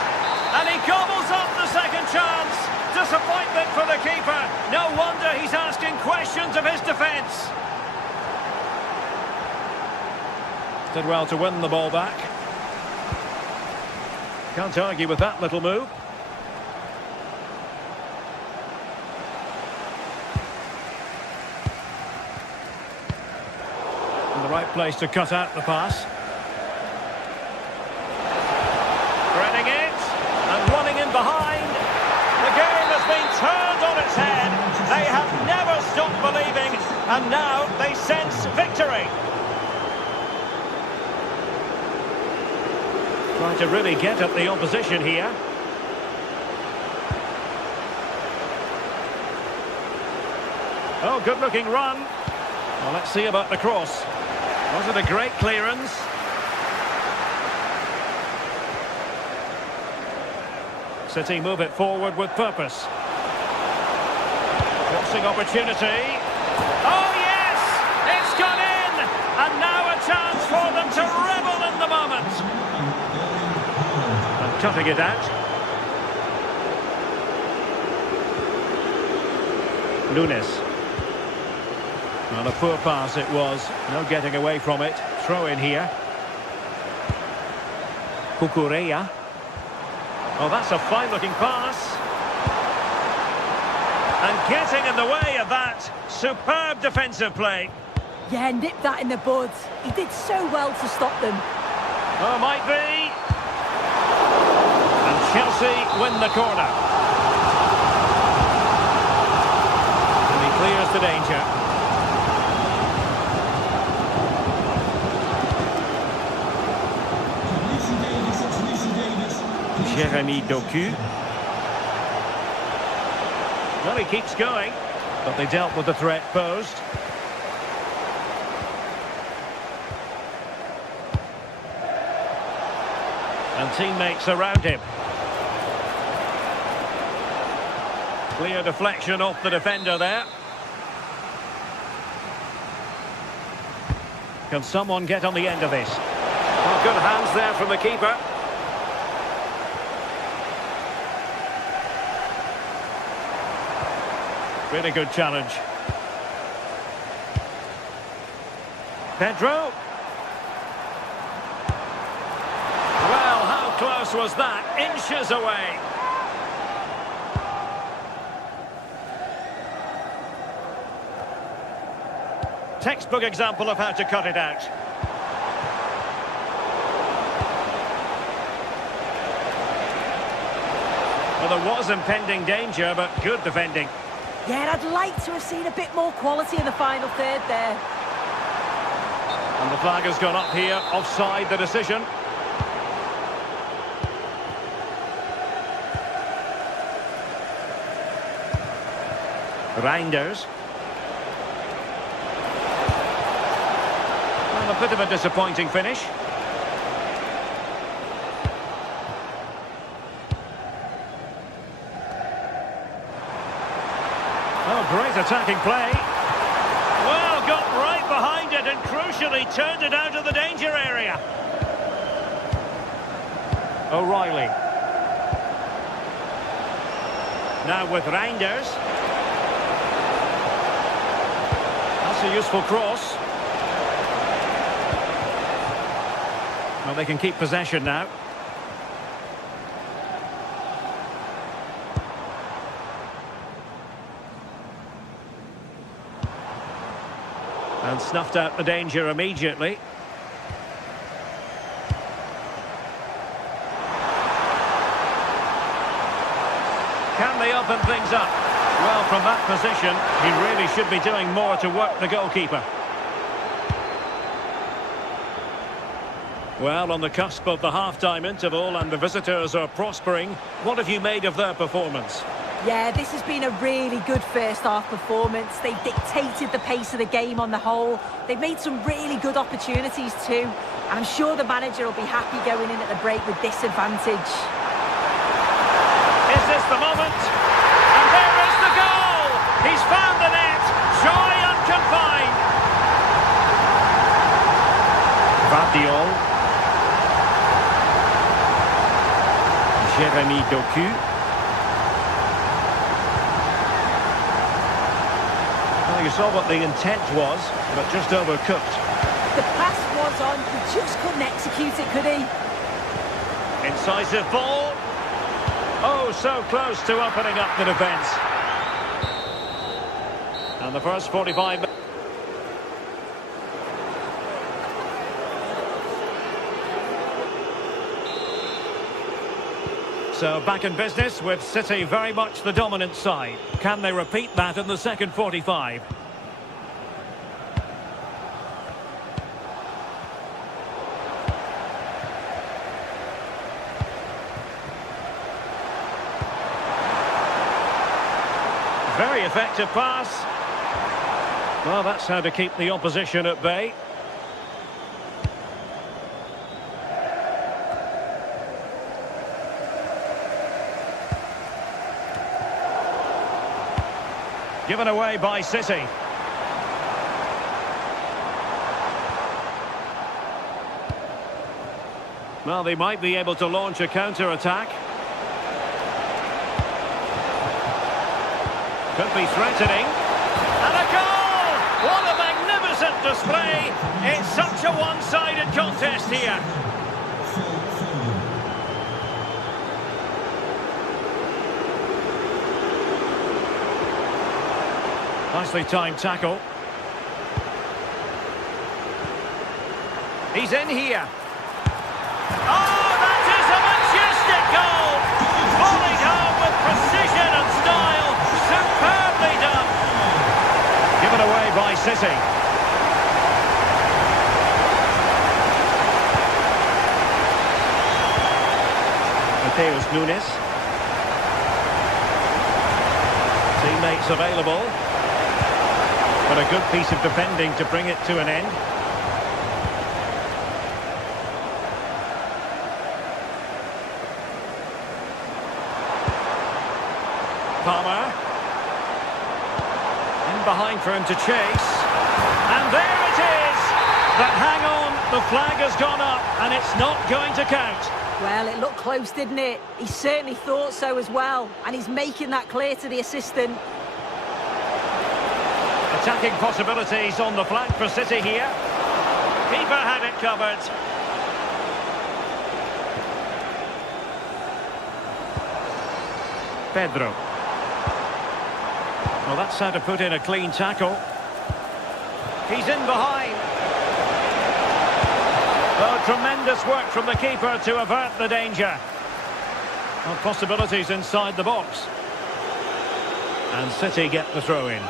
And he gobbles up the second chance. Disappointment for the keeper. No wonder he's asking questions of his defence. Did well to win the ball back. Can't argue with that little move. In the right place to cut out the pass. Threading it and running in behind. The game has been turned on its head. They have never stopped believing, and now they sense victory. Trying to really get at the opposition here. Oh, good-looking run. Well, let's see about the cross. Was it a great clearance? City move it forward with purpose. Crossing opportunity. Oh, yes! It's gone in! And now a chance for them to revel in the moment. Cutting it out. Nunes. Well, a poor pass it was. No getting away from it. Throw in here. Cucurella. Oh, that's a fine-looking pass. And getting in the way of that. Superb defensive play. Yeah, nipped that in the bud. He did so well to stop them. Oh, might be. Chelsea win the corner. And he clears the danger. Jeremy Doku. Well, he keeps going, but they dealt with the threat posed. And teammates around him. Clear deflection off the defender there. Can someone get on the end of this? Well, good hands there from the keeper. Really good challenge. Pedro. Well, how close was that? Inches away. textbook example of how to cut it out. Well, there was impending danger, but good defending. Yeah, I'd like to have seen a bit more quality in the final third there. And the flag has gone up here, offside the decision. Reinders. Well, a bit of a disappointing finish. Oh, great attacking play. Well, got right behind it and crucially turned it out of the danger area. O'Reilly. Now with Reinders. That's a useful cross. Well, they can keep possession now. And snuffed out the danger immediately. Can they open things up? Well, from that position, he really should be doing more to work the goalkeeper. Well, on the cusp of the half-time interval and the visitors are prospering. What have you made of their performance? Yeah, this has been a really good first-half performance. They've dictated the pace of the game on the whole. They've made some really good opportunities too. And I'm sure the manager will be happy going in at the break with this advantage. Is this the moment? And there is the goal! He's found the net! Joy unconfined! Vardiol. Jérémy Doku. Well, you saw what the intent was, but just overcooked. The pass was on, he just couldn't execute it, could he? Incisive ball. Oh, so close to opening up the defence. And the first 45 minutes. So back in business with City very much the dominant side. Can they repeat that in the second 45? Very effective pass. Well, that's how to keep the opposition at bay. Given away by City. Well, they might be able to launch a counter-attack. Could be threatening. And a goal! What a magnificent display! It's such a one-sided contest here. Nicely timed tackle. He's in here. Oh, that is a majestic goal! Volleyed home with precision and style. Superbly done. Given away by City. Mateus Nunes. Teammates available. But a good piece of defending to bring it to an end. Palmer. In behind for him to chase. And there it is! But hang on, the flag has gone up and it's not going to count. Well, it looked close, didn't it? He certainly thought so as well. And he's making that clear to the assistant. Attacking possibilities on the flank for City here. Keeper had it covered. Pedro. Well, that's how to put in a clean tackle. He's in behind. Oh, tremendous work from the keeper to avert the danger. Well, possibilities inside the box. And City get the throw in.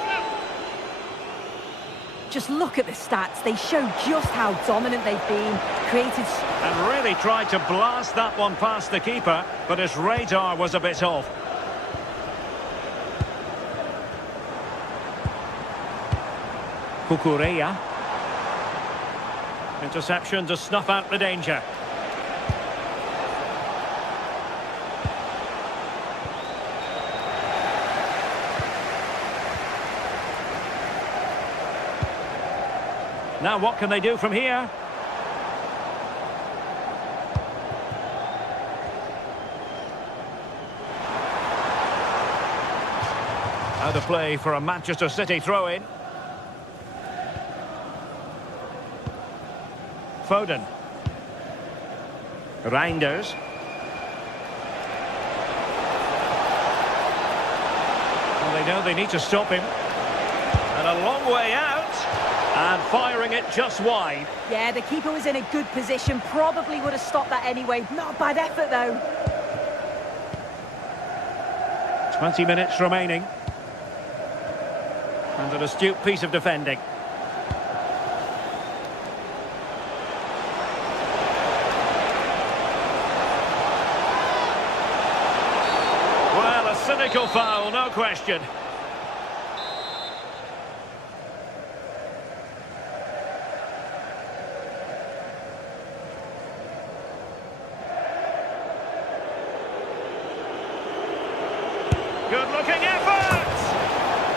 Just look at the stats. They show just how dominant they've been. Created... And really tried to blast that one past the keeper, but his radar was a bit off. Kukureya. Interception to snuff out the danger. Now what can they do from here? Out of play for a Manchester City throw-in. Foden. Reinders. Well, they know they need to stop him. And a long way out. And firing it just wide. Yeah, the keeper was in a good position. Probably would have stopped that anyway. Not a bad effort, though. 20 minutes remaining. And an astute piece of defending. Well, a cynical foul, no question. Good-looking effort!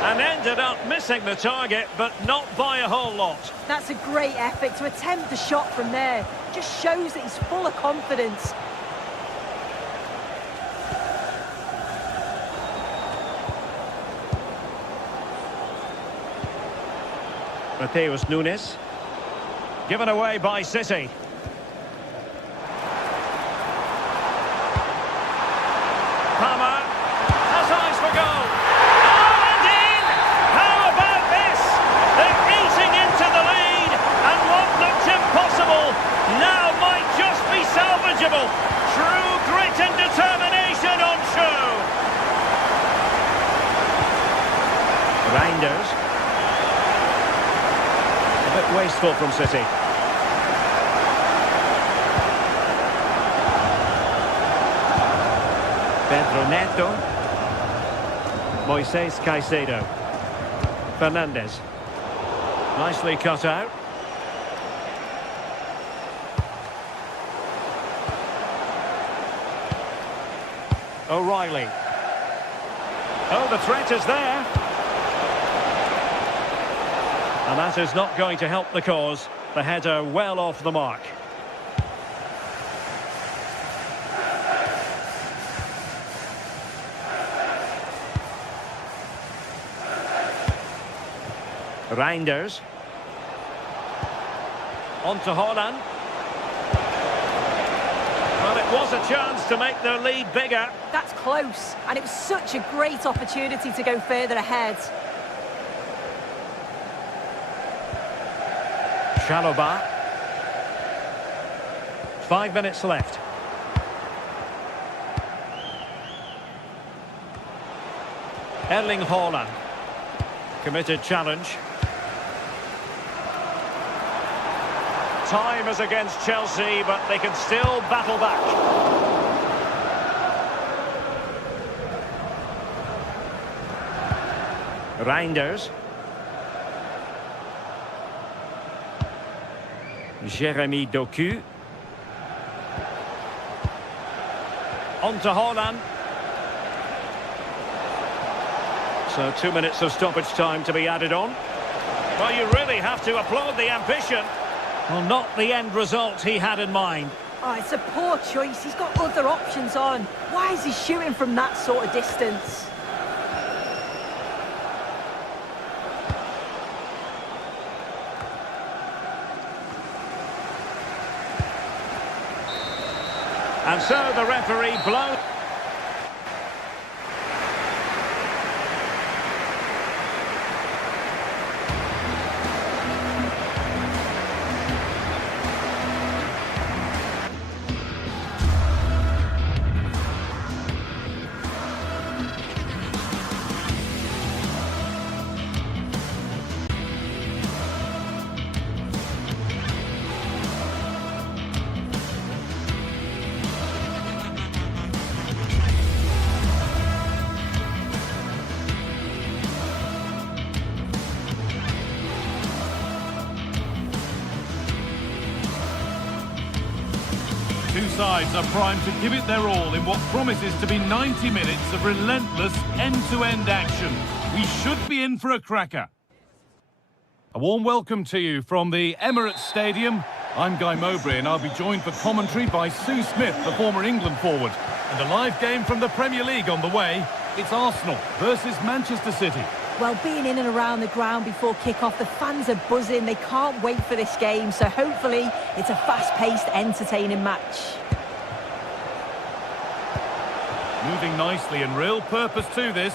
And ended up missing the target, but not by a whole lot. That's a great effort to attempt the shot from there. Just shows that he's full of confidence. Mateus Nunes. Given away by City. Palmer. Eyes for goal. Oh, and in! How about this? They're eating into the lead, and what looked impossible now might just be salvageable. True grit and determination on show. Reinders. A bit wasteful from City. Pedro Neto. Moises Caicedo. Fernandes. Nicely cut out. O'Reilly. Oh, the threat is there. And that is not going to help the cause. The header well off the mark. Reinders. On to Haaland. Well, it was a chance to make their lead bigger. That's close, and it was such a great opportunity to go further ahead. Chalobah. 5 minutes left. Erling Haaland. Committed challenge. Time is against Chelsea, but they can still battle back. Reinders. Jeremy Doku. On to Haaland. So 2 minutes of stoppage time to be added on. Well, you really have to applaud the ambition. Well, not the end result he had in mind. Oh, it's a poor choice. He's got other options on. Why is he shooting from that sort of distance? And so the referee blows. Two sides are primed to give it their all in what promises to be 90 minutes of relentless end-to-end action. We should be in for a cracker. A warm welcome to you from the Emirates Stadium. I'm Guy Mowbray and I'll be joined for commentary by Sue Smith, the former England forward. And a live game from the Premier League on the way. It's Arsenal versus Manchester City. Well, being in and around the ground before kick-off, the fans are buzzing. They can't wait for this game, so hopefully it's a fast-paced, entertaining match. Moving nicely and real purpose to this.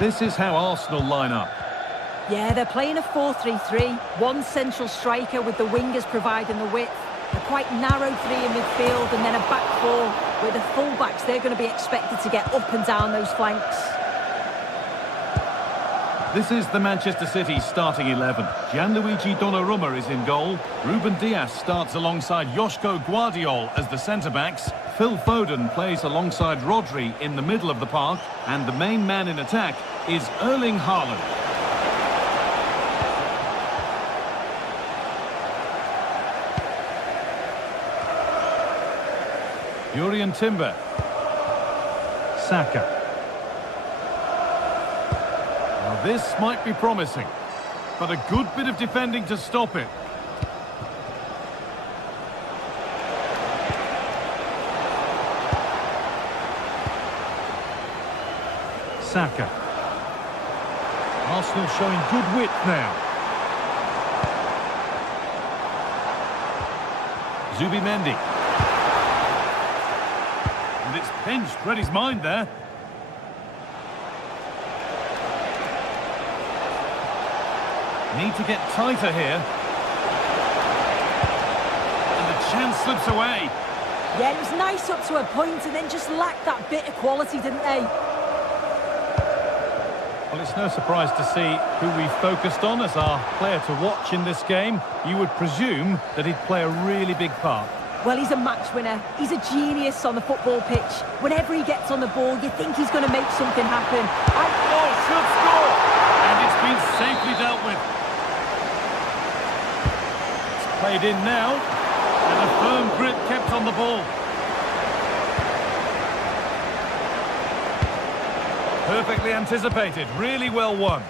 This is how Arsenal line up. Yeah, they're playing a 4-3-3. One central striker with the wingers providing the width. A quite narrow three in midfield and then a back four where the full-backs, they're going to be expected to get up and down those flanks. This is the Manchester City starting 11. Gianluigi Donnarumma is in goal. Ruben Dias starts alongside Joško Guardiol as the centre-backs. Phil Foden plays alongside Rodri in the middle of the park. And the main man in attack is Erling Haaland. Jurrien Timber. Saka. Now this might be promising, but a good bit of defending to stop it. Saka. Arsenal showing good width now. Zubimendi. And it's pinched, read his mind there. Need to get tighter here. And the chance slips away. Yeah, it was nice up to a point and then just lacked that bit of quality, didn't they? Well, it's no surprise to see who we focused on as our player to watch in this game. You would presume that he'd play a really big part. Well, he's a match winner. He's a genius on the football pitch. Whenever he gets on the ball, you think he's going to make something happen. Oh, should score! And it's been safely dealt with. It's played in now. And a firm grip kept on the ball. Perfectly anticipated. Really well won.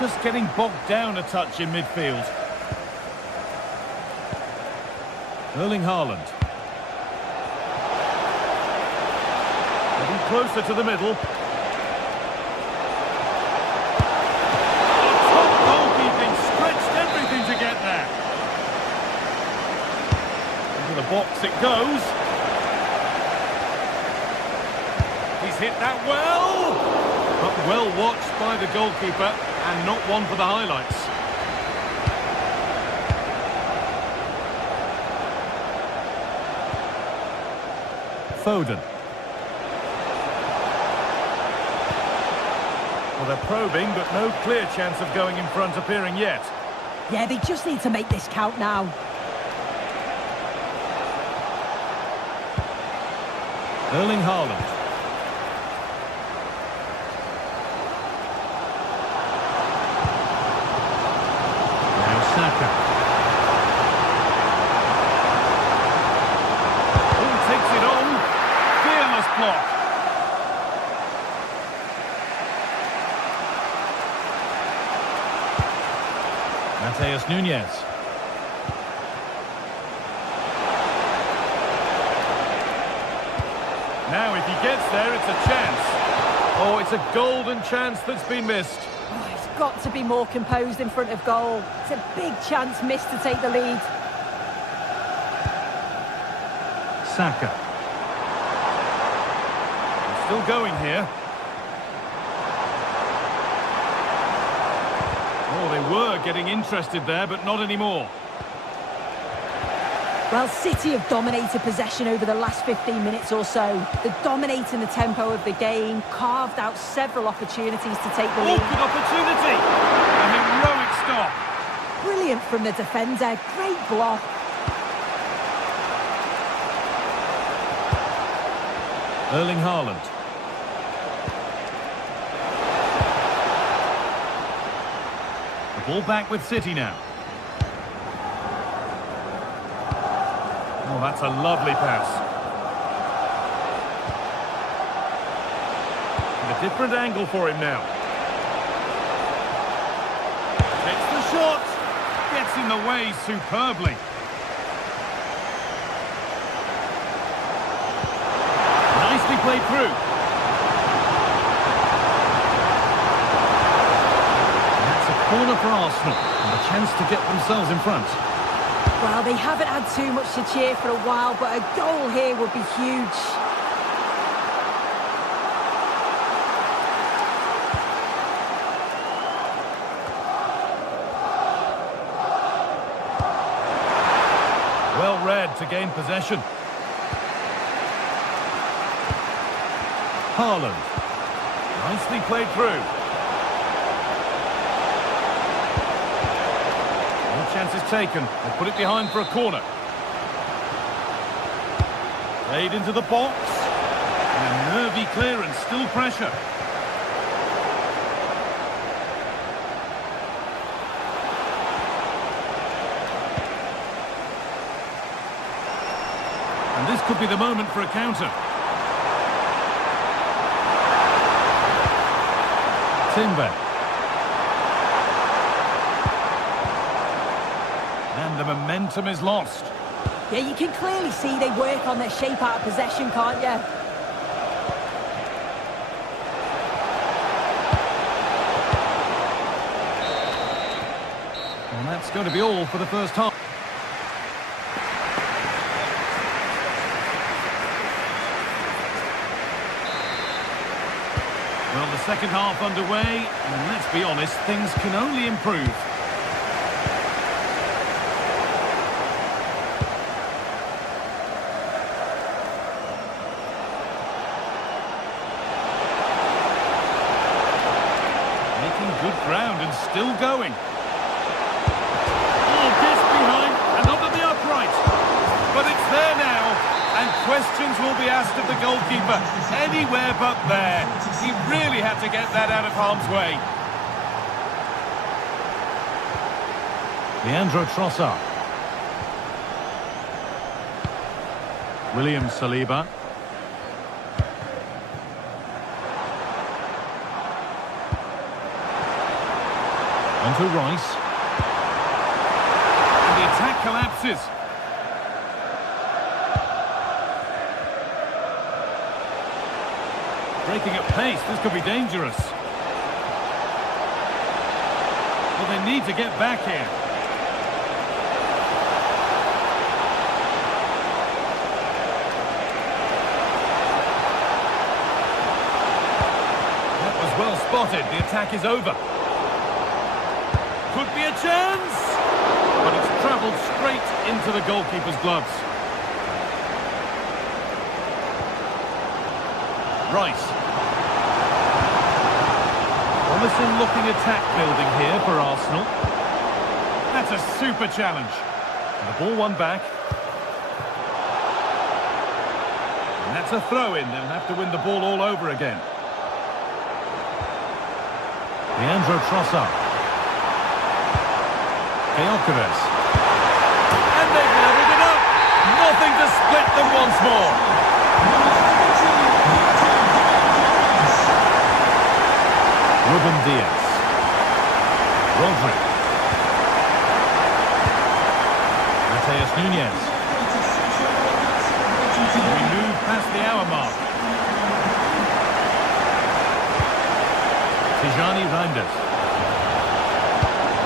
Just getting bogged down a touch in midfield. Erling Haaland. Getting closer to the middle. Top goalkeeping, stretched everything to get there. Into the box it goes. He's hit that well. But well watched by the goalkeeper. And not one for the highlights. Foden. Well, they're probing, but no clear chance of going in front appearing yet. Yeah, they just need to make this count now. Erling Haaland. Saka. Oh, takes it on. Fearless block. Mateus Nunes. Now, if he gets there, it's a chance. Oh, it's a golden chance that's been missed. Oh, he's got to be more composed in front of goal. It's a big chance missed to take the lead. Saka. Still going here. Oh, they were getting interested there, but not anymore. Well, City have dominated possession over the last 15 minutes or so. They're dominating the tempo of the game, carved out several opportunities to take the lead. Oh, good opportunity! A heroic stop. Brilliant from the defender, great block. Erling Haaland. Ball back with City now. Oh, that's a lovely pass. And a different angle for him now. Takes the shot. Gets in the way superbly. Nicely played through. And that's a corner for Arsenal. And a chance to get themselves in front. Well, they haven't had too much to cheer for a while, but a goal here would be huge. Well read to gain possession. Haaland. Nicely played through. No chances taken. They put it behind for a corner. Played into the box. And a nervy clearance, still pressure. And this could be the moment for a counter. Timber. And the momentum is lost. Yeah, you can clearly see they work on their shape out of possession, can't you? And that's going to be all for the first half. Well, the second half underway, and let's be honest, things can only improve. Making good ground and still going. Oh, gets behind and under the upright. But it's there now, and questions will be asked of the goalkeeper. Anywhere but there. He really had to get that out of harm's way. Leandro Trossard. William Saliba. Onto Rice. And the attack collapses. Breaking at pace, this could be dangerous. Well, they need to get back here. That was well spotted. The attack is over. Could be a chance! But it's travelled straight into the goalkeeper's gloves. Rice. Promising looking attack building here for Arsenal. That's a super challenge. And the ball won back. And that's a throw-in. They'll have to win the ball all over again. Leandro Trossard. Gyökeres. And they've leveled it up. Nothing to split them once more. Ruben Diaz. Rodri. Mateus Nunes. We move past the hour mark. Tijani Reinders.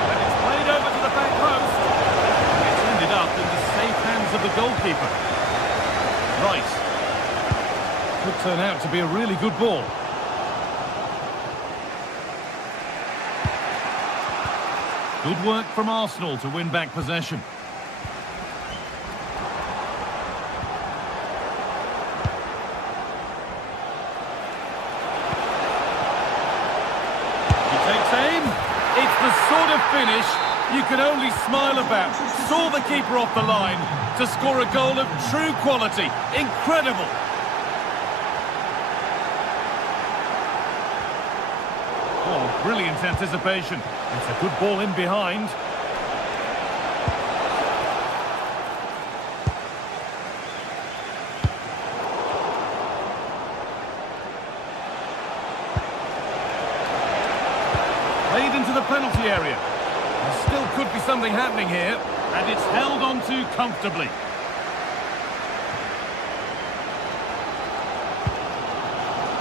And it's played over to the back post. It's ended up in the safe hands of the goalkeeper. Rice. Could turn out to be a really good ball. Good work from Arsenal to win back possession. He takes aim. It's the sort of finish you can only smile about. Saw the keeper off the line to score a goal of true quality. Incredible. Oh, Brilliant anticipation. It's a good ball in behind. Played into the penalty area. There still could be something happening here, and it's held on to comfortably.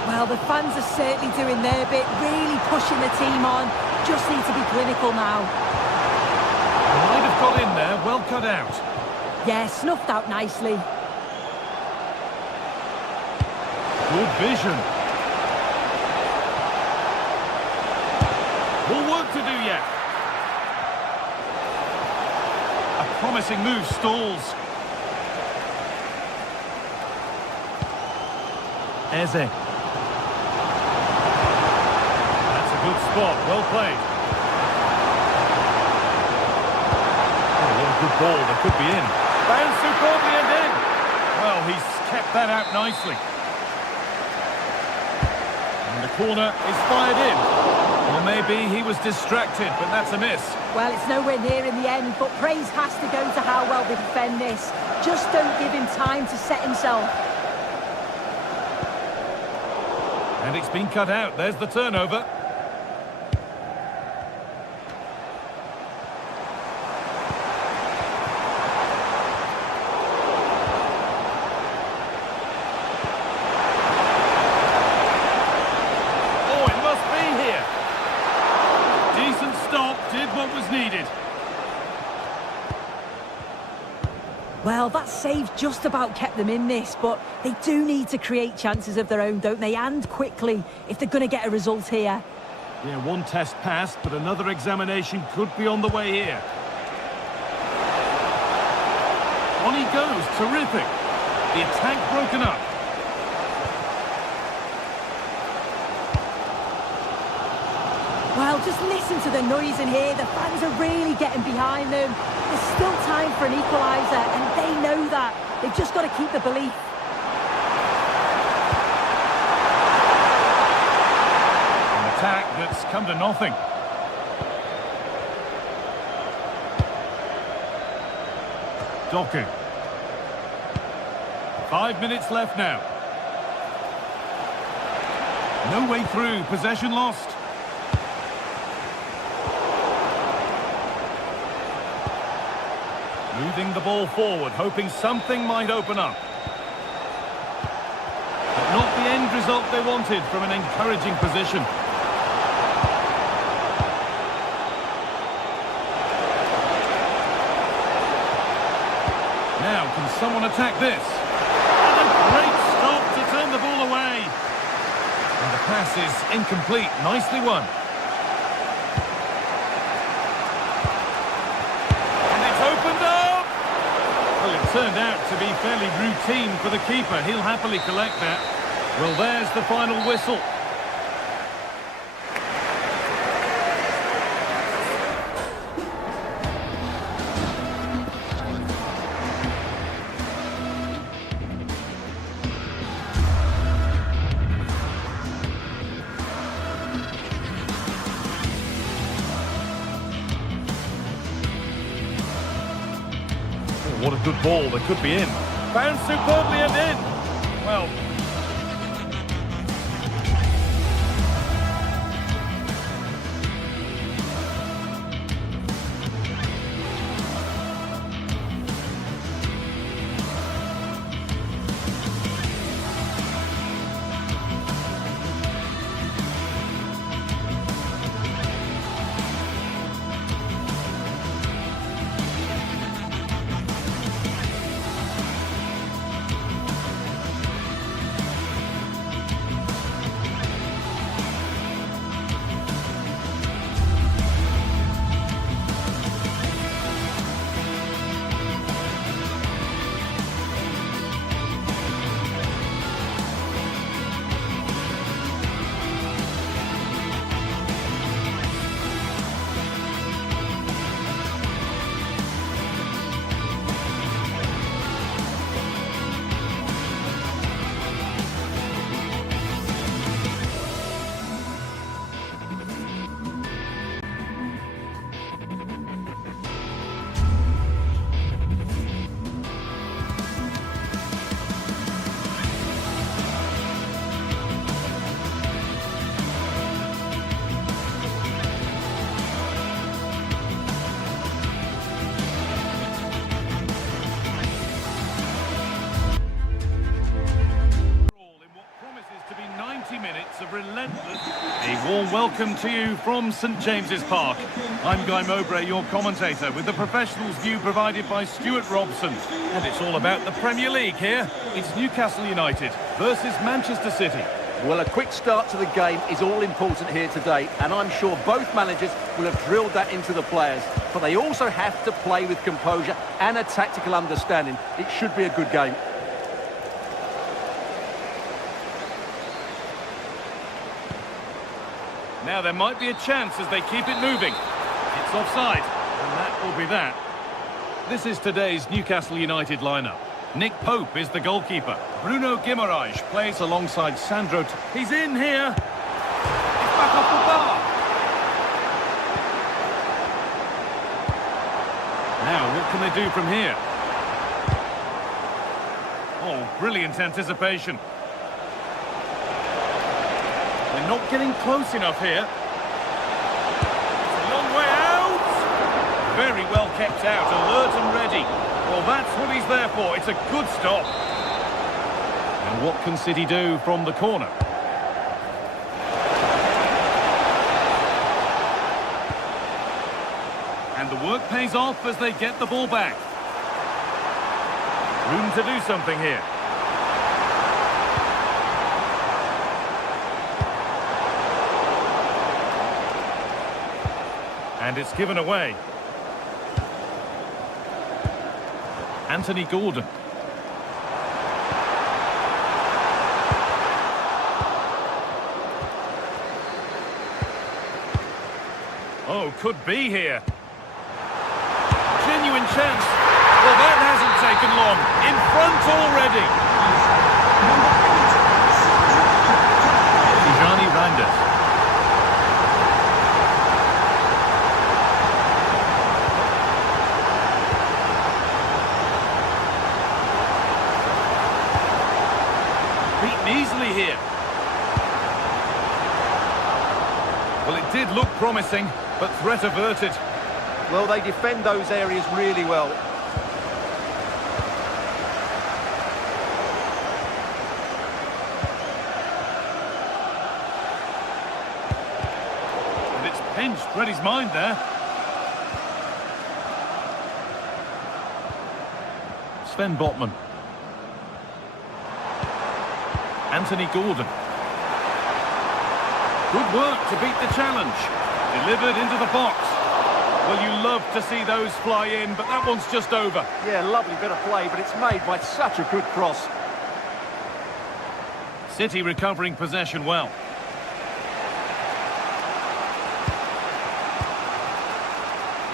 Well, the fans are certainly doing their bit, really pushing the team on. Just need to be clinical now. Might have got in there, well cut out. Yeah, snuffed out nicely. Good vision. More work to do yet. A promising move stalls. Eze. That's a good spot, well played. Oh, what a good ball, that could be in. Bounced superbly and in. Well, he's kept that out nicely. And the corner is fired in. Or maybe he was distracted, but that's a miss. Well, it's nowhere near in the end, but praise has to go to how well they defend this. Just don't give him time to set himself. And it's been cut out. There's the turnover. Oh, it must be here. Decent stop, did what was needed. Well, that save just about kept them in this, but they do need to create chances of their own, don't they? And quickly, if they're going to get a result here. Yeah, one test passed, but another examination could be on the way here. On he goes, terrific. The attack broken up. Well, just listen to the noise in here. The fans are really getting behind them. There's still time for an equaliser, and they know that. They've just got to keep the belief. An attack that's come to nothing. Doku. 5 minutes left now. No way through, possession lost. Moving the ball forward, hoping something might open up. But not the end result they wanted from an encouraging position. Now, can someone attack this? And a great stop to turn the ball away. And the pass is incomplete, nicely won. Turned out to be fairly routine for the keeper. He'll happily collect that. Well, there's the final whistle. What a good ball, that could be in. Bounced superbly and in. Well, welcome to you from St James's Park. I'm Guy Mowbray, your commentator, with the professionals' view provided by Stuart Robson. And it's all about the Premier League here. It's Newcastle United versus Manchester City. Well, a quick start to the game is all important here today, and I'm sure both managers will have drilled that into the players. But they also have to play with composure and a tactical understanding. It should be a good game. Now there might be a chance as they keep it moving. It's offside, and that will be that. This is today's Newcastle United lineup. Nick Pope is the goalkeeper. Bruno Guimaraes plays alongside Sandro. He's in here. It's back off the bar. Now, what can they do from here? Oh, brilliant anticipation. They're not getting close enough here. It's a long way out. Very well kept out, alert and ready. Well, that's what he's there for. It's a good stop. And what can City do from the corner? And the work pays off as they get the ball back. Room to do something here. And it's given away. Anthony Gordon. Oh, could be here. Genuine chance. Well, that hasn't taken long. In front already. Tijani Randers. Beaten easily here. Well, it did look promising, but threat averted. Well, they defend those areas really well. And it's pinched, read his mind there. Sven Botman. Anthony Gordon. Good work to beat the challenge. Delivered into the box. Well, you love to see those fly in, but that one's just over. Yeah, lovely bit of play, but it's made by such a good cross. City recovering possession well.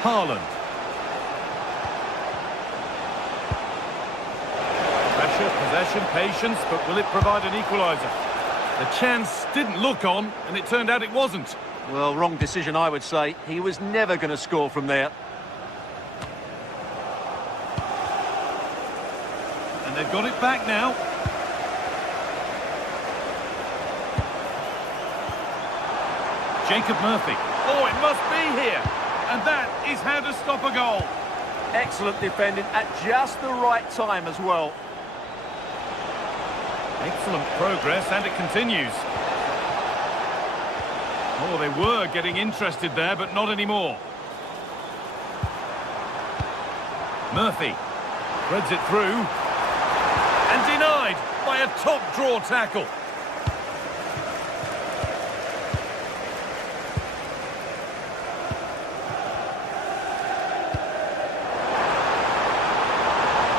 Haaland. Pressure, possession, patience, but will it provide an equaliser? The chance didn't look on, and it turned out it wasn't. Well, wrong decision, I would say. He was never going to score from there. And they've got it back now. Jacob Murphy. Oh, it must be here. And that is how to stop a goal. Excellent defending at just the right time as well. Excellent progress, and it continues. Oh, they were getting interested there, but not anymore. Murphy threads it through. And denied by a top-draw tackle.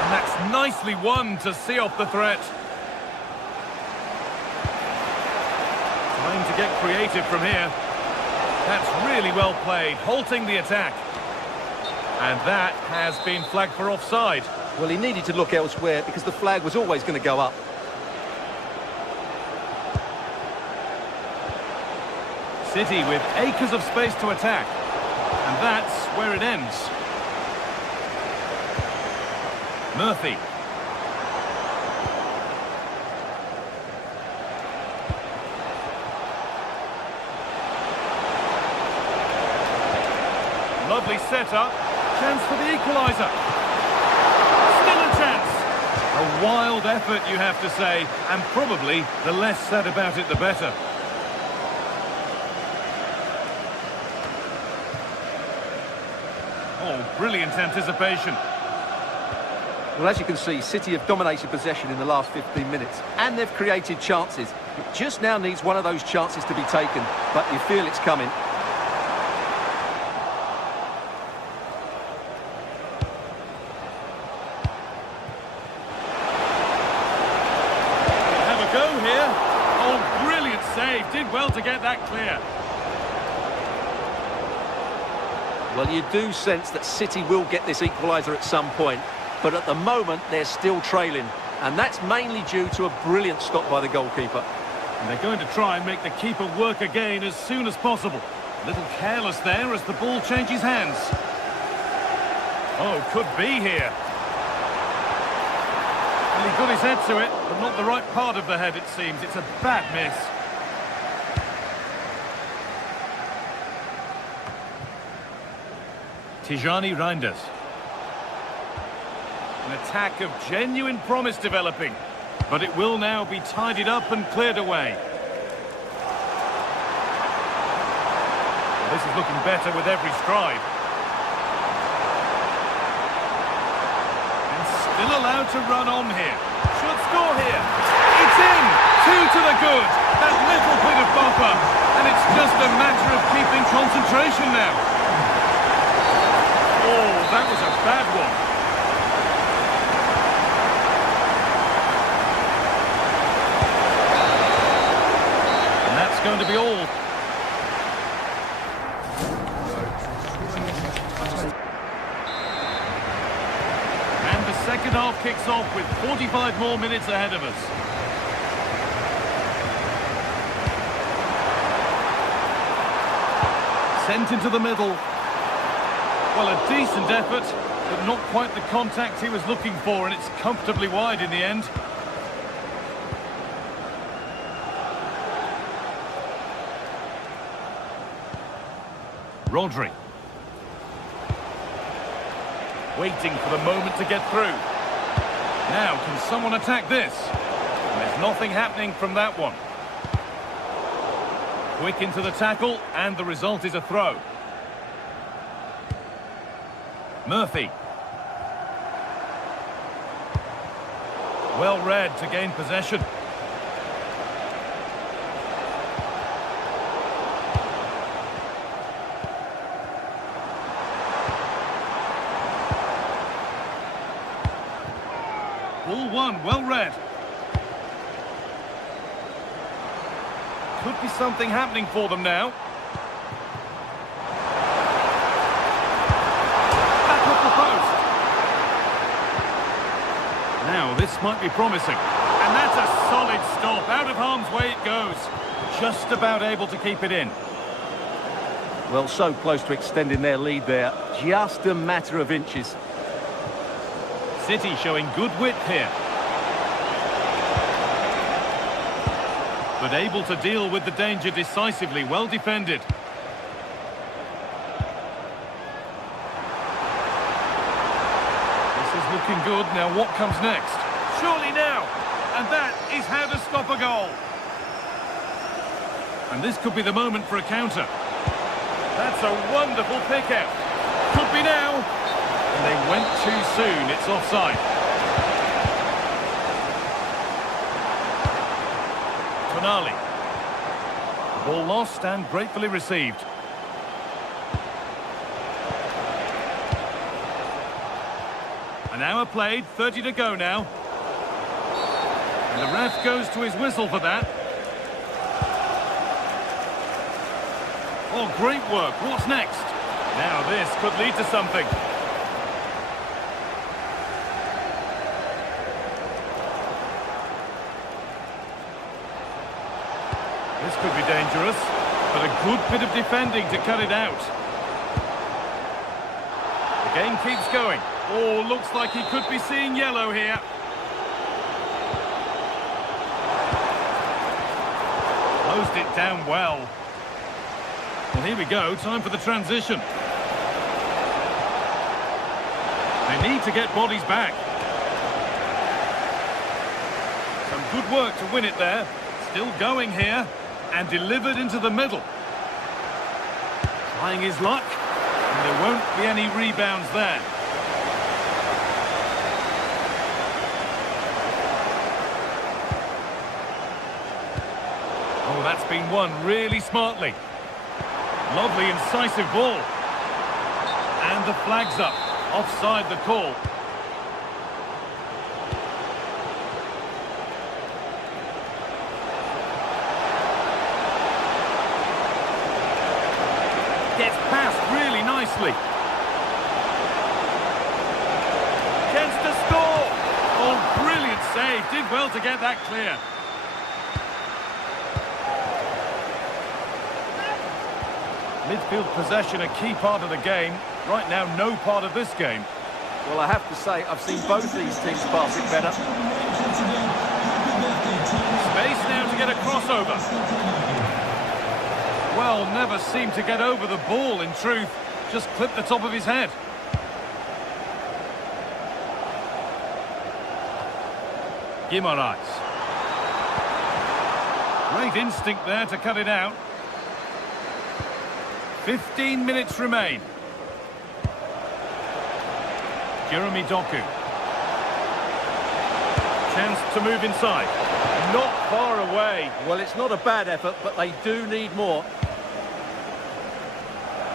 And that's nicely won to see off the threat. Trying to get creative from here. That's really well played, halting the attack. And that has been flagged for offside. Well, he needed to look elsewhere because the flag was always going to go up. City with acres of space to attack. And that's where it ends. Murphy. Lovely setup. Chance for the equaliser. Still a chance. A wild effort, you have to say, and probably the less said about it, the better. Oh, brilliant anticipation. Well, as you can see, City have dominated possession in the last 15 minutes, and they've created chances. It just now needs one of those chances to be taken, but you feel it's coming. Have a go here. Oh, brilliant save. Did well to get that clear. Well, you do sense that City will get this equaliser at some point, but at the moment they're still trailing, and that's mainly due to a brilliant stop by the goalkeeper. And they're going to try and make the keeper work again as soon as possible. A little careless there as the ball changes hands. Oh, could be here. Well, he got his head to it, but not the right part of the head, it seems. It's a bad miss. Tijani Reinders. An attack of genuine promise developing, but it will now be tidied up and cleared away. Well, this is looking better with every stride. And still allowed to run on here. Should score here. It's in! 2 to the good. That little bit of buffer. And it's just a matter of keeping concentration now. Oh, that was a bad one. And that's going to be all. And the second half kicks off with 45 more minutes ahead of us. Sent into the middle. Well, a decent effort, but not quite the contact he was looking for, and it's comfortably wide in the end. Rodri. Waiting for the moment to get through. Now, can someone attack this? And there's nothing happening from that one. Quick into the tackle, and the result is a throw. Murphy. Well read to gain possession. Ball one, well read. Could be something happening for them now. Now, this might be promising. And that's a solid stop. Out of harm's way it goes. Just about able to keep it in. Well, so close to extending their lead there. Just a matter of inches. City showing good width here. But able to deal with the danger decisively. Well defended. Looking good. Now what comes next? Surely now. And that is how to stop a goal. And this could be the moment for a counter. That's a wonderful pick out. Could be now. And they went too soon. It's offside. Tonali. Ball lost and gratefully received. An hour played, 30 to go now. And the ref goes to his whistle for that. Oh, great work. What's next? Now this could lead to something. This could be dangerous, but a good bit of defending to cut it out. The game keeps going. Oh, looks like he could be seeing yellow here. Closed it down well. Well, here we go. Time for the transition. They need to get bodies back. Some good work to win it there. Still going here. And delivered into the middle. Trying his luck. And there won't be any rebounds there. Oh, that's been won really smartly. Lovely, incisive ball. And the flag's up. Offside the call. Gets past really nicely. Chance to score. Oh, brilliant save. Did well to get that clear. Midfield possession, a key part of the game. Right now, no part of this game. Well, I have to say, I've seen both these teams pass it better. Space now to get a crossover. Well, never seemed to get over the ball, in truth. Just clipped the top of his head. Guimaraes. Great instinct there to cut it out. 15 minutes remain. Jeremy Doku. Chance to move inside. Not far away. Well, it's not a bad effort, but they do need more.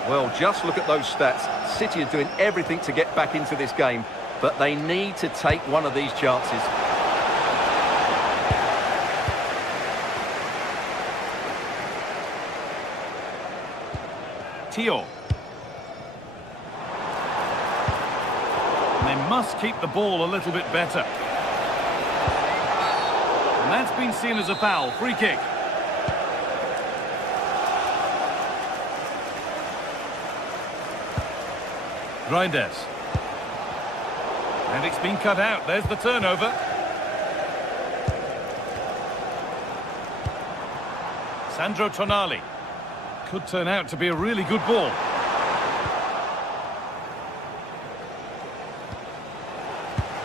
Well, just look at those stats. City are doing everything to get back into this game, but they need to take one of these chances. Tio. And they must keep the ball a little bit better. And that's been seen as a foul. Free kick. Reinders. And it's been cut out. There's the turnover. Sandro Tonali. Could turn out to be a really good ball.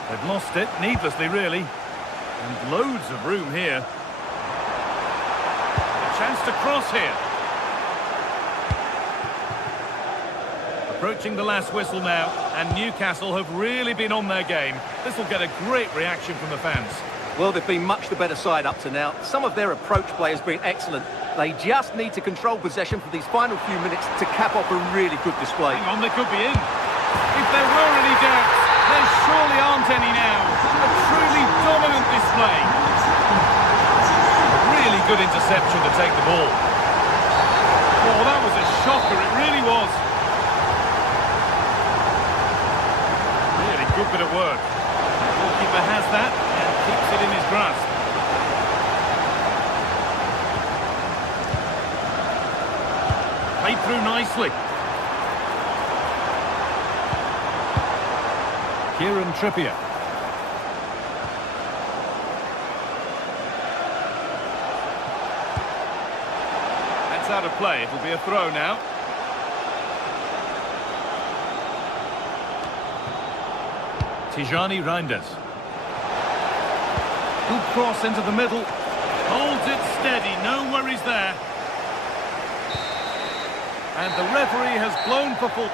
They've lost it, needlessly really. And loads of room here. A chance to cross here. Approaching the last whistle now, and Newcastle have really been on their game. This will get a great reaction from the fans. Well, they've been much the better side up to now. Some of their approach play has been excellent. They just need to control possession for these final few minutes to cap off a really good display. Hang on, they could be in. If there were any doubts, there surely aren't any now. A truly dominant display. Really good interception to take the ball. Oh, that was a shocker, it really was. Really good bit of work. The goalkeeper has that and keeps it in his grasp. Played through nicely. Kieran Trippier. That's out of play. It'll be a throw now. Tijani Reinders. Good cross into the middle. Holds it steady. No worries there. And the referee has blown for full.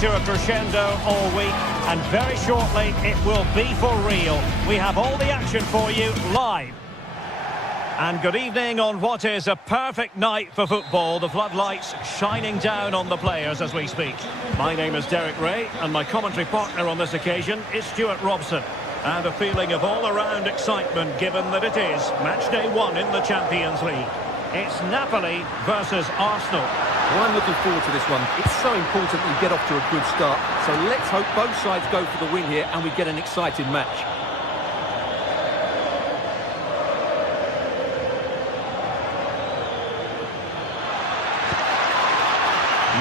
to a crescendo all week, and very shortly it will be for real. We have all the action for you live. And good evening on what is a perfect night for football. The floodlights shining down on the players as we speak. My name is Derek Ray, and my commentary partner on this occasion is Stuart Robson. And a feeling of all-around excitement given that it is match day 1 in the Champions League. It's Napoli versus Arsenal. Well, I'm looking forward to this one. It's so important we get off to a good start. So let's hope both sides go for the win here and we get an exciting match.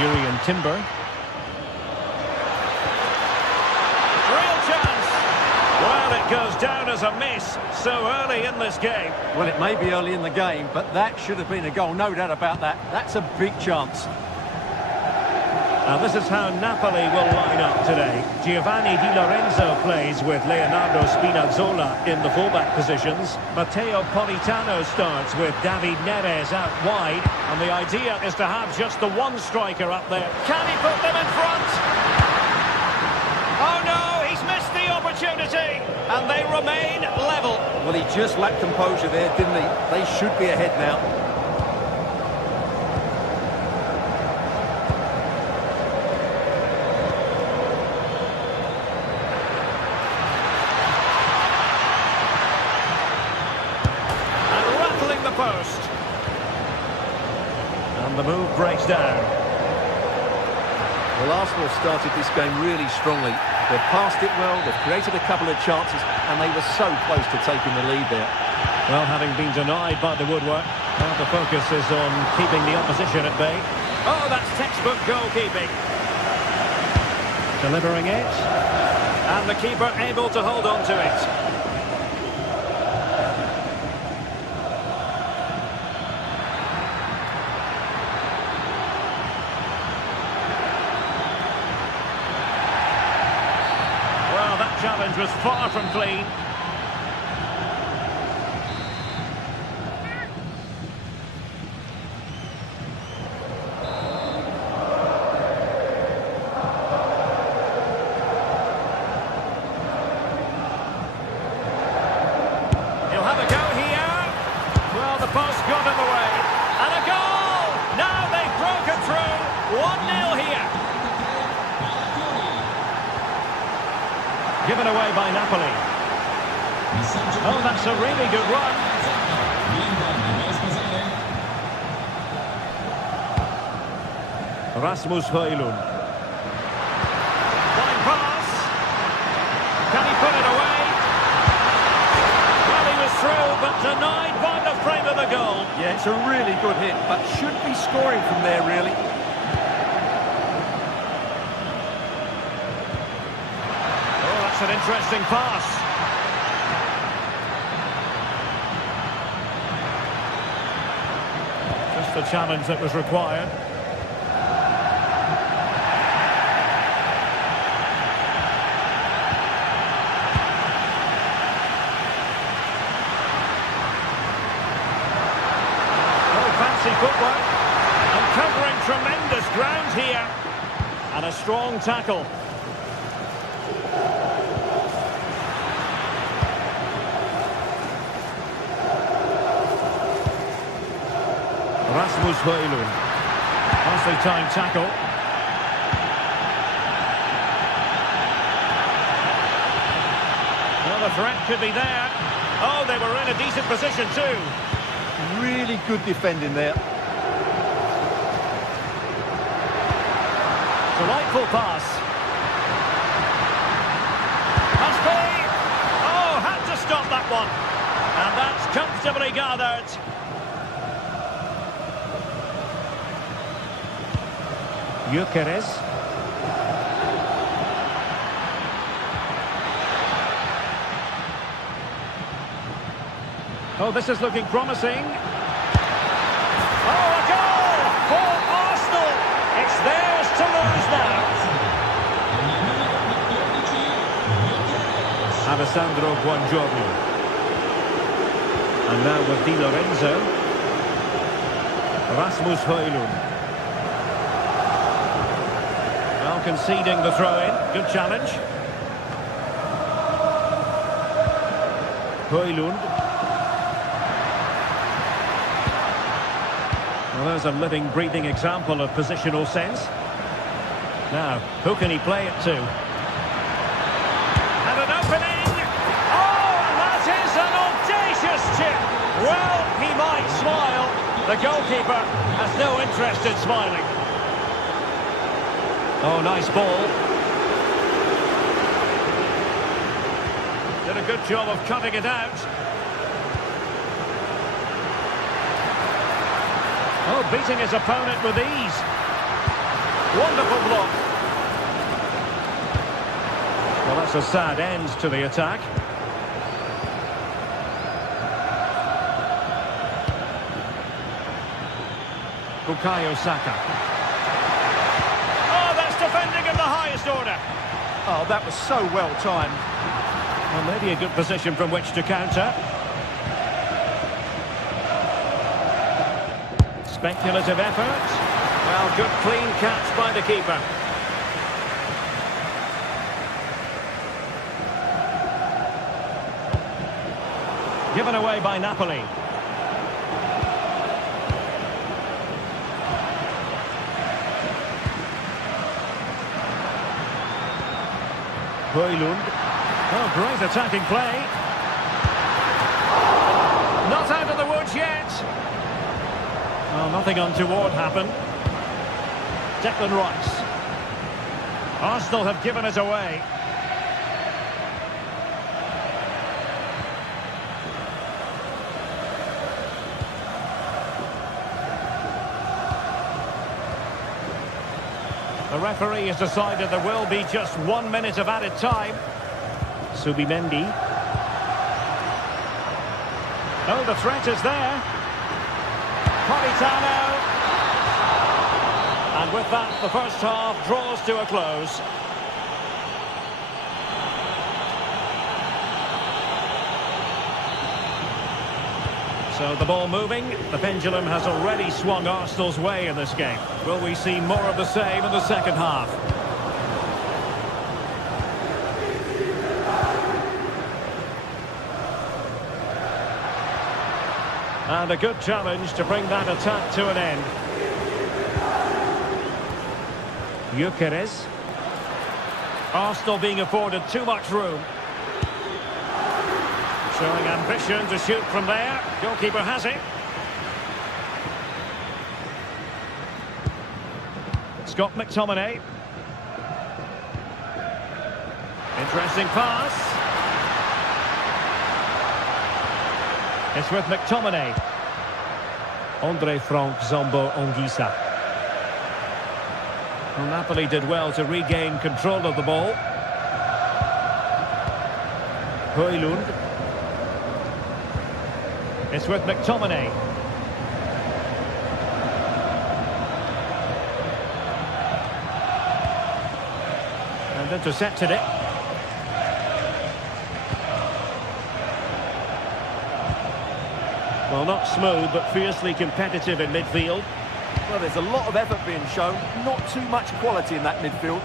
Urian Timber. Real chance! Well, it goes down as a miss so early in this game. Well, it may be early in the game, but that should have been a goal, no doubt about that. That's a big chance. Now this is how Napoli will line up today. Giovanni Di Lorenzo plays with Leonardo Spinazzola in the fullback positions. Matteo Politano starts with David Neres out wide. And the idea is to have just the one striker up there. Can he put them in front? Oh no, he's missed the opportunity. And they remain level. Well, he just lacked composure there, didn't he? They should be ahead now. Post. And the move breaks down. Well, Arsenal started this game really strongly. They've passed it well, they've created a couple of chances, and they were so close to taking the lead there. Well, having been denied by the woodwork, well, the focus is on keeping the opposition at bay. Oh, that's textbook goalkeeping. Delivering it. And the keeper able to hold on to it. Challenge was far from clean. He'll have a go here. Well, the post got in the way. And a goal! Now they've broken through. 1-0 here. Given away by Napoli. Oh, that's a really good run. Rasmus Højlund. Fine pass. Can he put it away? Well, he was through, but denied by the frame of the goal. Yeah, it's a really good hit, but should be scoring from there, really. An interesting pass. Just the challenge that was required. Oh, fancy footwork. And covering tremendous ground here. And a strong tackle. Rasmus Højlund. Nicely timed tackle. Well, the threat could be there. Oh, they were in a decent position too. Really good defending there. Delightful pass. Must be. Oh, had to stop that one. And that's comfortably gathered. Gyökeres. Oh, this is looking promising. Oh, a goal for Arsenal. It's theirs to lose now. Alessandro Buongiorno. And now with Di Lorenzo. Rasmus Højlund. conceding the throw-in. Good challenge. Højlund. Well, there's a living, breathing example of positional sense. Now, who can he play it to? And an opening! Oh, that is an audacious chip! Well, he might smile. The goalkeeper has no interest in smiling. Oh, nice ball. Did a good job of cutting it out. Oh, beating his opponent with ease. Wonderful block. Well, that's a sad end to the attack. Bukayo Saka. Oh, that's defending of the highest order. Oh, that was so well timed. Well, maybe a good position from which to counter. Speculative effort. Well, good clean catch by the keeper. Given away by Napoli. Højlund. Oh, great attacking play. Not out of the woods yet. Oh, nothing untoward happened. Declan Rice. Arsenal have given it away. The referee has decided there will be just 1 minute of added time. Subimendi. Oh, the threat is there. Politano. And with that, the first half draws to a close. So the ball moving. The pendulum has already swung Arsenal's way in this game. Will we see more of the same in the second half? And a good challenge to bring that attack to an end. Gyökeres. Arsenal being afforded too much room. Showing ambition to shoot from there. Goalkeeper has it. Scott McTominay. Interesting pass. It's with McTominay. Andre Frank Zombo Ongisa. Well, Napoli did well to regain control of the ball. Højlund. It's with McTominay. And intercepted it. Well, not smooth, but fiercely competitive in midfield. Well, there's a lot of effort being shown, not too much quality in that midfield.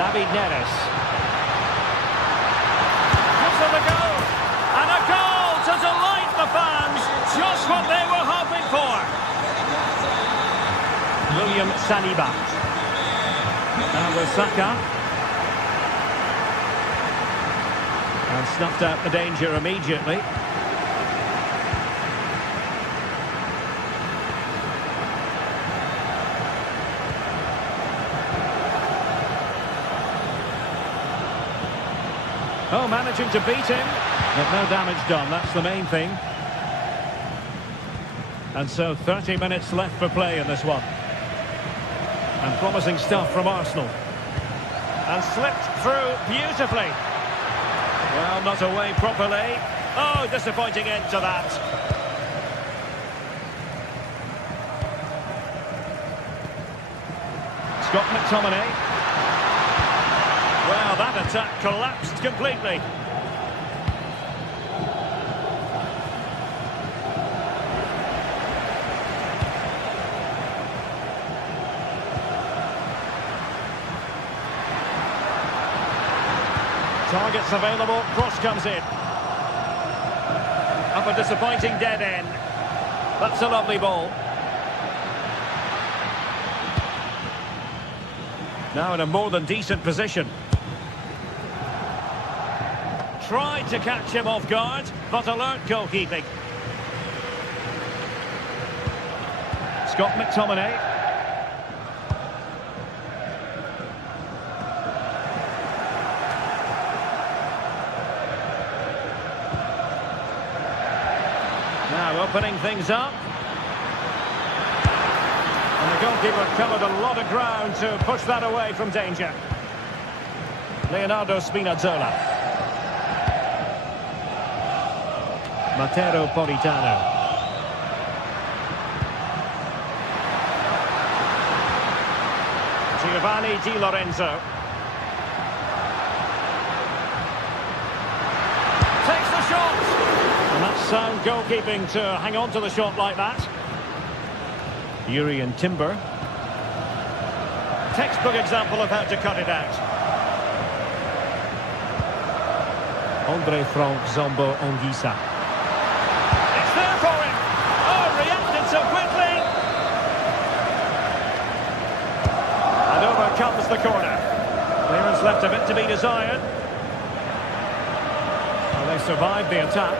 David Neres. Gives them a go. And a goal to delight the fans. Just what they were hoping for. William Saliba. Now with Saka. And snuffed out the danger immediately. Oh, managing to beat him, but no damage done, that's the main thing. And so 30 minutes left for play in this one. And promising stuff from Arsenal. And slipped through beautifully. Well, not away properly. Oh, disappointing end to that. Scott McTominay. Well, that attack collapsed completely. targets available, cross comes in. Up a disappointing dead end. That's a lovely ball. Now in a more than decent position. Tried to catch him off guard, but alert goalkeeping. Scott McTominay. Now opening things up. And the goalkeeper covered a lot of ground to push that away from danger. Leonardo Spinazzola. Matteo Politano. Giovanni Di Lorenzo. Takes the shot! And that's sound goalkeeping to hang on to the shot like that. Yuri and Timber. Textbook example of how to cut it out. Andre Frank Zombo Anguissa. It's there for him! Oh, reacted so quickly! And over comes the corner. Clearance left a bit to be desired. Well, they survived the attack.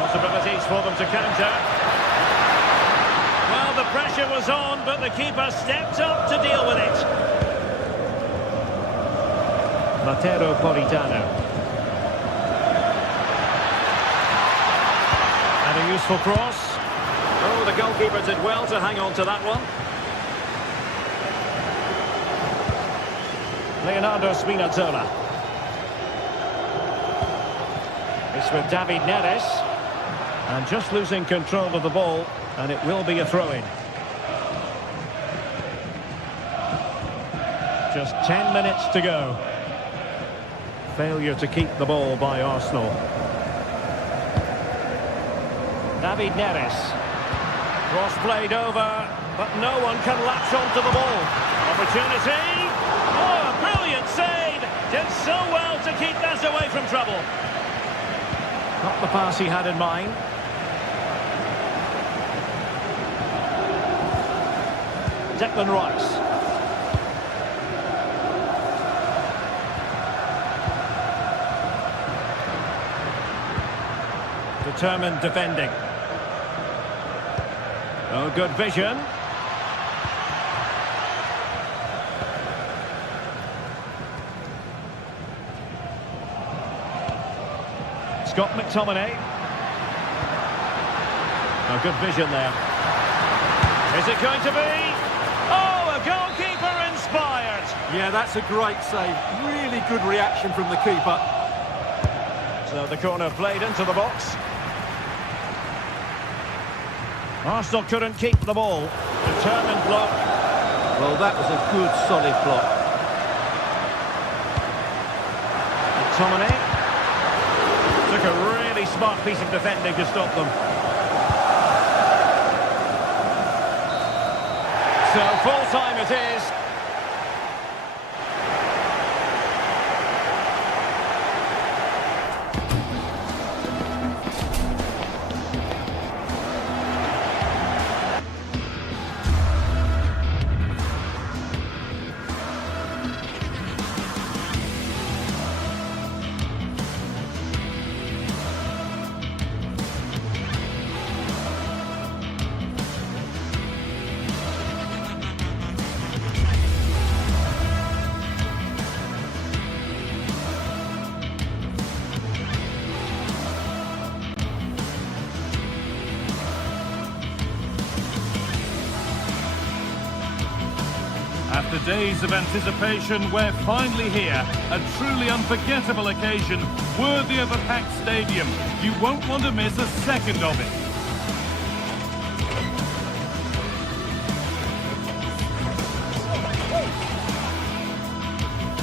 Possibilities for them to counter. Well, the pressure was on, but the keeper stepped up to deal with it. Matteo Politano. And a useful cross. Oh, the goalkeeper did well to hang on to that one. Leonardo Spinazzola. It's with David Neres. And just losing control of the ball, and it will be a throw-in. Just 10 minutes to go. Failure to keep the ball by Arsenal. David Neres. Cross played over, but no one can latch onto the ball. Opportunity. Oh, a brilliant save. Did so well to keep that away from trouble. Not the pass he had in mind. Declan Rice. Determined defending. Oh, good vision. Scott McTominay. Oh, good vision there. Is it going to be? Oh, a goalkeeper inspired. Yeah, that's a great save. Really good reaction from the keeper. So the corner played into the box. Arsenal couldn't keep the ball. Determined block. Well, that was a good, solid block. McTominay. Took a really smart piece of defending to stop them. So full time it is. After days of anticipation, we're finally here. A truly unforgettable occasion, worthy of a packed stadium. You won't want to miss a second of it.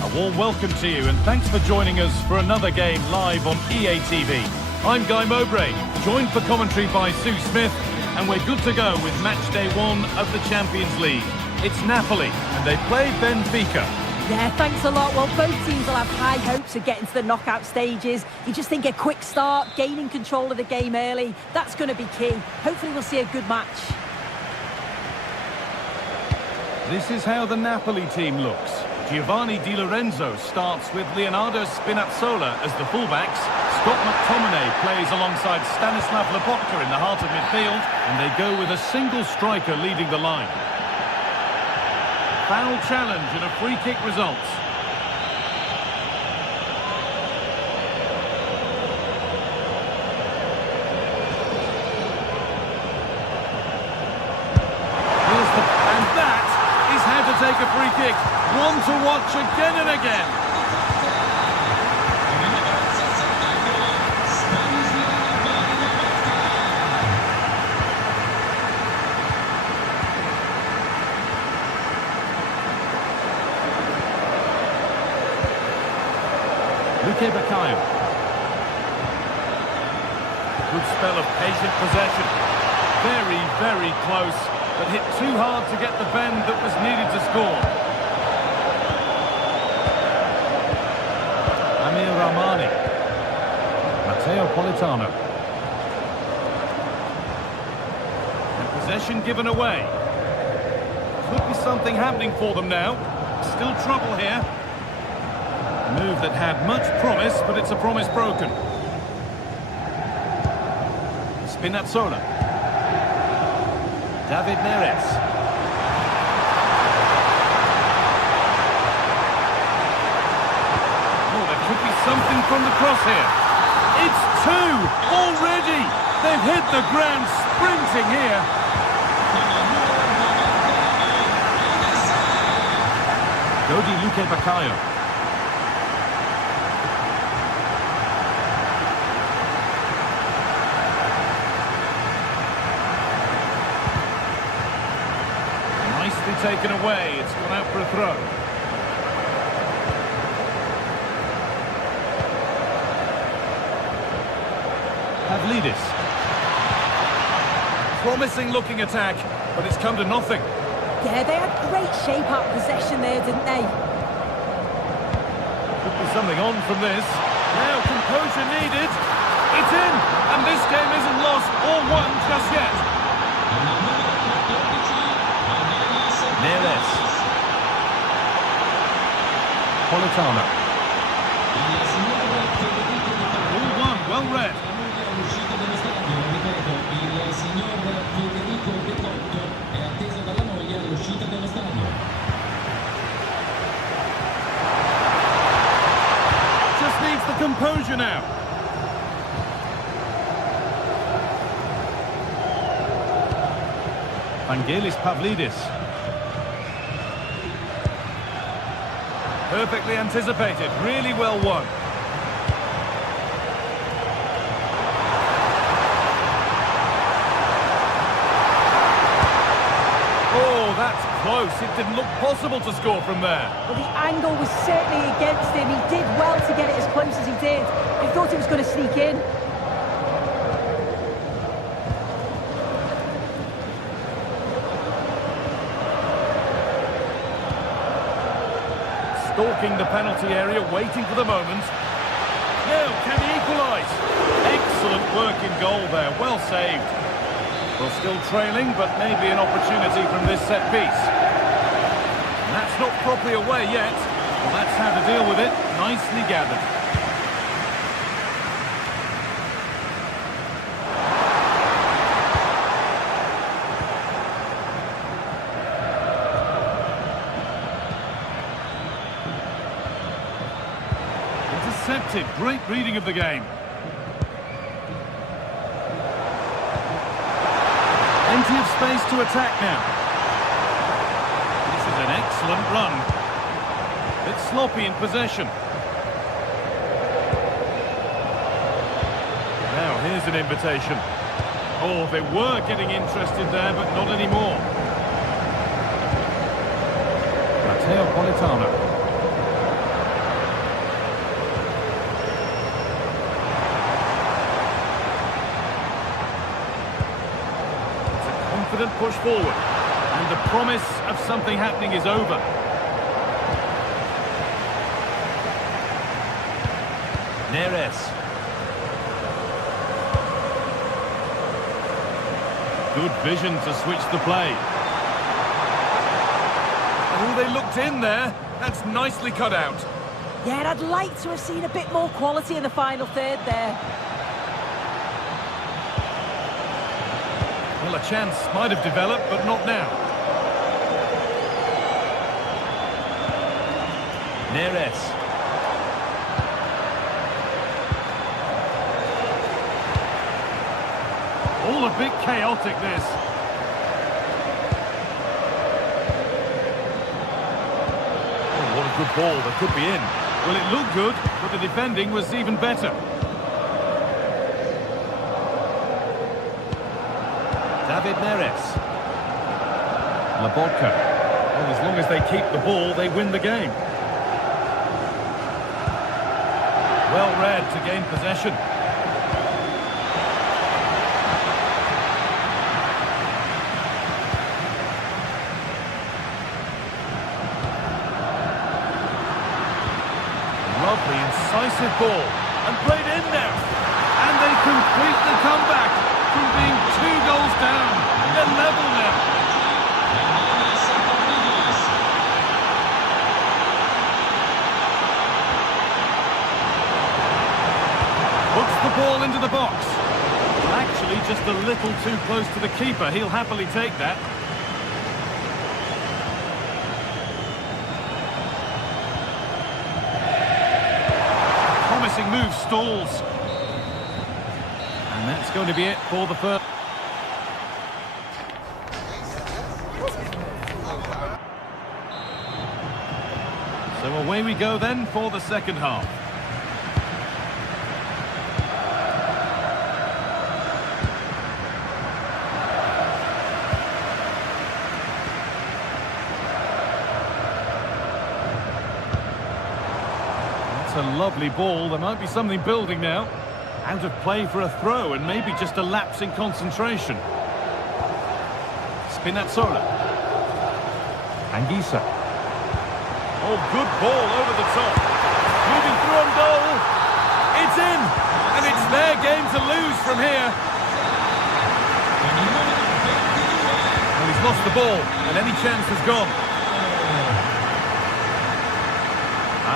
A warm welcome to you, and thanks for joining us for another game live on EA TV. I'm Guy Mowbray, joined for commentary by Sue Smith, and we're good to go with match day 1 of the Champions League. It's Napoli, and they play Benfica. Yeah, thanks a lot. Well, both teams will have high hopes of getting to the knockout stages. You just think a quick start, gaining control of the game early, that's going to be key. Hopefully we'll see a good match. This is how the Napoli team looks. Giovanni Di Lorenzo starts with Leonardo Spinazzola as the fullbacks. Scott McTominay plays alongside Stanislav Lobotka in the heart of midfield, and they go with a single striker leading the line. Foul challenge and a free kick results. And that is how to take a free kick. One to watch again and again. Good spell of patient possession. Very, very close, but hit too hard to get the bend that was needed to score. Amir Rahmani. Matteo Politano. And possession given away. Could be something happening for them now. Still trouble here. A move that had much promise, but it's a promise broken. Spinazzola. David Neres. Oh, there could be something from the cross here. It's two already. They've hit the ground sprinting here. Dodi Luque Baccaio. Taken away, it's gone out for a throw. Pavlidis. Promising looking attack, but it's come to nothing. Yeah, they had great shape up possession there, didn't they? Could be something on from this. Now composure needed. It's in, and this game isn't lost or won just yet. Neres. Politano. All one, well read. Just needs the composure now. Vangelis Pavlidis. Perfectly anticipated, really well won. Oh, that's close. It didn't look possible to score from there. Well, the angle was certainly against him. He did well to get it as close as he did. I thought it was going to sneak in. Stalking the penalty area, waiting for the moment. Now, can he equalise? Excellent work in goal there, well saved. Well, still trailing, but maybe an opportunity from this set piece. And that's not properly away yet. Well, that's how to deal with it. Nicely gathered. Intercepted. Great reading of the game. Plenty of space to attack now. This is an excellent run. Bit sloppy in possession. Now here's an invitation. Oh, they were getting interested there, but not anymore. Matteo Politano. Confident push forward, and the promise of something happening is over. Neres. Good vision to switch the play. Oh, they looked in there. That's nicely cut out. Yeah, and I'd like to have seen a bit more quality in the final third there. Well, a chance might have developed, but not now. Neres. All a bit chaotic, this. Oh, what a good ball. That could be in. Well, it looked good, but the defending was even better. David Neres. Lobotka. Well, as long as they keep the ball, they win the game. Well read to gain possession. Lovely, incisive ball. And played in now. And they complete the comeback from being 2 goals down. They're level now. Puts the ball into the box. Well, actually, just a little too close to the keeper. He'll happily take that. Promising move stalls. And that's going to be it for the first. So away we go then for the second half. A lovely ball. There might be something building now. Out of play for a throw and maybe just a lapse in concentration. Spinazzola. Anguissa. Oh, good ball over the top. Moving through on goal. It's in. And it's their game to lose from here. Well, he's lost the ball and any chance has gone.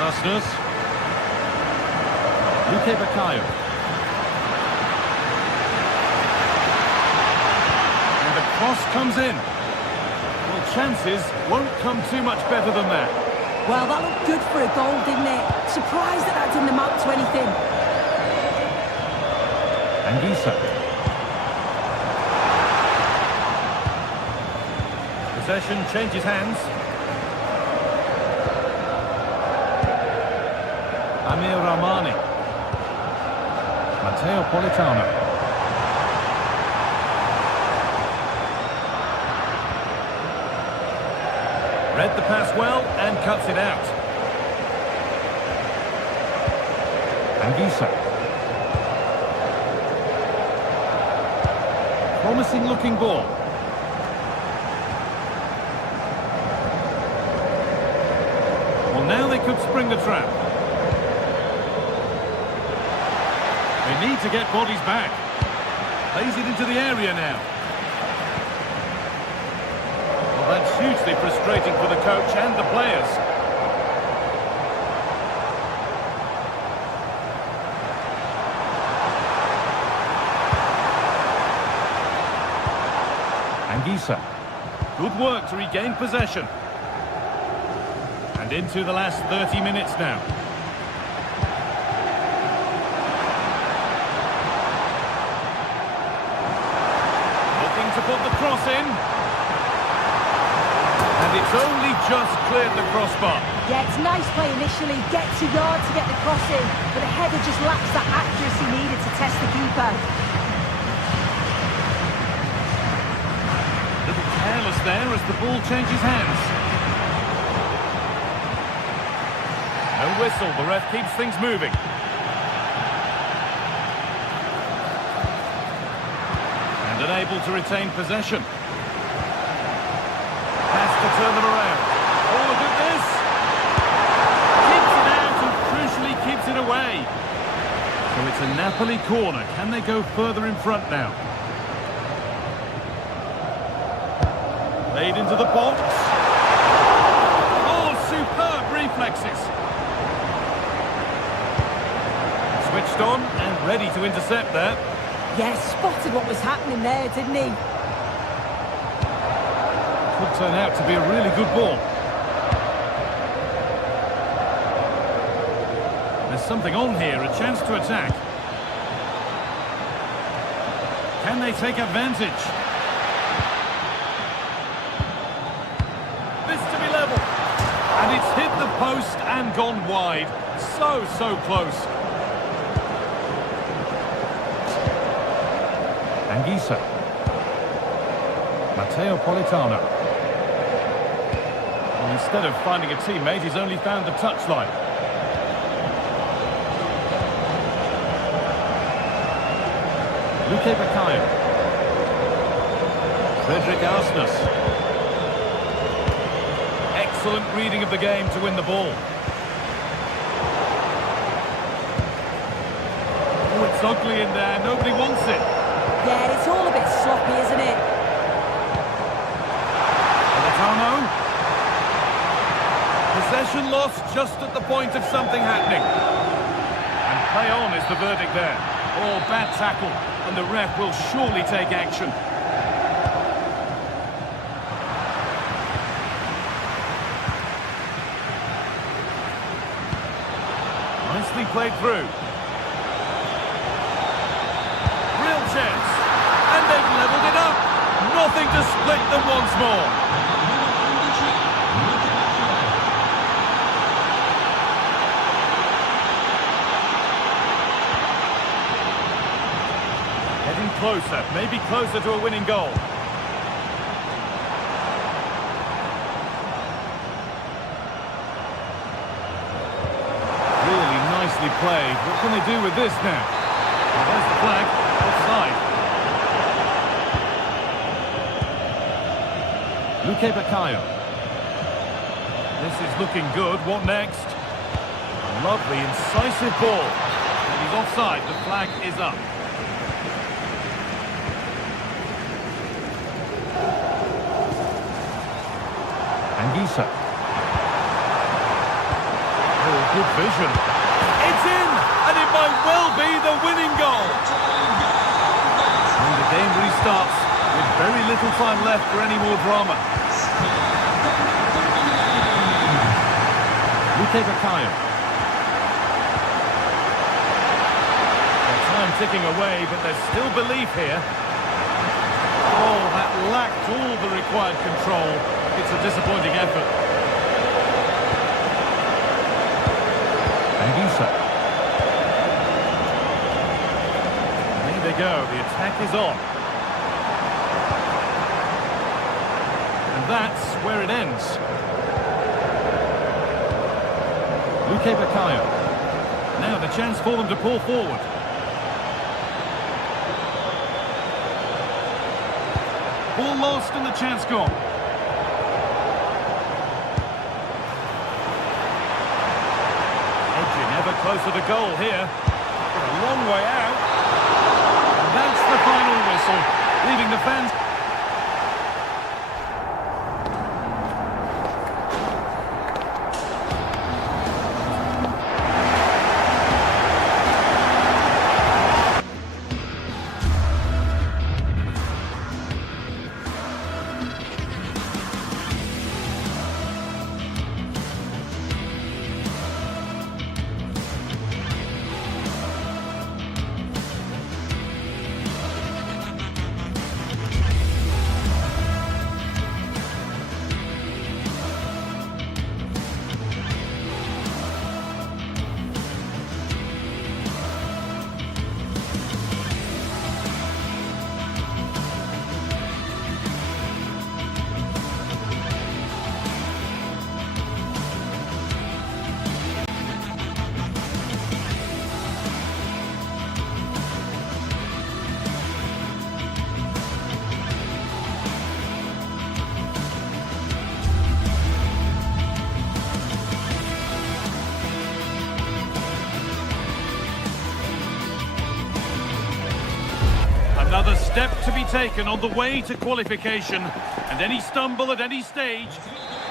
Arsenal. Luque Baccaio. And the cross comes in. Well, chances won't come too much better than that. Well, that looked good for a goal, didn't it? Surprised that didn't amount to anything. Anguissa. Possession changes hands. Amir Rahmani. Matteo Politano. Read the pass well and cuts it out. Anguissa. Promising looking ball. Well, now they could spring the trap. They need to get bodies back. Plays it into the area now. Well, that's hugely frustrating for the coach and the players. Anguissa. Good work to regain possession. And into the last 30 minutes now. To put the cross in. And it's only just cleared the crossbar. Yeah, it's nice play initially, gets a yard to get the cross in, but the header just lacks that accuracy needed to test the keeper. A little careless there as the ball changes hands. No whistle, the ref keeps things moving. Unable to retain possession. Has to turn them around. Oh, look at this! Keeps it out and crucially keeps it away. So it's a Napoli corner. Can they go further in front now? Laid into the box. Oh, superb reflexes. Switched on and ready to intercept there. Yes, spotted what was happening there, didn't he? Could turn out to be a really good ball. There's something on here, a chance to attack. Can they take advantage? This to be level. And it's hit the post and gone wide. So close. Anguissa. Matteo Politano. And instead of finding a teammate, he's only found the touchline. Luque Baccaio. Frederick Arsnus. Excellent reading of the game to win the ball. Oh, it's ugly in there. Nobody wants it. Yeah, it's all a bit sloppy, isn't it? Politano. Possession lost just at the point of something happening. And play on is the verdict there. Oh, bad tackle. And the ref will surely take action. Nicely played through. Real chance. And they've levelled it up. Nothing to split them once more. Getting closer, maybe closer to a winning goal. Really nicely played. What can they do with this now? Well, there's the flag. Offside. Luque Baccaio. This is looking good. What next? A lovely, incisive ball. And he's offside. The flag is up. Anguissa. Oh, good vision. It's in! And it might well be the winning goal. And the game restarts with very little time left for any more drama. Luque Baccaio. Time ticking away, but there's still belief here. Oh, that lacked all the required control. It's a disappointing effort. Anguissa. There they go. The attack is on. And that's where it ends. Luque Baccaio. Now the chance for them to pull forward. Ball lost and the chance gone. Edging ever closer to goal here. A long way out. And that's the final whistle, leaving the fans... Another step to be taken on the way to qualification, and any stumble at any stage.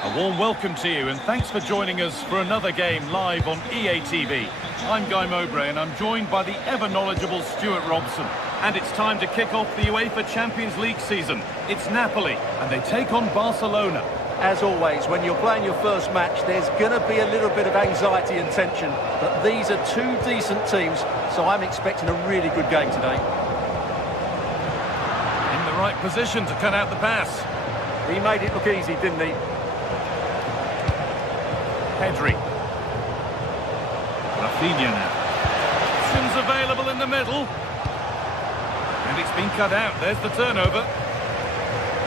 A warm welcome to you, and thanks for joining us for another game live on EA TV. I'm Guy Mowbray, and I'm joined by the ever-knowledgeable Stuart Robson. And it's time to kick off the UEFA Champions League season. It's Napoli, and they take on Barcelona. As always, when you're playing your first match, there's going to be a little bit of anxiety and tension. But these are two decent teams, so I'm expecting a really good game today. In the right position to cut out the pass. He made it look easy, didn't he? Pedri. Rafinha now. Options available in the middle. And it's been cut out. There's the turnover.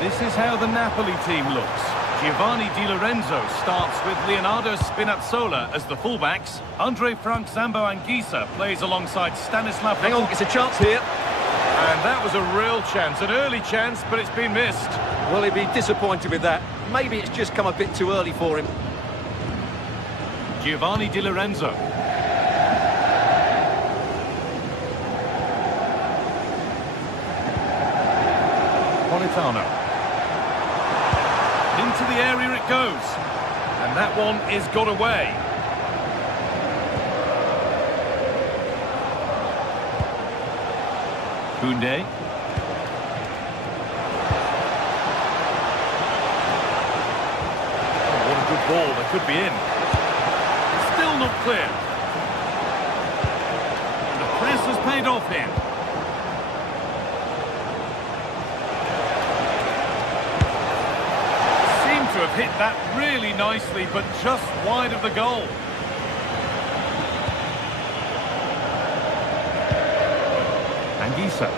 This is how the Napoli team looks. Giovanni Di Lorenzo starts with Leonardo Spinazzola as the fullbacks. Andre Frank Zambo Anguissa plays alongside Stanislav... Hang on, it's a chance here. And that was a real chance, an early chance, but it's been missed. Will he be disappointed with that? Maybe it's just come a bit too early for him. Giovanni Di Lorenzo. Politano. Into the area it goes. And that one is got away. Koundé. Oh, what a good ball. That could be in. Still not clear. The press has paid off here. Seemed to have hit that really nicely, but just wide of the goal. Anguissa.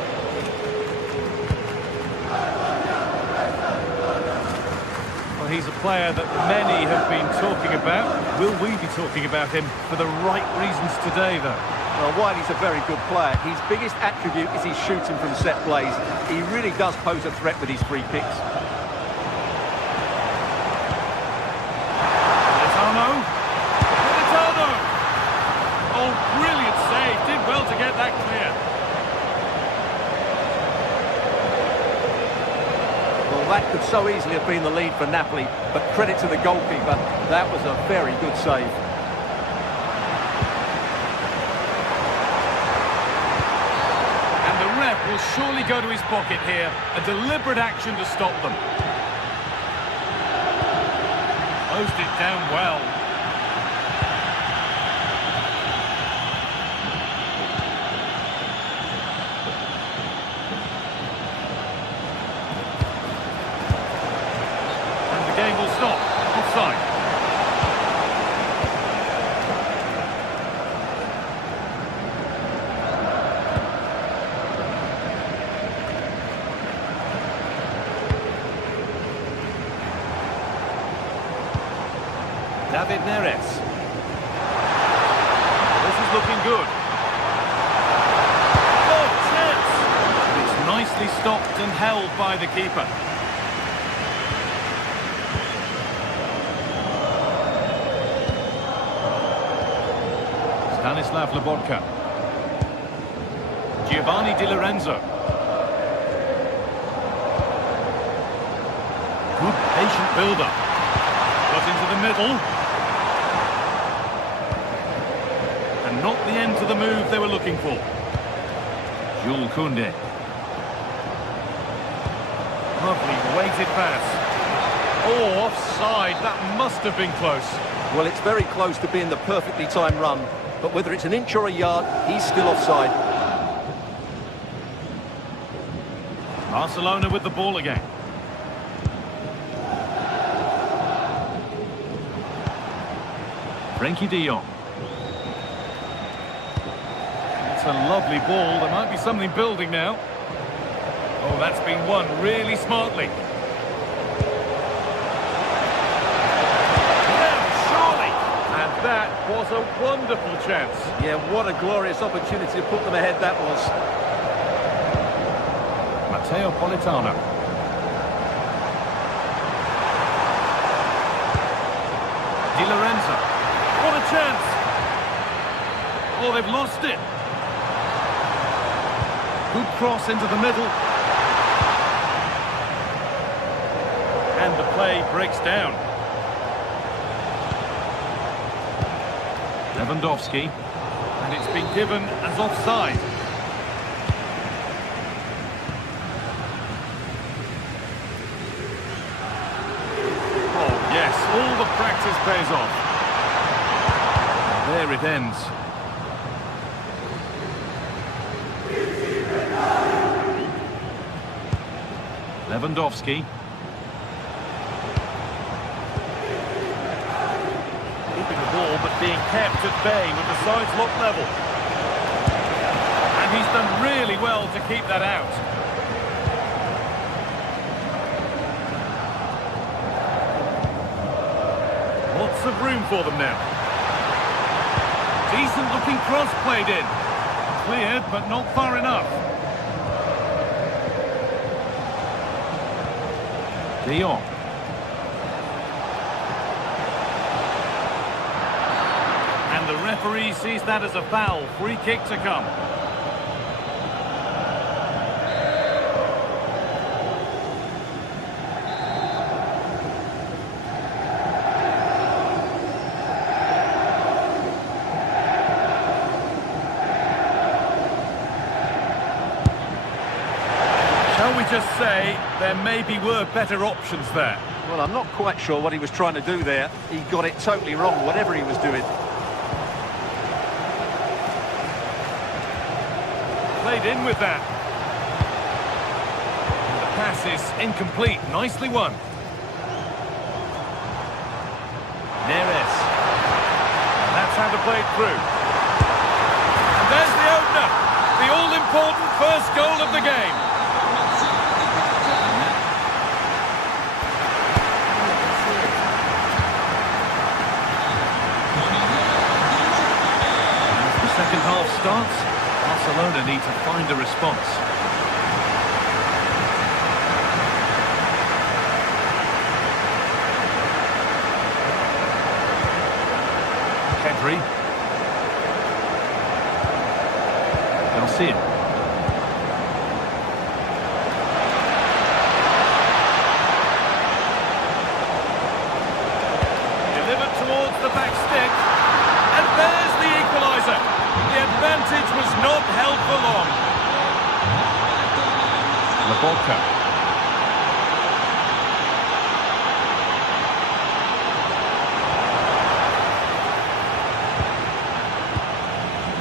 Well, he's a player that many have been talking about. Will we be talking about him for the right reasons today, though? Well, while he's a very good player, his biggest attribute is his shooting from set plays. He really does pose a threat with his free kicks. Politano! Oh, brilliant save. Did well to get that clear. Well, that could so easily have been the lead for Napoli, but credit to the goalkeeper, that was a very good save. And the ref will surely go to his pocket here. A deliberate action to stop them. Closed it down well. Game will stop. Offside. David Neres. This is looking good. Oh, chance! It's nicely stopped and held by the keeper. Stanislav Lobotka. Giovanni Di Lorenzo. Good patient build-up. Got into the middle. And not the end to the move they were looking for. Jules Koundé. Lovely weighted pass. Oh, offside. That must have been close. Well, it's very close to being the perfectly timed run. But whether it's an inch or a yard, he's still offside. Barcelona with the ball again. Frenkie de Jong. It's a lovely ball. There might be something building now. Oh, that's been won really smartly. That was a wonderful chance. Yeah, what a glorious opportunity to put them ahead that was. Matteo Politano. Di Lorenzo. What a chance. Oh, they've lost it. Good cross into the middle. And the play breaks down. Lewandowski. And it's been given as offside. Oh, yes, all the practice pays off. There it ends. Lewandowski. Keeping the ball but being kept at bay with the sides locked level. And he's done really well to keep that out. Lots of room for them now. Decent looking cross played in. Cleared but not far enough. De Jong. And the referee sees that as a foul. Free kick to come. Shall we just say there maybe were better options there? Well, I'm not quite sure what he was trying to do there. He got it totally wrong, whatever he was doing. Played in with that. And the pass is incomplete. Nicely won. Neres. And that's how to play it through. And there's the opener. The all-important first goal of the game. Second half starts, Barcelona need to find a response. Pedri. Garcia. Delivered towards the back stick. And there's the equaliser. The advantage was not held for long. Laporta.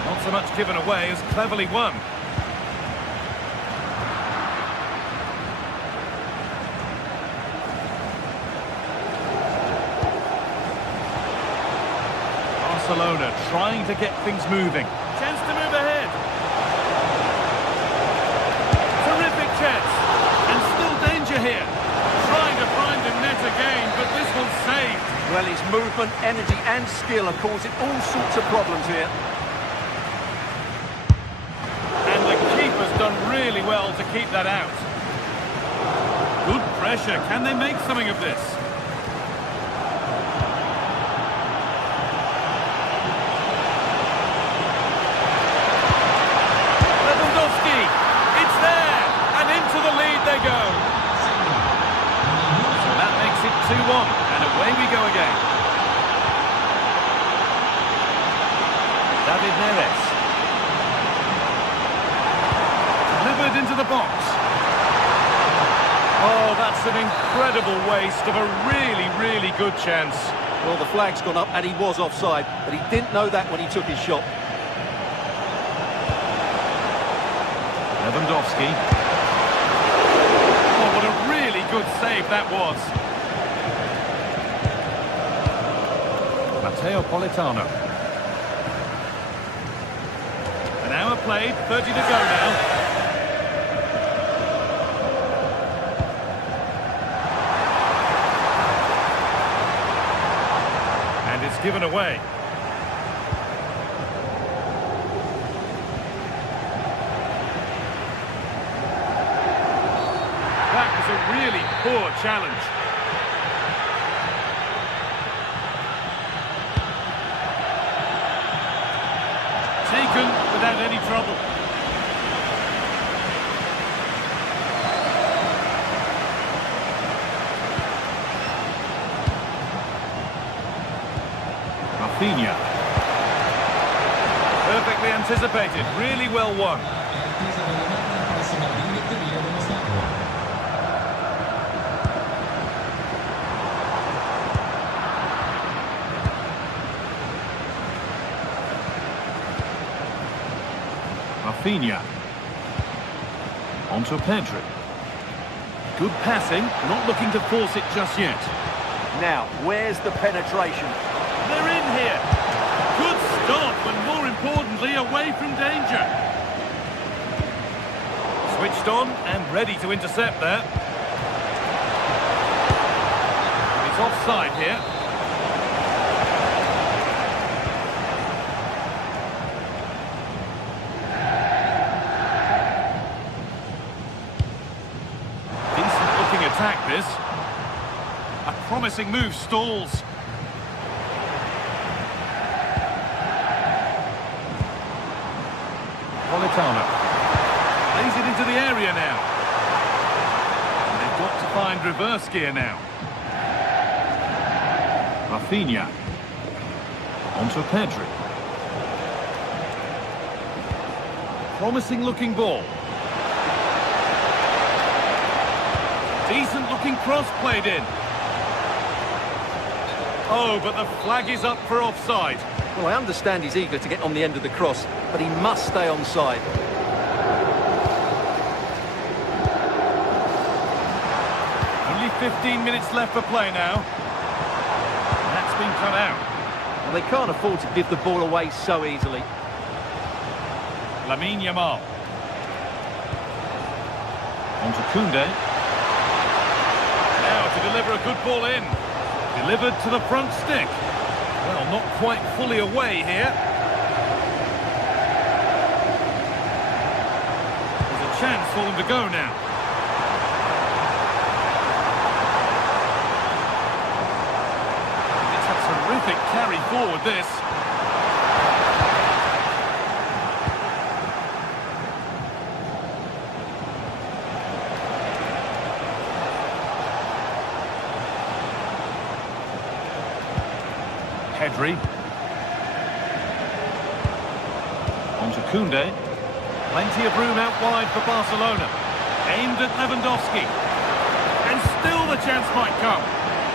Not so much given away as cleverly won. Barcelona trying to get things moving. Chance to move ahead. Terrific chance. And still danger here. Trying to find the net again, but this one's saved. Well, his movement, energy and skill are causing all sorts of problems here. And the keeper's done really well to keep that out. Good pressure. Can they make something of this? They go. So that makes it 2-1, and away we go again. David Neres. Delivered into the box. Oh, that's an incredible waste of a really, really good chance. Well, the flag's gone up and he was offside, but he didn't know that when he took his shot. Lewandowski. What a really good save that was. Matteo Politano. An hour played, 30 to go now. And it's given away. That was a really poor challenge. Taken without any trouble. Rafinha. Perfectly anticipated, really well won. Rafinha. Onto Pedri. Good passing, not looking to force it just yet. Now, where's the penetration? They're in here. Good stop, and more importantly, away from danger. Switched on and ready to intercept there. It's offside here. Attack this. A promising move stalls. Politano. Lays it into the area now. And they've got to find reverse gear now. Rafinha. Onto Pedri. Promising looking ball. Decent looking cross played in. Oh, but the flag is up for offside. Well, I understand he's eager to get on the end of the cross, but he must stay onside. Only 15 minutes left for play now. And that's been cut out. Well, they can't afford to give the ball away so easily. Lamine Yamal. Onto Koundé. To deliver a good ball in. Delivered to the front stick. Well, not quite fully away here. There's a chance for them to go now. It's a terrific carry forward, this. Pedri. Onto Koundé. Plenty of room out wide for Barcelona. Aimed at Lewandowski. And still the chance might come.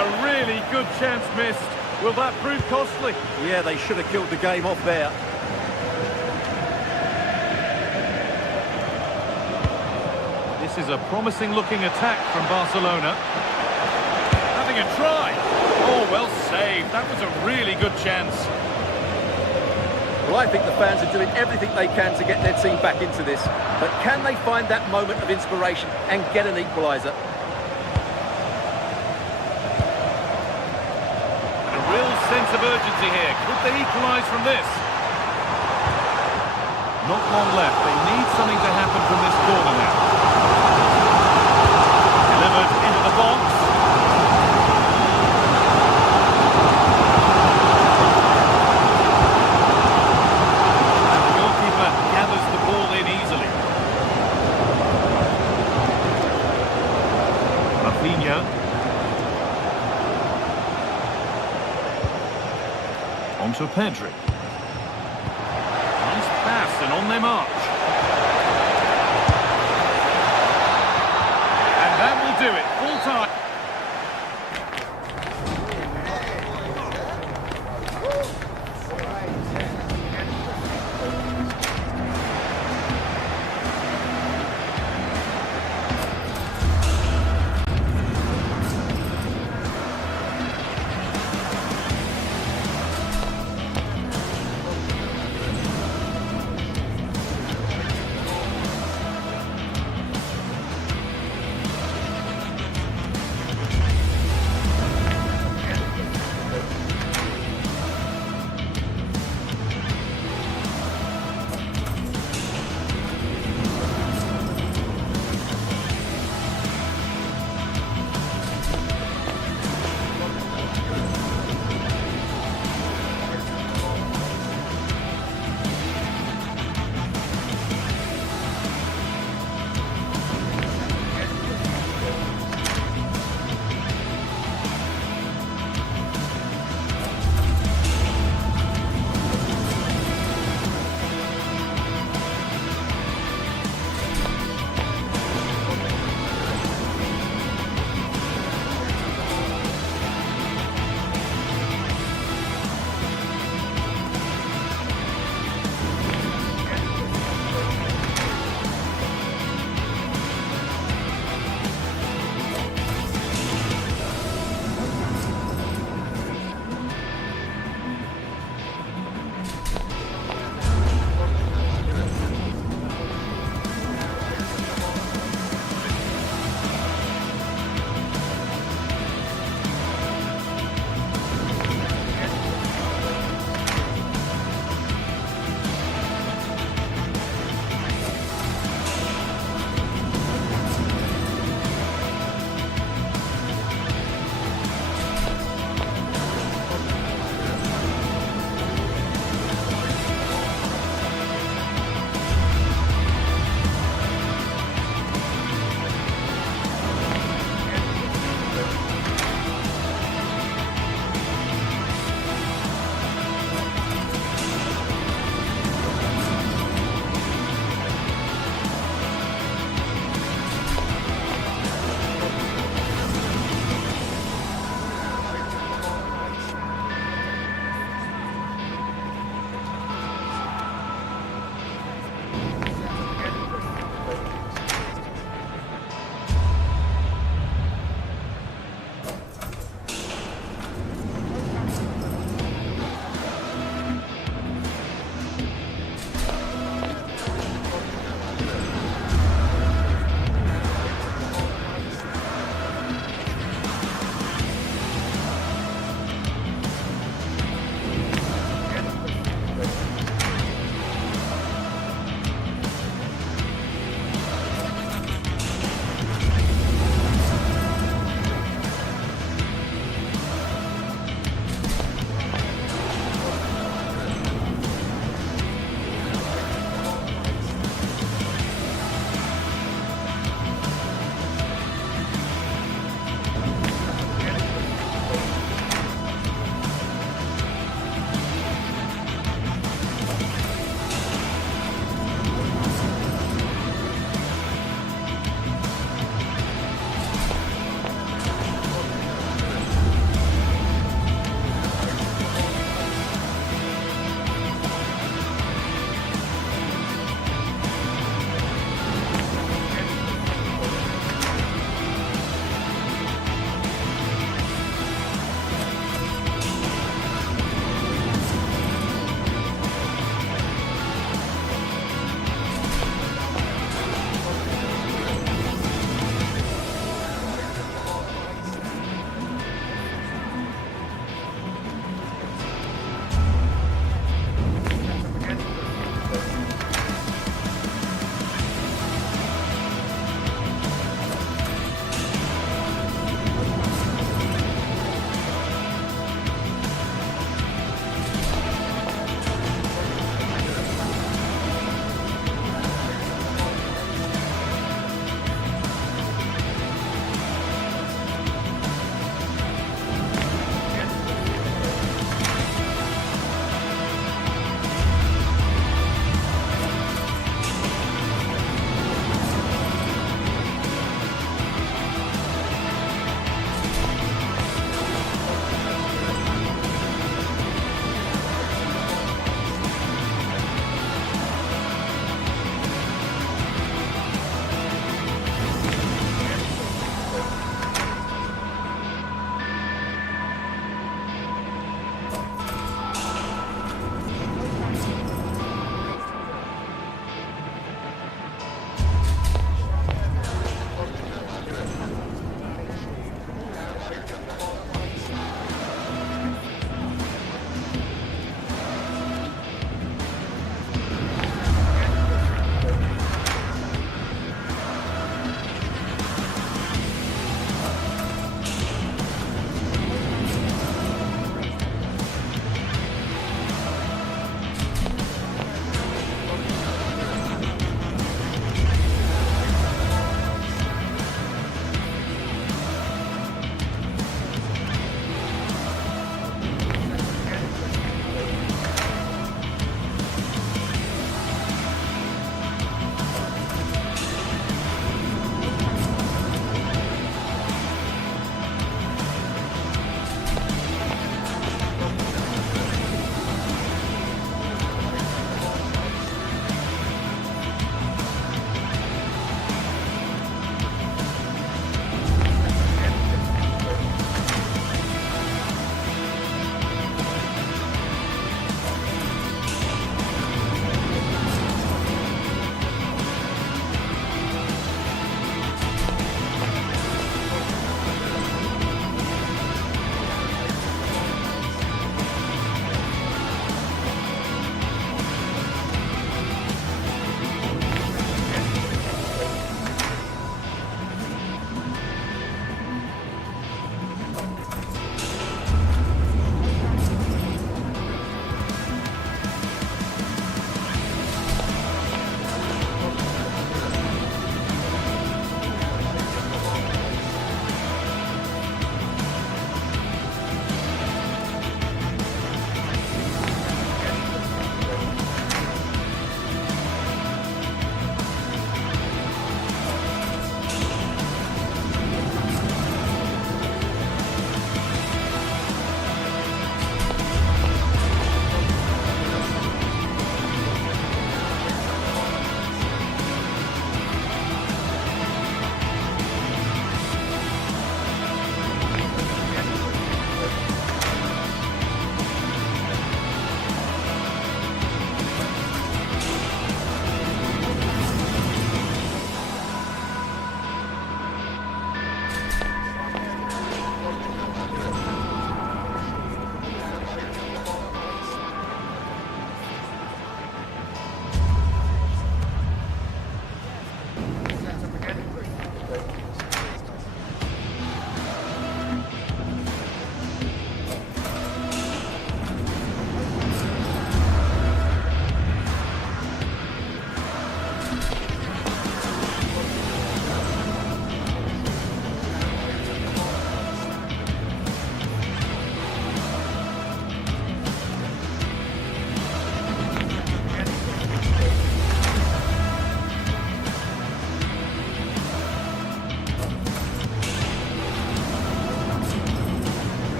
A really good chance missed. Will that prove costly? Yeah, they should have killed the game off there. This is a promising looking attack from Barcelona. Having a try. Oh, well saved. That was a really good chance. Well, I think the fans are doing everything they can to get their team back into this. But can they find that moment of inspiration and get an equaliser? A real sense of urgency here. Could they equalise from this? Not long left. They need something to happen from this corner now. Delivered into the box. Onto Pedri. Nice pass and on they march. And that will do it. Full time.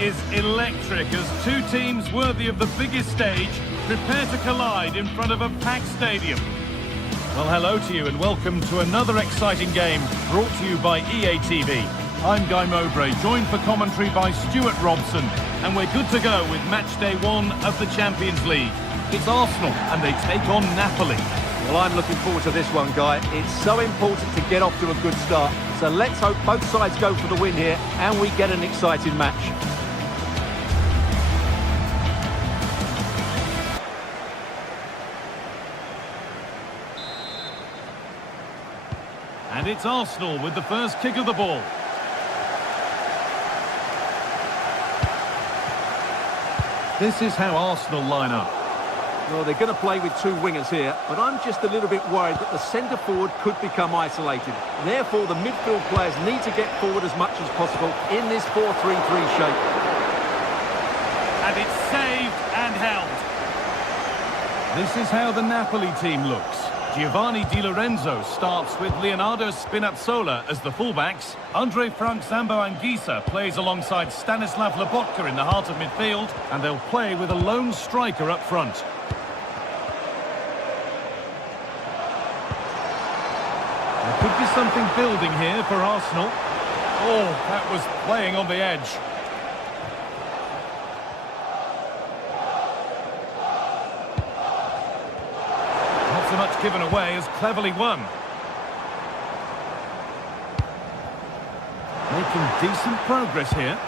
is electric as two teams worthy of the biggest stage prepare to collide in front of a packed stadium. Well, hello to you and welcome to another exciting game brought to you by EA TV. I'm Guy Mowbray, joined for commentary by Stuart Robson, and we're good to go with match day 1 of the Champions League. It's Arsenal and they take on Napoli. Well, I'm looking forward to this one, Guy. It's so important to get off to a good start. So let's hope both sides go for the win here and we get an exciting match. And it's Arsenal with the first kick of the ball. This is how Arsenal line up. Well, they're going to play with two wingers here, but I'm just a little bit worried that the centre-forward could become isolated. Therefore, the midfield players need to get forward as much as possible in this 4-3-3 shape. And it's saved and held. This is how the Napoli team looks. Giovanni Di Lorenzo starts with Leonardo Spinazzola as the fullbacks. Andre Frank Zambo-Anguissa plays alongside Stanislav Lobotka in the heart of midfield, and they'll play with a lone striker up front. There could be something building here for Arsenal. Oh, that was playing on the edge. Not so much given away as cleverly won. Making decent progress here.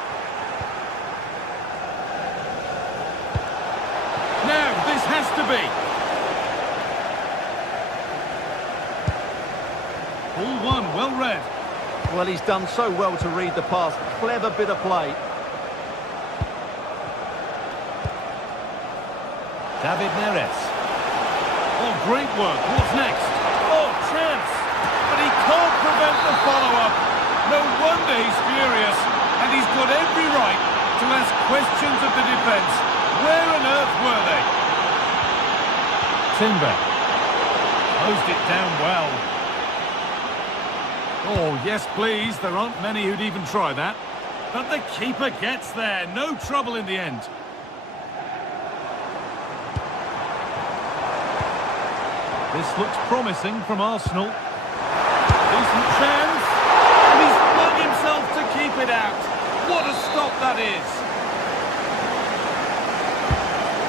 Now, this has to be. All one, well read. Well, he's done so well to read the pass. Clever bit of play. David Neres. Oh, great work. What's next? Oh, chance. But he can't prevent the follow-up. No wonder he's furious. And he's got every right to ask questions of the defence. Where on earth were they? Timber. Closed it down well. Oh, yes, please. There aren't many who'd even try that. But the keeper gets there. No trouble in the end. This looks promising from Arsenal. Decent chance. And he's flung himself to keep it out. What a stop that is.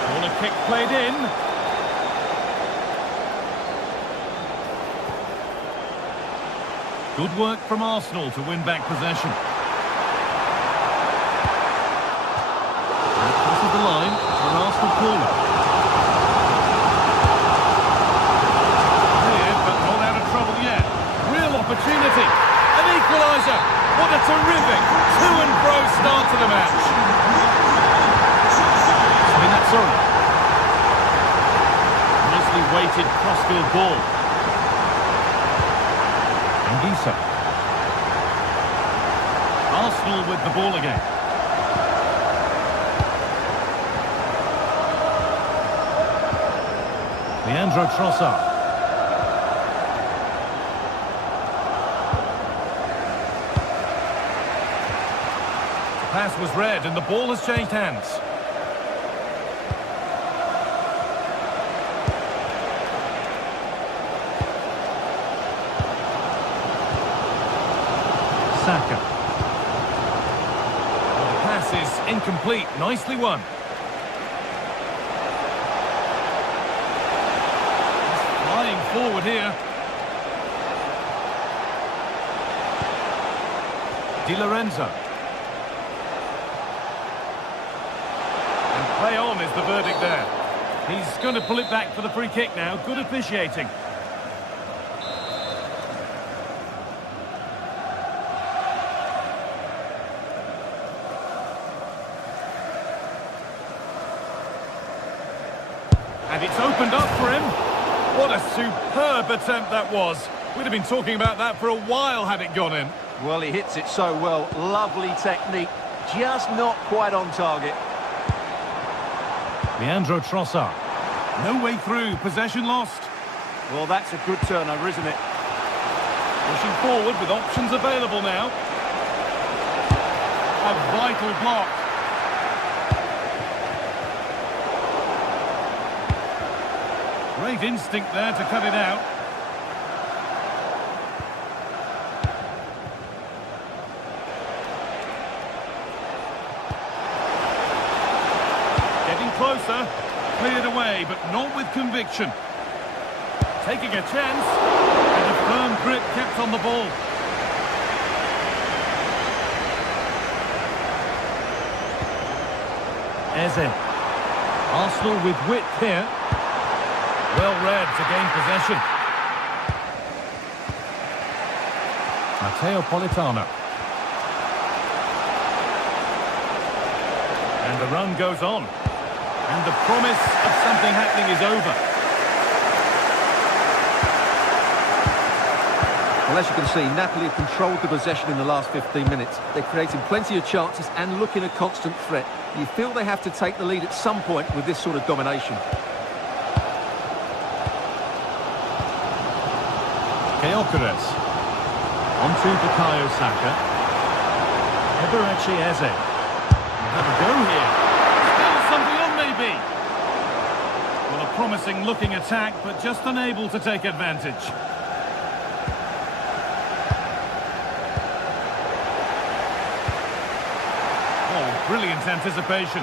Corner kick played in. Good work from Arsenal to win back possession. This is the line for an Arsenal corner. Cleared, but not out of trouble yet. Real opportunity. An equaliser. What a terrific to and fro start to the match. Spinazzola. Nicely weighted crossfield ball. Anguissa. Arsenal with the ball again. Leandro Trossard. The pass was read and the ball has changed hands. Saka. Well, the pass is incomplete. Nicely won. He's flying forward here. Di Lorenzo. And play on is the verdict there. He's going to pull it back for the free kick now. Good officiating. And it's opened up for him. What a superb attempt that was. We'd have been talking about that for a while had it gone in. Well, he hits it so well. Lovely technique. Just not quite on target. Leandro Trossard. No way through. Possession lost. Well, that's a good turnover, isn't it? Pushing forward with options available now. A vital block. Great instinct there to cut it out. Getting closer. Cleared away, but not with conviction. Taking a chance. And a firm grip kept on the ball. Eze. Arsenal with width here. Well read to gain possession. Matteo Politano. And the run goes on. And the promise of something happening is over. Well, as you can see, Napoli have controlled the possession in the last 15 minutes. They're creating plenty of chances and looking a constant threat. You feel they have to take the lead at some point with this sort of domination. Gyökeres. On to Bukayo Saka. Eberechi Eze. Have a go here. Still something on, maybe. Well, a promising looking attack, but just unable to take advantage. Oh, brilliant anticipation.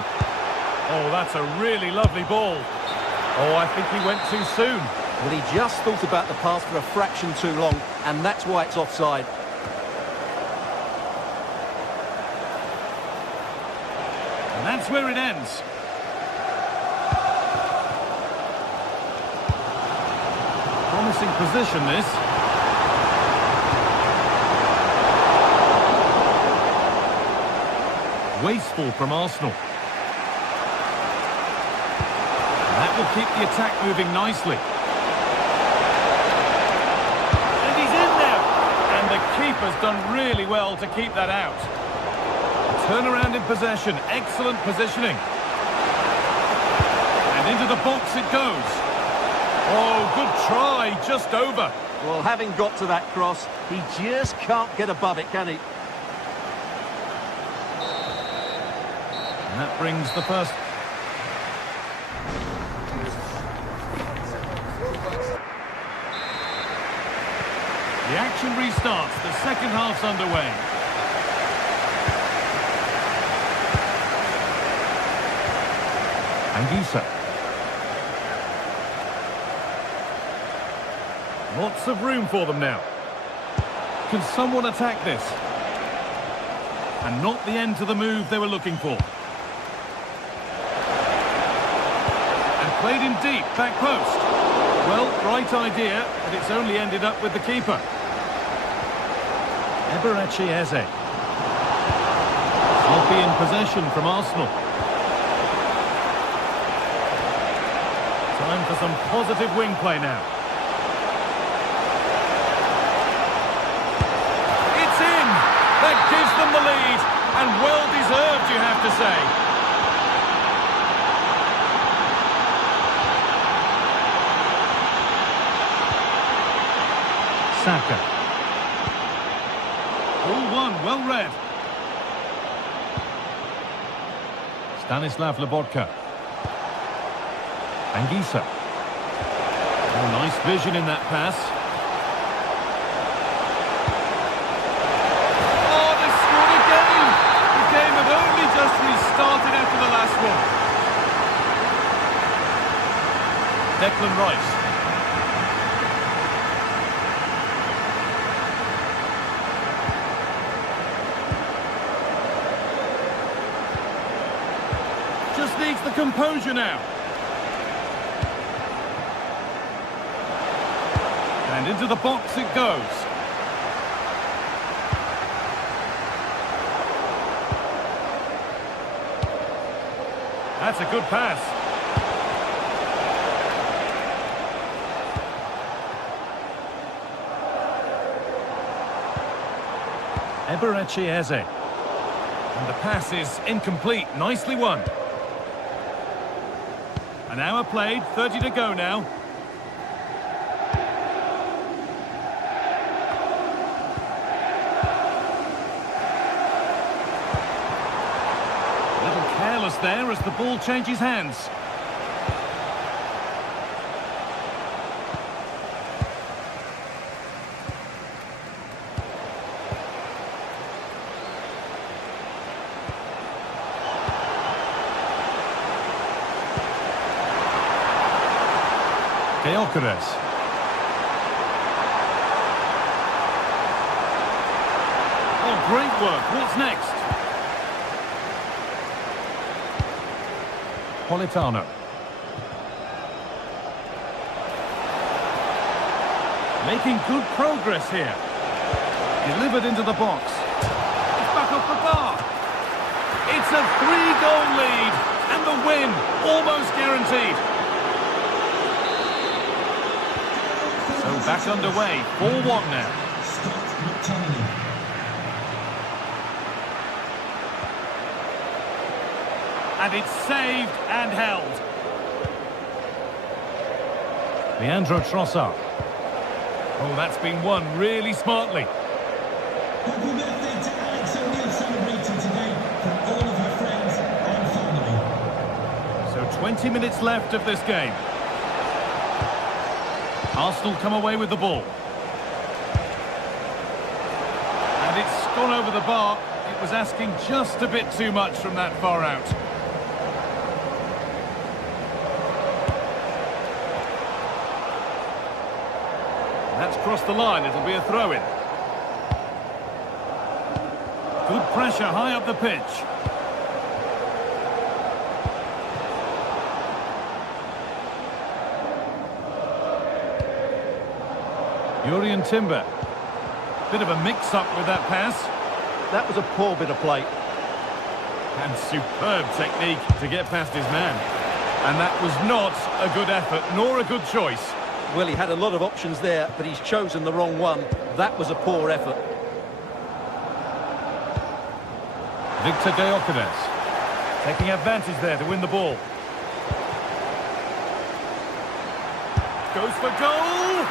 Oh, that's a really lovely ball. Oh, I think he went too soon. Well, he just thought about the pass for a fraction too long, and that's why it's offside. And that's where it ends. Promising position, this. Wasteful from Arsenal. And that will keep the attack moving nicely. And he's in there. And the keeper's done really well to keep that out. Turnaround in possession. Excellent positioning. And into the box it goes. Oh, good try. Just over. Well, having got to that cross, he just can't get above it, can he? And that brings the first. The action restarts. The second half's underway. Anguissa. Lots of room for them now. Can someone attack this? And not the end to the move they were looking for. And played him deep, back post. Well, right idea, but it's only ended up with the keeper. Eberechi Eze. Sloppy in possession from Arsenal. Time for some positive wing play now. It's in! That gives them the lead, and well deserved, you have to say. Saka. All one, well read. Stanislav Lobotka. Anguissa. Oh, nice vision in that pass. Oh, they scored again! The game had only just restarted after the last one. Declan Rice. Just needs the composure now. And into the box it goes. That's a good pass. Eberechi Eze. And the pass is incomplete. Nicely won. An hour played, 30 to go now. A little careless there as the ball changes hands. Gyökeres. Oh, great work. What's next? Politano. Making good progress here. Delivered into the box. It's back off the bar. It's a 3-goal lead. And the win, almost guaranteed. So back underway, 4-1 now. And it's saved and held. Leandro Trossard. Oh, that's been won really smartly. Happy birthday to Alex O'Neill celebrating today from all of her friends and family. So 20 minutes left of this game. Arsenal come away with the ball. And it's gone over the bar. It was asking just a bit too much from that far out. That's crossed the line. It'll be a throw-in. Good pressure high up the pitch. Jurrien Timber. Bit of a mix-up with that pass. That was a poor bit of play. And superb technique to get past his man. And that was not a good effort, nor a good choice. Well, he had a lot of options there, but he's chosen the wrong one. That was a poor effort. Victor Gyökeres. Taking advantage there to win the ball. Goes for goal!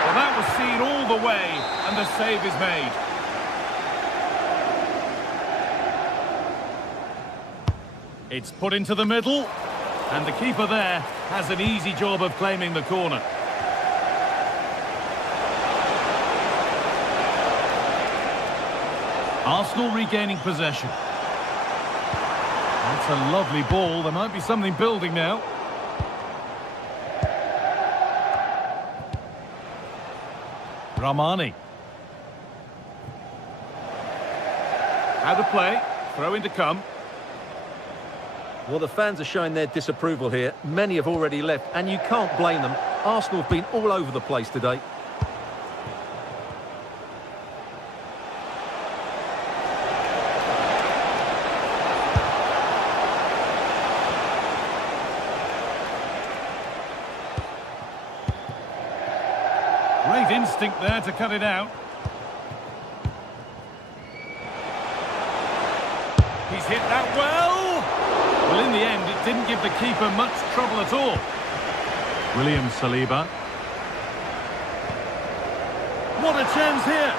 Well, that was seen all the way, and the save is made. It's put into the middle, and the keeper there has an easy job of claiming the corner. Arsenal regaining possession. That's a lovely ball. There might be something building now. Ramani. Out of play. Throw in to come. Well, the fans are showing their disapproval here. Many have already left, and you can't blame them. Arsenal have been all over the place today. Great instinct there to cut it out. He's hit that well. Well, in the end, it didn't give the keeper much trouble at all. William Saliba. What a chance here.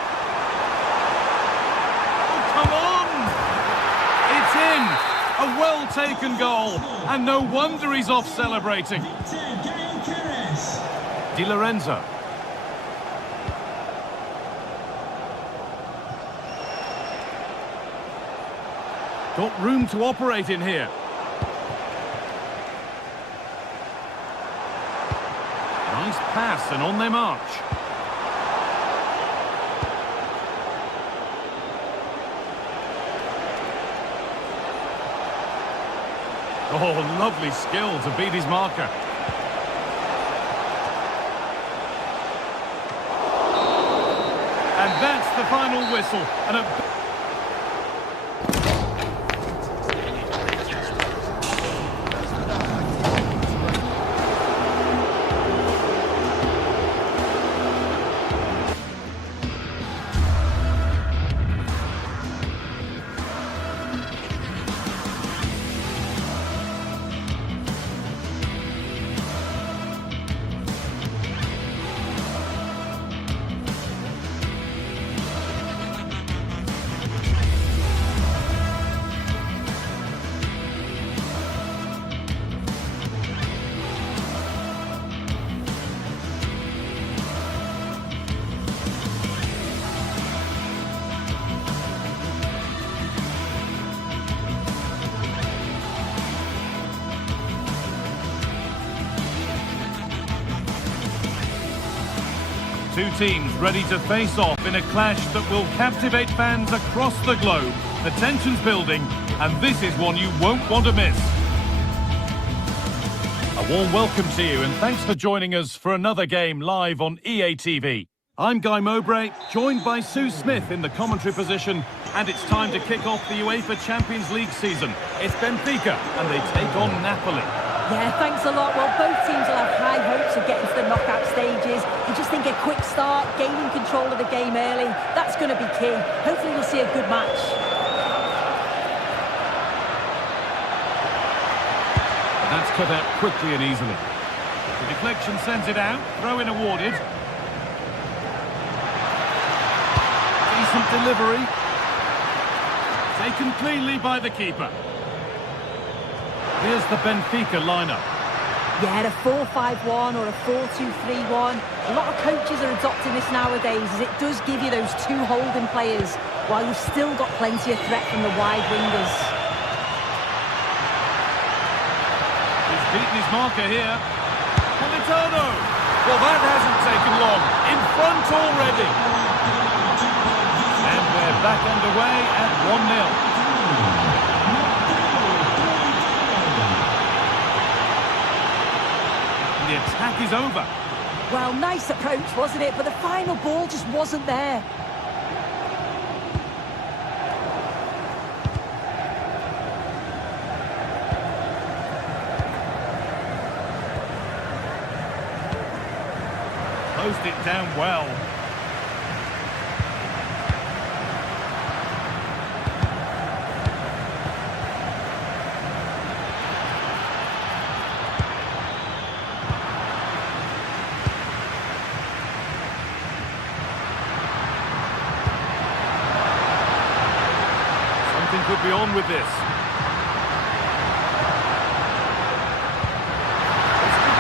Oh, come on. It's in. A well-taken goal. And no wonder he's off celebrating. Di Lorenzo. Got room to operate in here. Nice pass and on their march. Oh, lovely skill to beat his marker. And that's the final whistle. And a Two teams ready to face off in a clash that will captivate fans across the globe. The tension's building, and this is one you won't want to miss. A warm welcome to you, and thanks for joining us for another game live on EA TV. I'm Guy Mowbray, joined by Sue Smith in the commentary position, and it's time to kick off the UEFA Champions League season. It's Benfica, and they take on Napoli. Yeah, thanks a lot. Well, both teams will have high hopes of getting to the knockout stages. You just think a quick start, gaining control of the game early, that's going to be key. Hopefully we'll see a good match. That's cut out quickly and easily. The deflection sends it out, throw-in awarded. Decent delivery. Taken cleanly by the keeper. Here's the Benfica lineup. Yeah, a 4-5-1 or a 4-2-3-1. A lot of coaches are adopting this nowadays, as it does give you those two holding players, while you've still got plenty of threat from the wide wingers. He's beaten his marker here. Politano! Well, that hasn't taken long. In front already. And we're back underway at 1-0. The attack is over. Well, nice approach, wasn't it? But the final ball just wasn't there. Closed it down well. Could be on with this. It's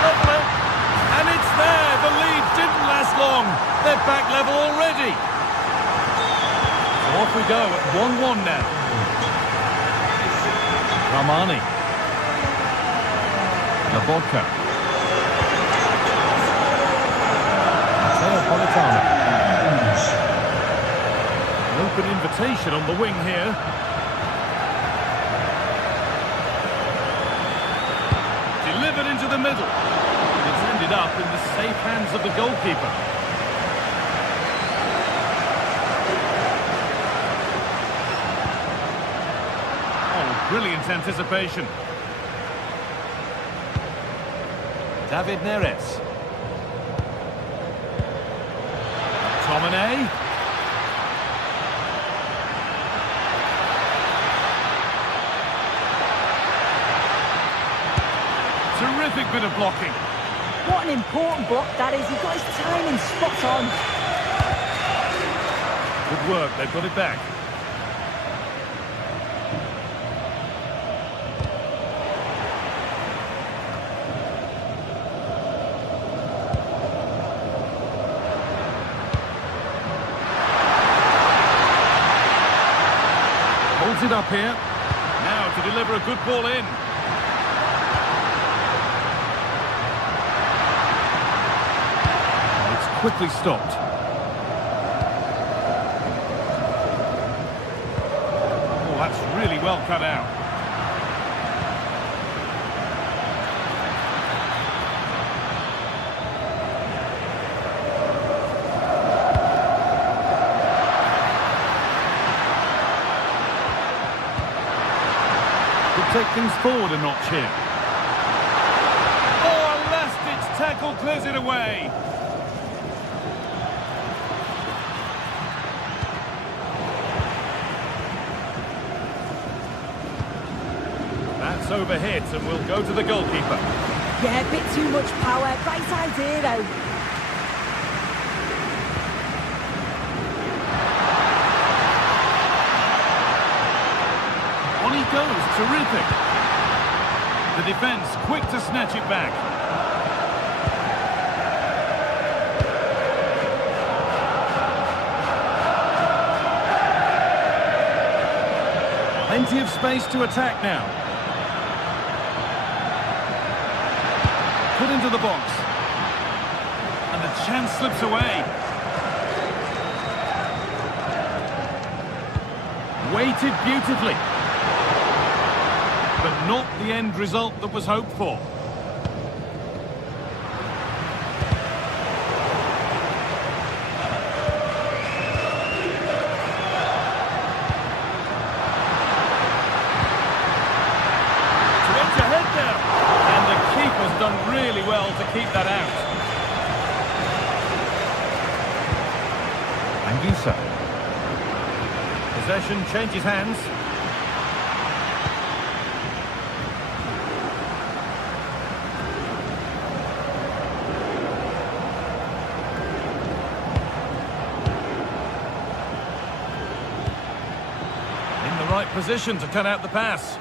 lovely. And it's there. The lead didn't last long. They're back level already. So off we go at 1-1 now. Ramani. Lavodka. Matteo Politano. An open invitation on the wing here. Delivered into the middle. It's ended up in the safe hands of the goalkeeper. Oh, brilliant anticipation. David Neres. Tomine. Terrific bit of blocking. What an important block that is. He got his timing spot on. Good work, they've got it back. Holds it up here. Now to deliver a good ball in. Quickly stopped. Oh, that's really well cut out. Could take things forward a notch here. Oh, a last-ditch tackle clears it away. That's overhit and will go to the goalkeeper. Yeah, a bit too much power. Right idea, though. On he goes, terrific. The defence quick to snatch it back. Plenty of space to attack now. Put into the box. And the chance slips away. Weighted beautifully. But not the end result that was hoped for. Done really well to keep that out. Anguissa. Possession changes hands. In the right position to cut out the pass.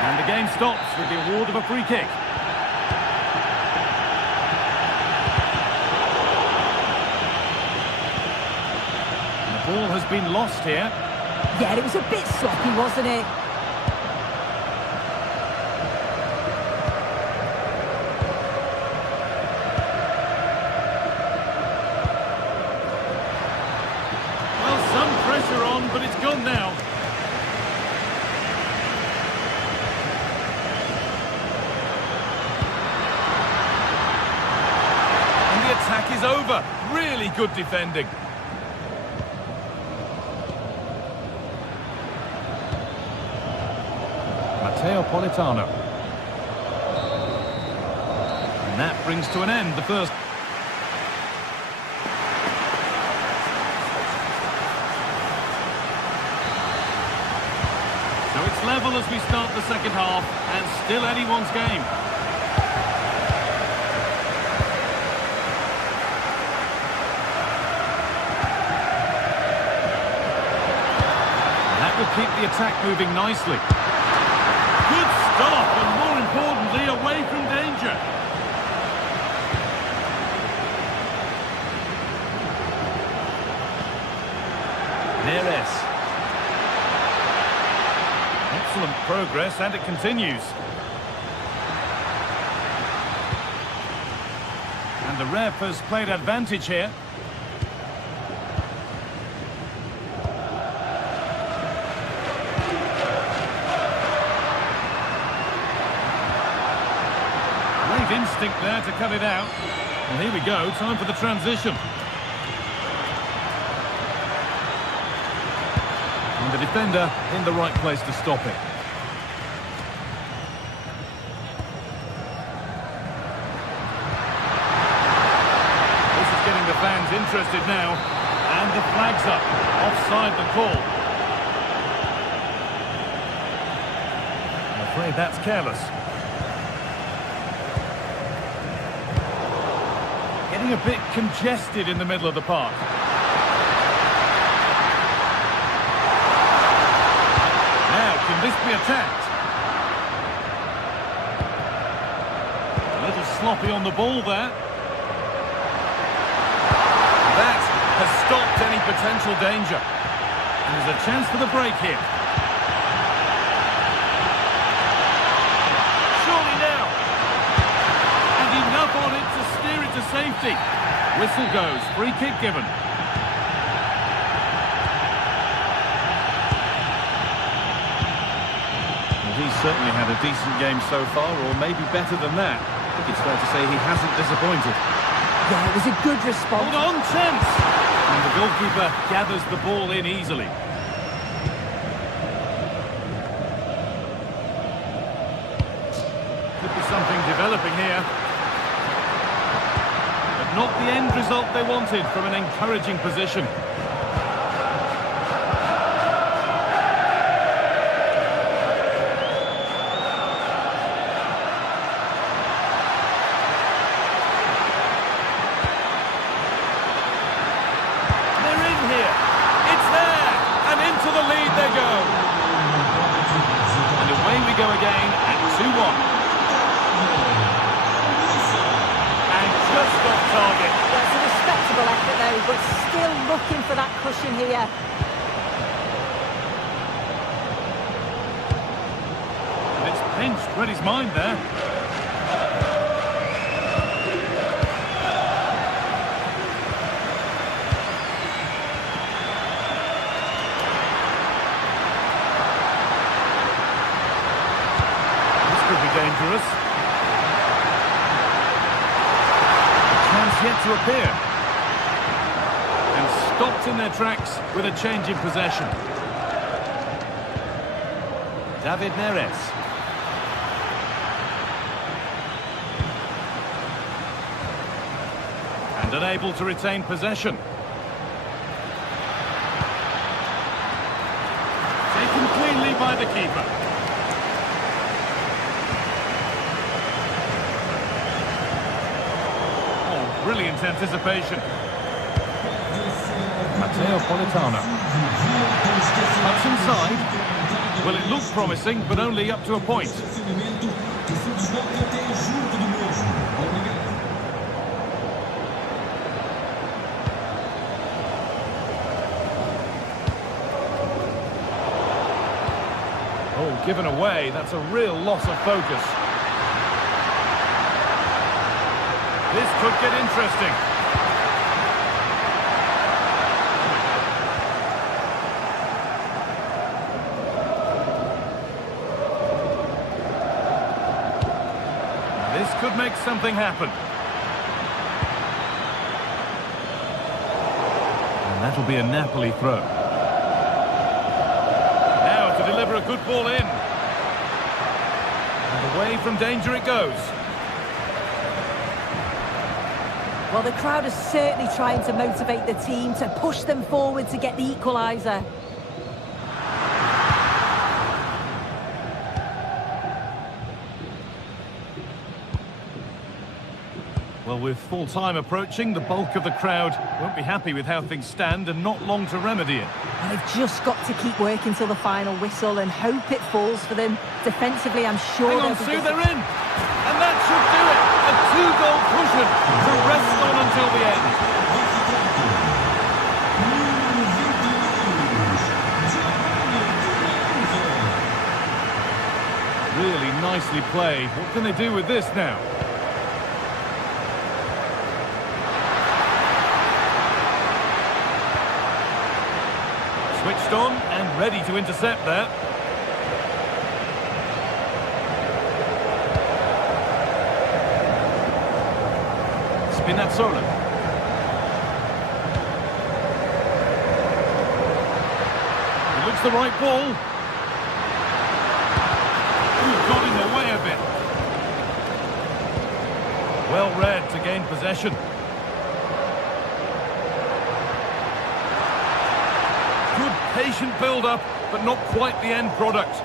And the game stops with the award of a free kick. And the ball has been lost here. Yeah, it was a bit sloppy, wasn't it? Well, some pressure on, but it's gone now. Attack is over. Really good defending. Matteo Politano. And that brings to an end the first. So it's level as we start the second half, and still anyone's game. Will keep the attack moving nicely. Good stop, and more importantly, away from danger. Neres. Excellent progress, and it continues. And the ref has played advantage here. Instinct there to cut it out. And here we go, time for the transition. And the defender in the right place to stop it. This is getting the fans interested now. And the flag's up. Offside the call. I'm afraid that's careless. Getting a bit congested in the middle of the park. Now, can this be attacked? A little sloppy on the ball there. That has stopped any potential danger. And there's a chance for the break here. Surely now. And enough on it to steer it to safety. Whistle goes, free kick given. Well, he's certainly had a decent game so far, or maybe better than that. I think it's fair to say he hasn't disappointed. Yeah, it was a good response. Hold on, chance! And the goalkeeper gathers the ball in easily. Could be something developing here. But not the end result they wanted from an encouraging position. Go again at 2-1. And just off target. That's a respectable effort though, but still looking for that cushion here. And it's pinched, read his mind there. has yet to appear. And stopped in their tracks with a change in possession. David Neres. And unable to retain possession. Taken cleanly by the keeper. Oh, brilliant anticipation. Matteo Politano. Cuts inside. Well, it looked promising, but only up to a point. Oh, given away. That's a real loss of focus. This could get interesting. This could make something happen. And that'll be a Napoli throw. Now to deliver a good ball in. And away from danger it goes. Well, the crowd is certainly trying to motivate the team to push them forward to get the equaliser. Well, with full time approaching, the bulk of the crowd won't be happy with how things stand and not long to remedy it. Well, they've just got to keep working till the final whistle and hope it falls for them. Defensively, I'm sure Hang on, they'll be Sue, they're in! And that should do it! A two-goal cushion to rest on until the end. Really nicely played. What can they do with this now? Switched on and ready to intercept there. Spinazzola. It looks the right ball. Ooh, got in the way a bit. Well read to gain possession. Good patient build-up, but not quite the end product.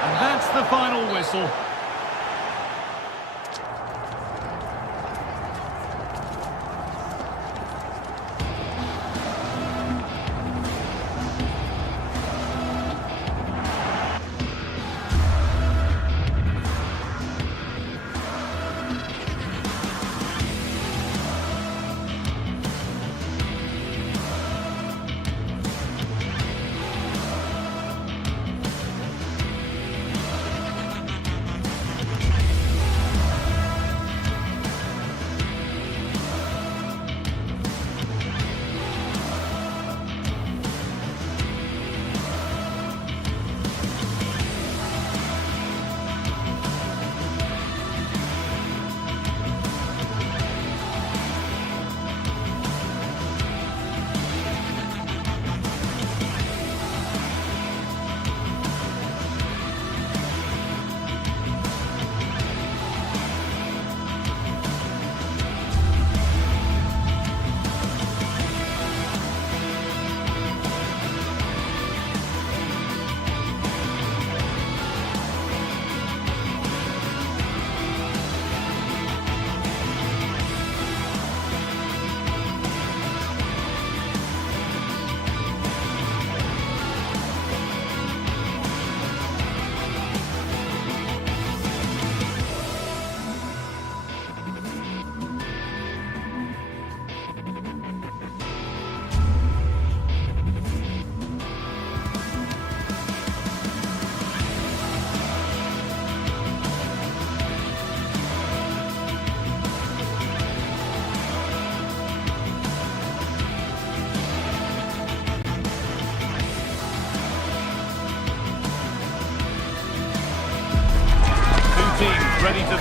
And that's the final whistle.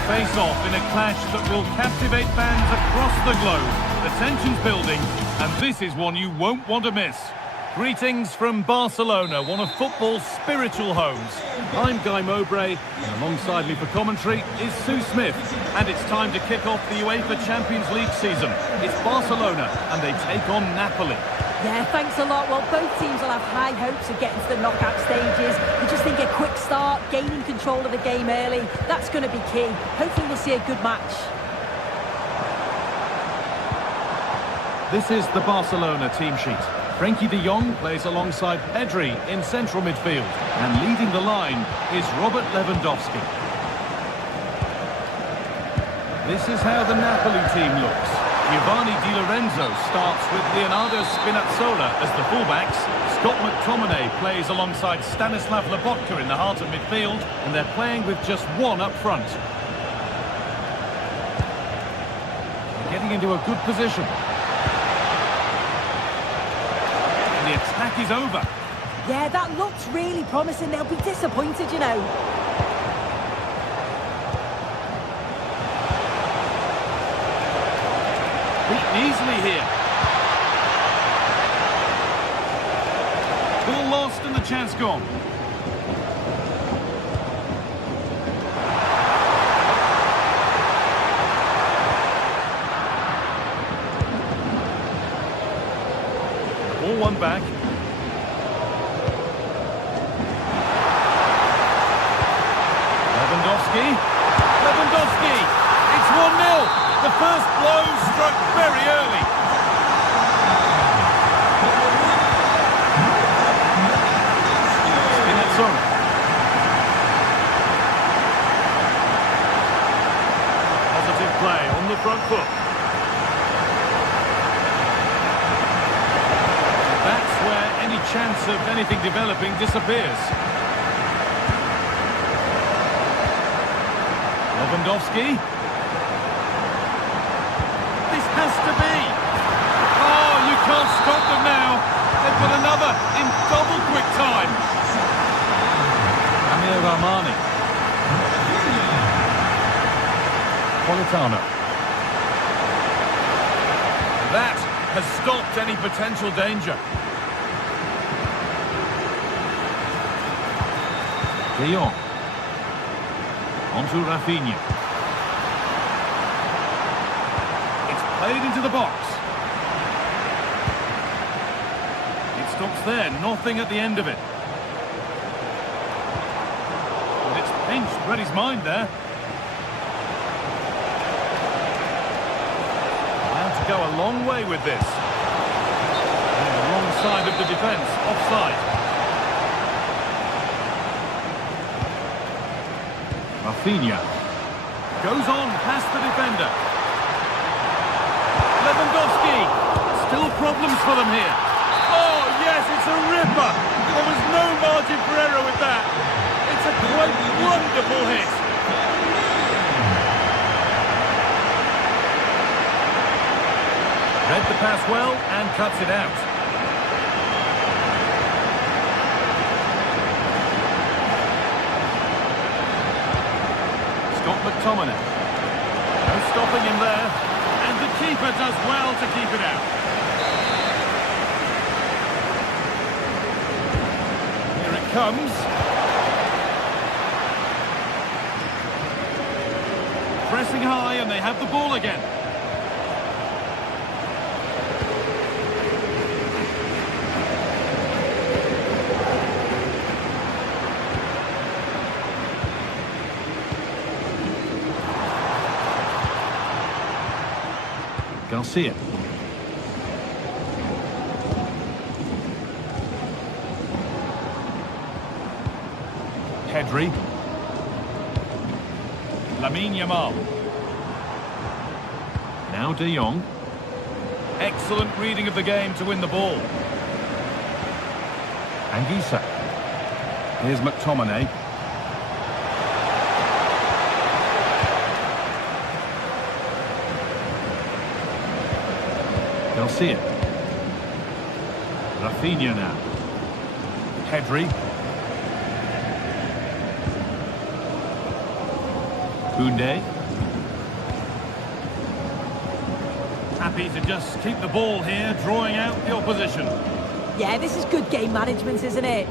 face-off in a clash that will captivate fans across the globe. The tension's building, and this is one you won't want to miss. Greetings from Barcelona, one of football's spiritual homes. I'm Guy Mowbray, and alongside me for commentary is Sue Smith. And it's time to kick off the UEFA Champions League season. It's Barcelona, and they take on Napoli. Yeah, thanks a lot. Well, both teams will have high hopes of getting to the knockout stages. We just think a quick start, gaining control of the game early, that's going to be key. Hopefully we'll see a good match. This is the Barcelona team sheet. Frenkie de Jong plays alongside Pedri in central midfield. And leading the line is Robert Lewandowski. This is how the Napoli team looks. Giovanni Di Lorenzo starts with Leonardo Spinazzola as the fullbacks. Scott McTominay plays alongside Stanislav Lobotka in the heart of midfield, and they're playing with just one up front. They're getting into a good position. And the attack is over. Yeah, that looks really promising. They'll be disappointed, you know. Beaten easily here. Ball lost and the chance gone. Ball won back. Lewandowski. It's 1-0. The first blow struck very early. Spinazzola. Positive play on the front foot. That's where any chance of anything developing disappears. Lewandowski. Has to be. Oh, you can't stop them now. They've got another in double quick time. Amir Rahmani. Politano. That has stopped any potential danger. De Jong. Onto Rafinha. Played into the box. It stops there, nothing at the end of it. And it's pinched, read his mind there. Allowed to go a long way with this. On the wrong side of the defence, offside. Rafinha goes on past the defender. Lewandowski, still problems for them here. Oh yes, it's a ripper. There was no margin for error with that. It's a quite wonderful hit. Read the pass well and cuts it out. Scott McTominay. No stopping him there. And the keeper does well to keep it out. Here it comes. Pressing high and they have the ball again. Garcia. Pedri. Lamine Yamal. Now De Jong. Excellent reading of the game to win the ball. Anguissa. Here's McTominay. Garcia. Rafinha now. Pedri. Koundé. Happy to just keep the ball here, drawing out the opposition. Yeah, this is good game management, isn't it?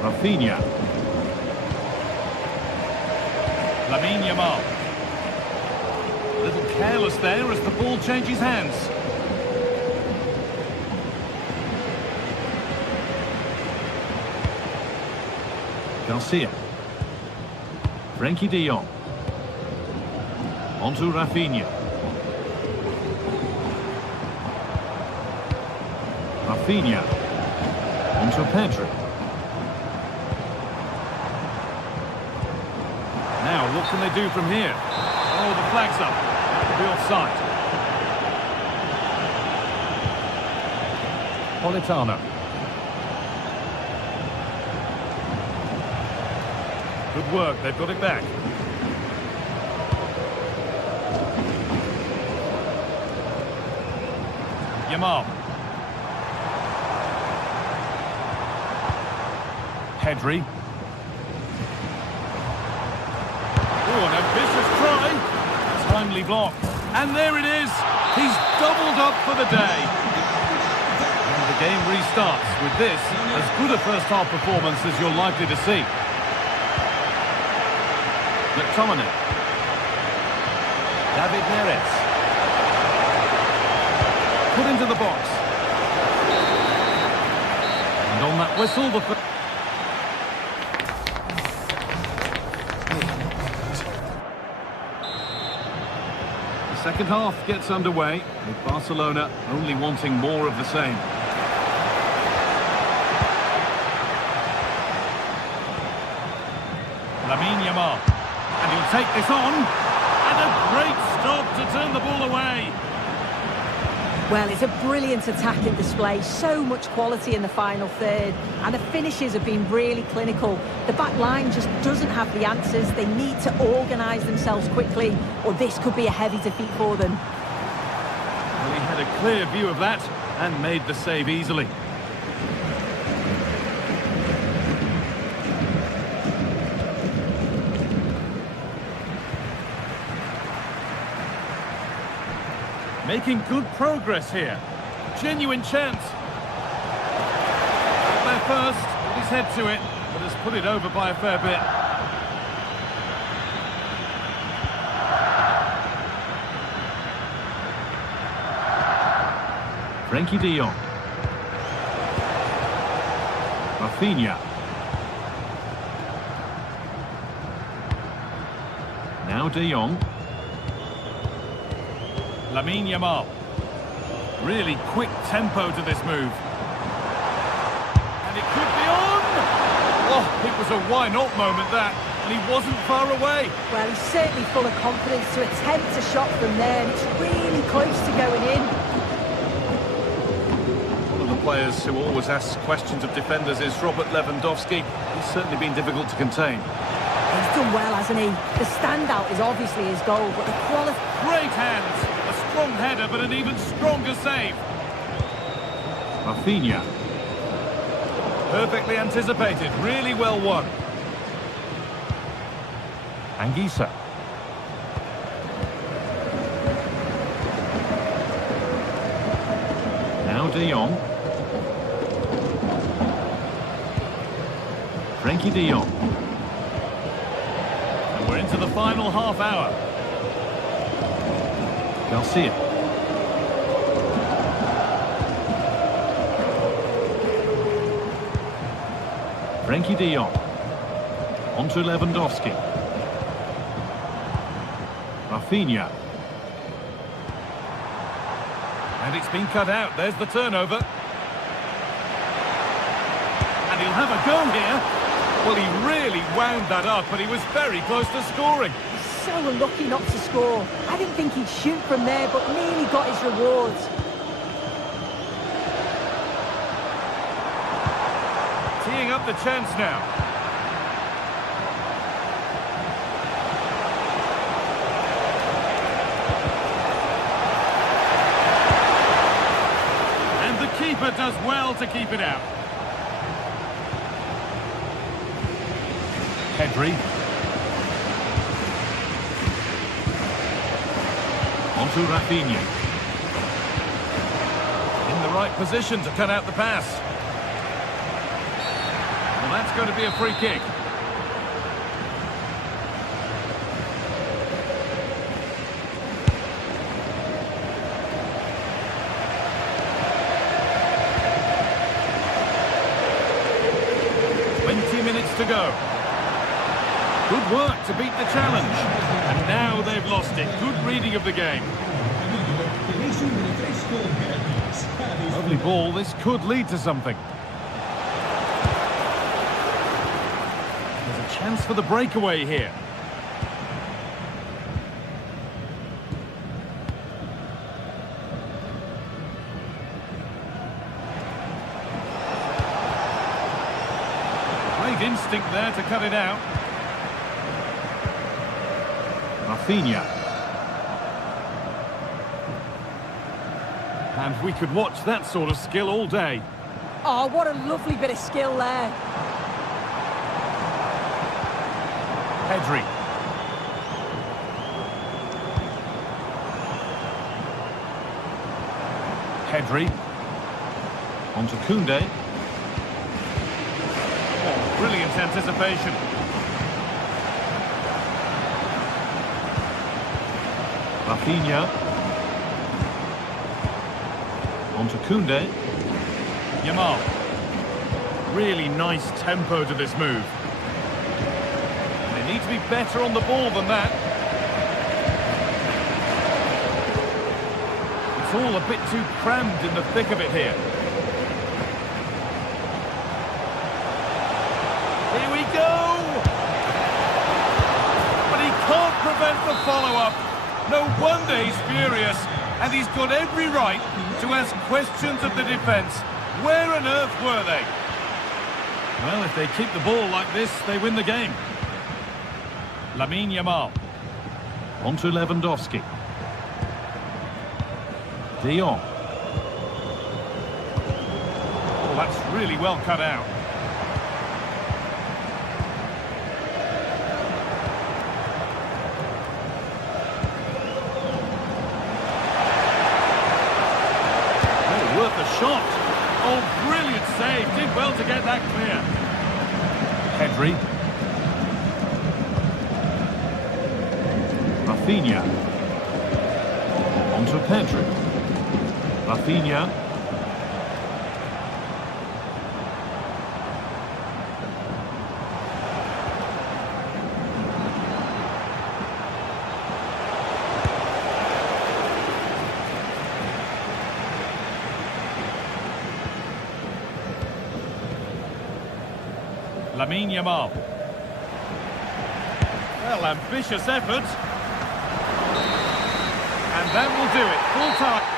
Rafinha. Lamine Yamal. A little careless there as the ball changes hands. Garcia. Frenkie de Jong. Onto Rafinha. Rafinha. Onto Pedri. Now, what can they do from here? Oh, the flag's up. That'll be offside. Politano. Good work, they've got it back. Yamal. Pedri. Oh, an ambitious try. Timely block. And there it is. He's doubled up for the day. And the game restarts with this, as good a first-half performance as you're likely to see. McTominay. David Neres. Put into the box. And on that whistle, the second half gets underway, with Barcelona only wanting more of the same. Lamine Yamal. And he'll take this on. And a great stop to turn the ball away. Well, it's a brilliant attacking display. So much quality in the final third. And the finishes have been really clinical. The back line just doesn't have the answers. They need to organise themselves quickly, or this could be a heavy defeat for them. Well, he had a clear view of that and made the save easily. Making good progress here. Genuine chance. Got there first, put his head to it, but has put it over by a fair bit. Frenkie de Jong. Rafinha. Now de Jong. Lamine Yamal. Really quick tempo to this move. And it could be on! Oh, it was a why-not moment, that. And he wasn't far away. Well, he's certainly full of confidence to attempt a shot from there, and it's really close to going in. One of the players who always asks questions of defenders is Robert Lewandowski. He's certainly been difficult to contain. He's done well, hasn't he? The standout is obviously his goal, but the quality... Great hands! A strong header, but an even stronger save. Rafinha. Perfectly anticipated, really well won. Anguissa. Now de Jong. Frenkie de Jong. And we're into the final half hour. Garcia. Frenkie de Jong. Onto Lewandowski. Rafinha. And it's been cut out. There's the turnover. And he'll have a go here. Well, he really wound that up, but he was very close to scoring. So unlucky not to score. I didn't think he'd shoot from there, but nearly got his rewards. Teeing up the chance now. And the keeper does well to keep it out. Pedri. Onto Rafinha. In the right position to cut out the pass. Well, that's going to be a free kick. To go. Good work to beat the challenge. And now they've lost it. Good reading of the game. Lovely ball. This could lead to something. There's a chance for the breakaway here. Instinct there to cut it out. Rafinha. And we could watch that sort of skill all day. Oh, what a lovely bit of skill there. Pedri. Pedri. Onto Koundé. Brilliant anticipation. Rafinha. Onto Koundé. Yamal. Really nice tempo to this move. They need to be better on the ball than that. It's all a bit too crammed in the thick of it here. Here we go! But he can't prevent the follow-up. No wonder he's furious, and he's got every right to ask questions of the defence. Where on earth were they? Well, if they keep the ball like this, they win the game. Lamine Yamal. Onto Lewandowski. De Jong. Oh, that's really well cut out. Worth a shot. Oh, brilliant save. Did well to get that clear. Pedri. Rafinha. Onto Pedri. Rafinha. Lamine Yamal. Well, ambitious effort. And that will do it. Full time.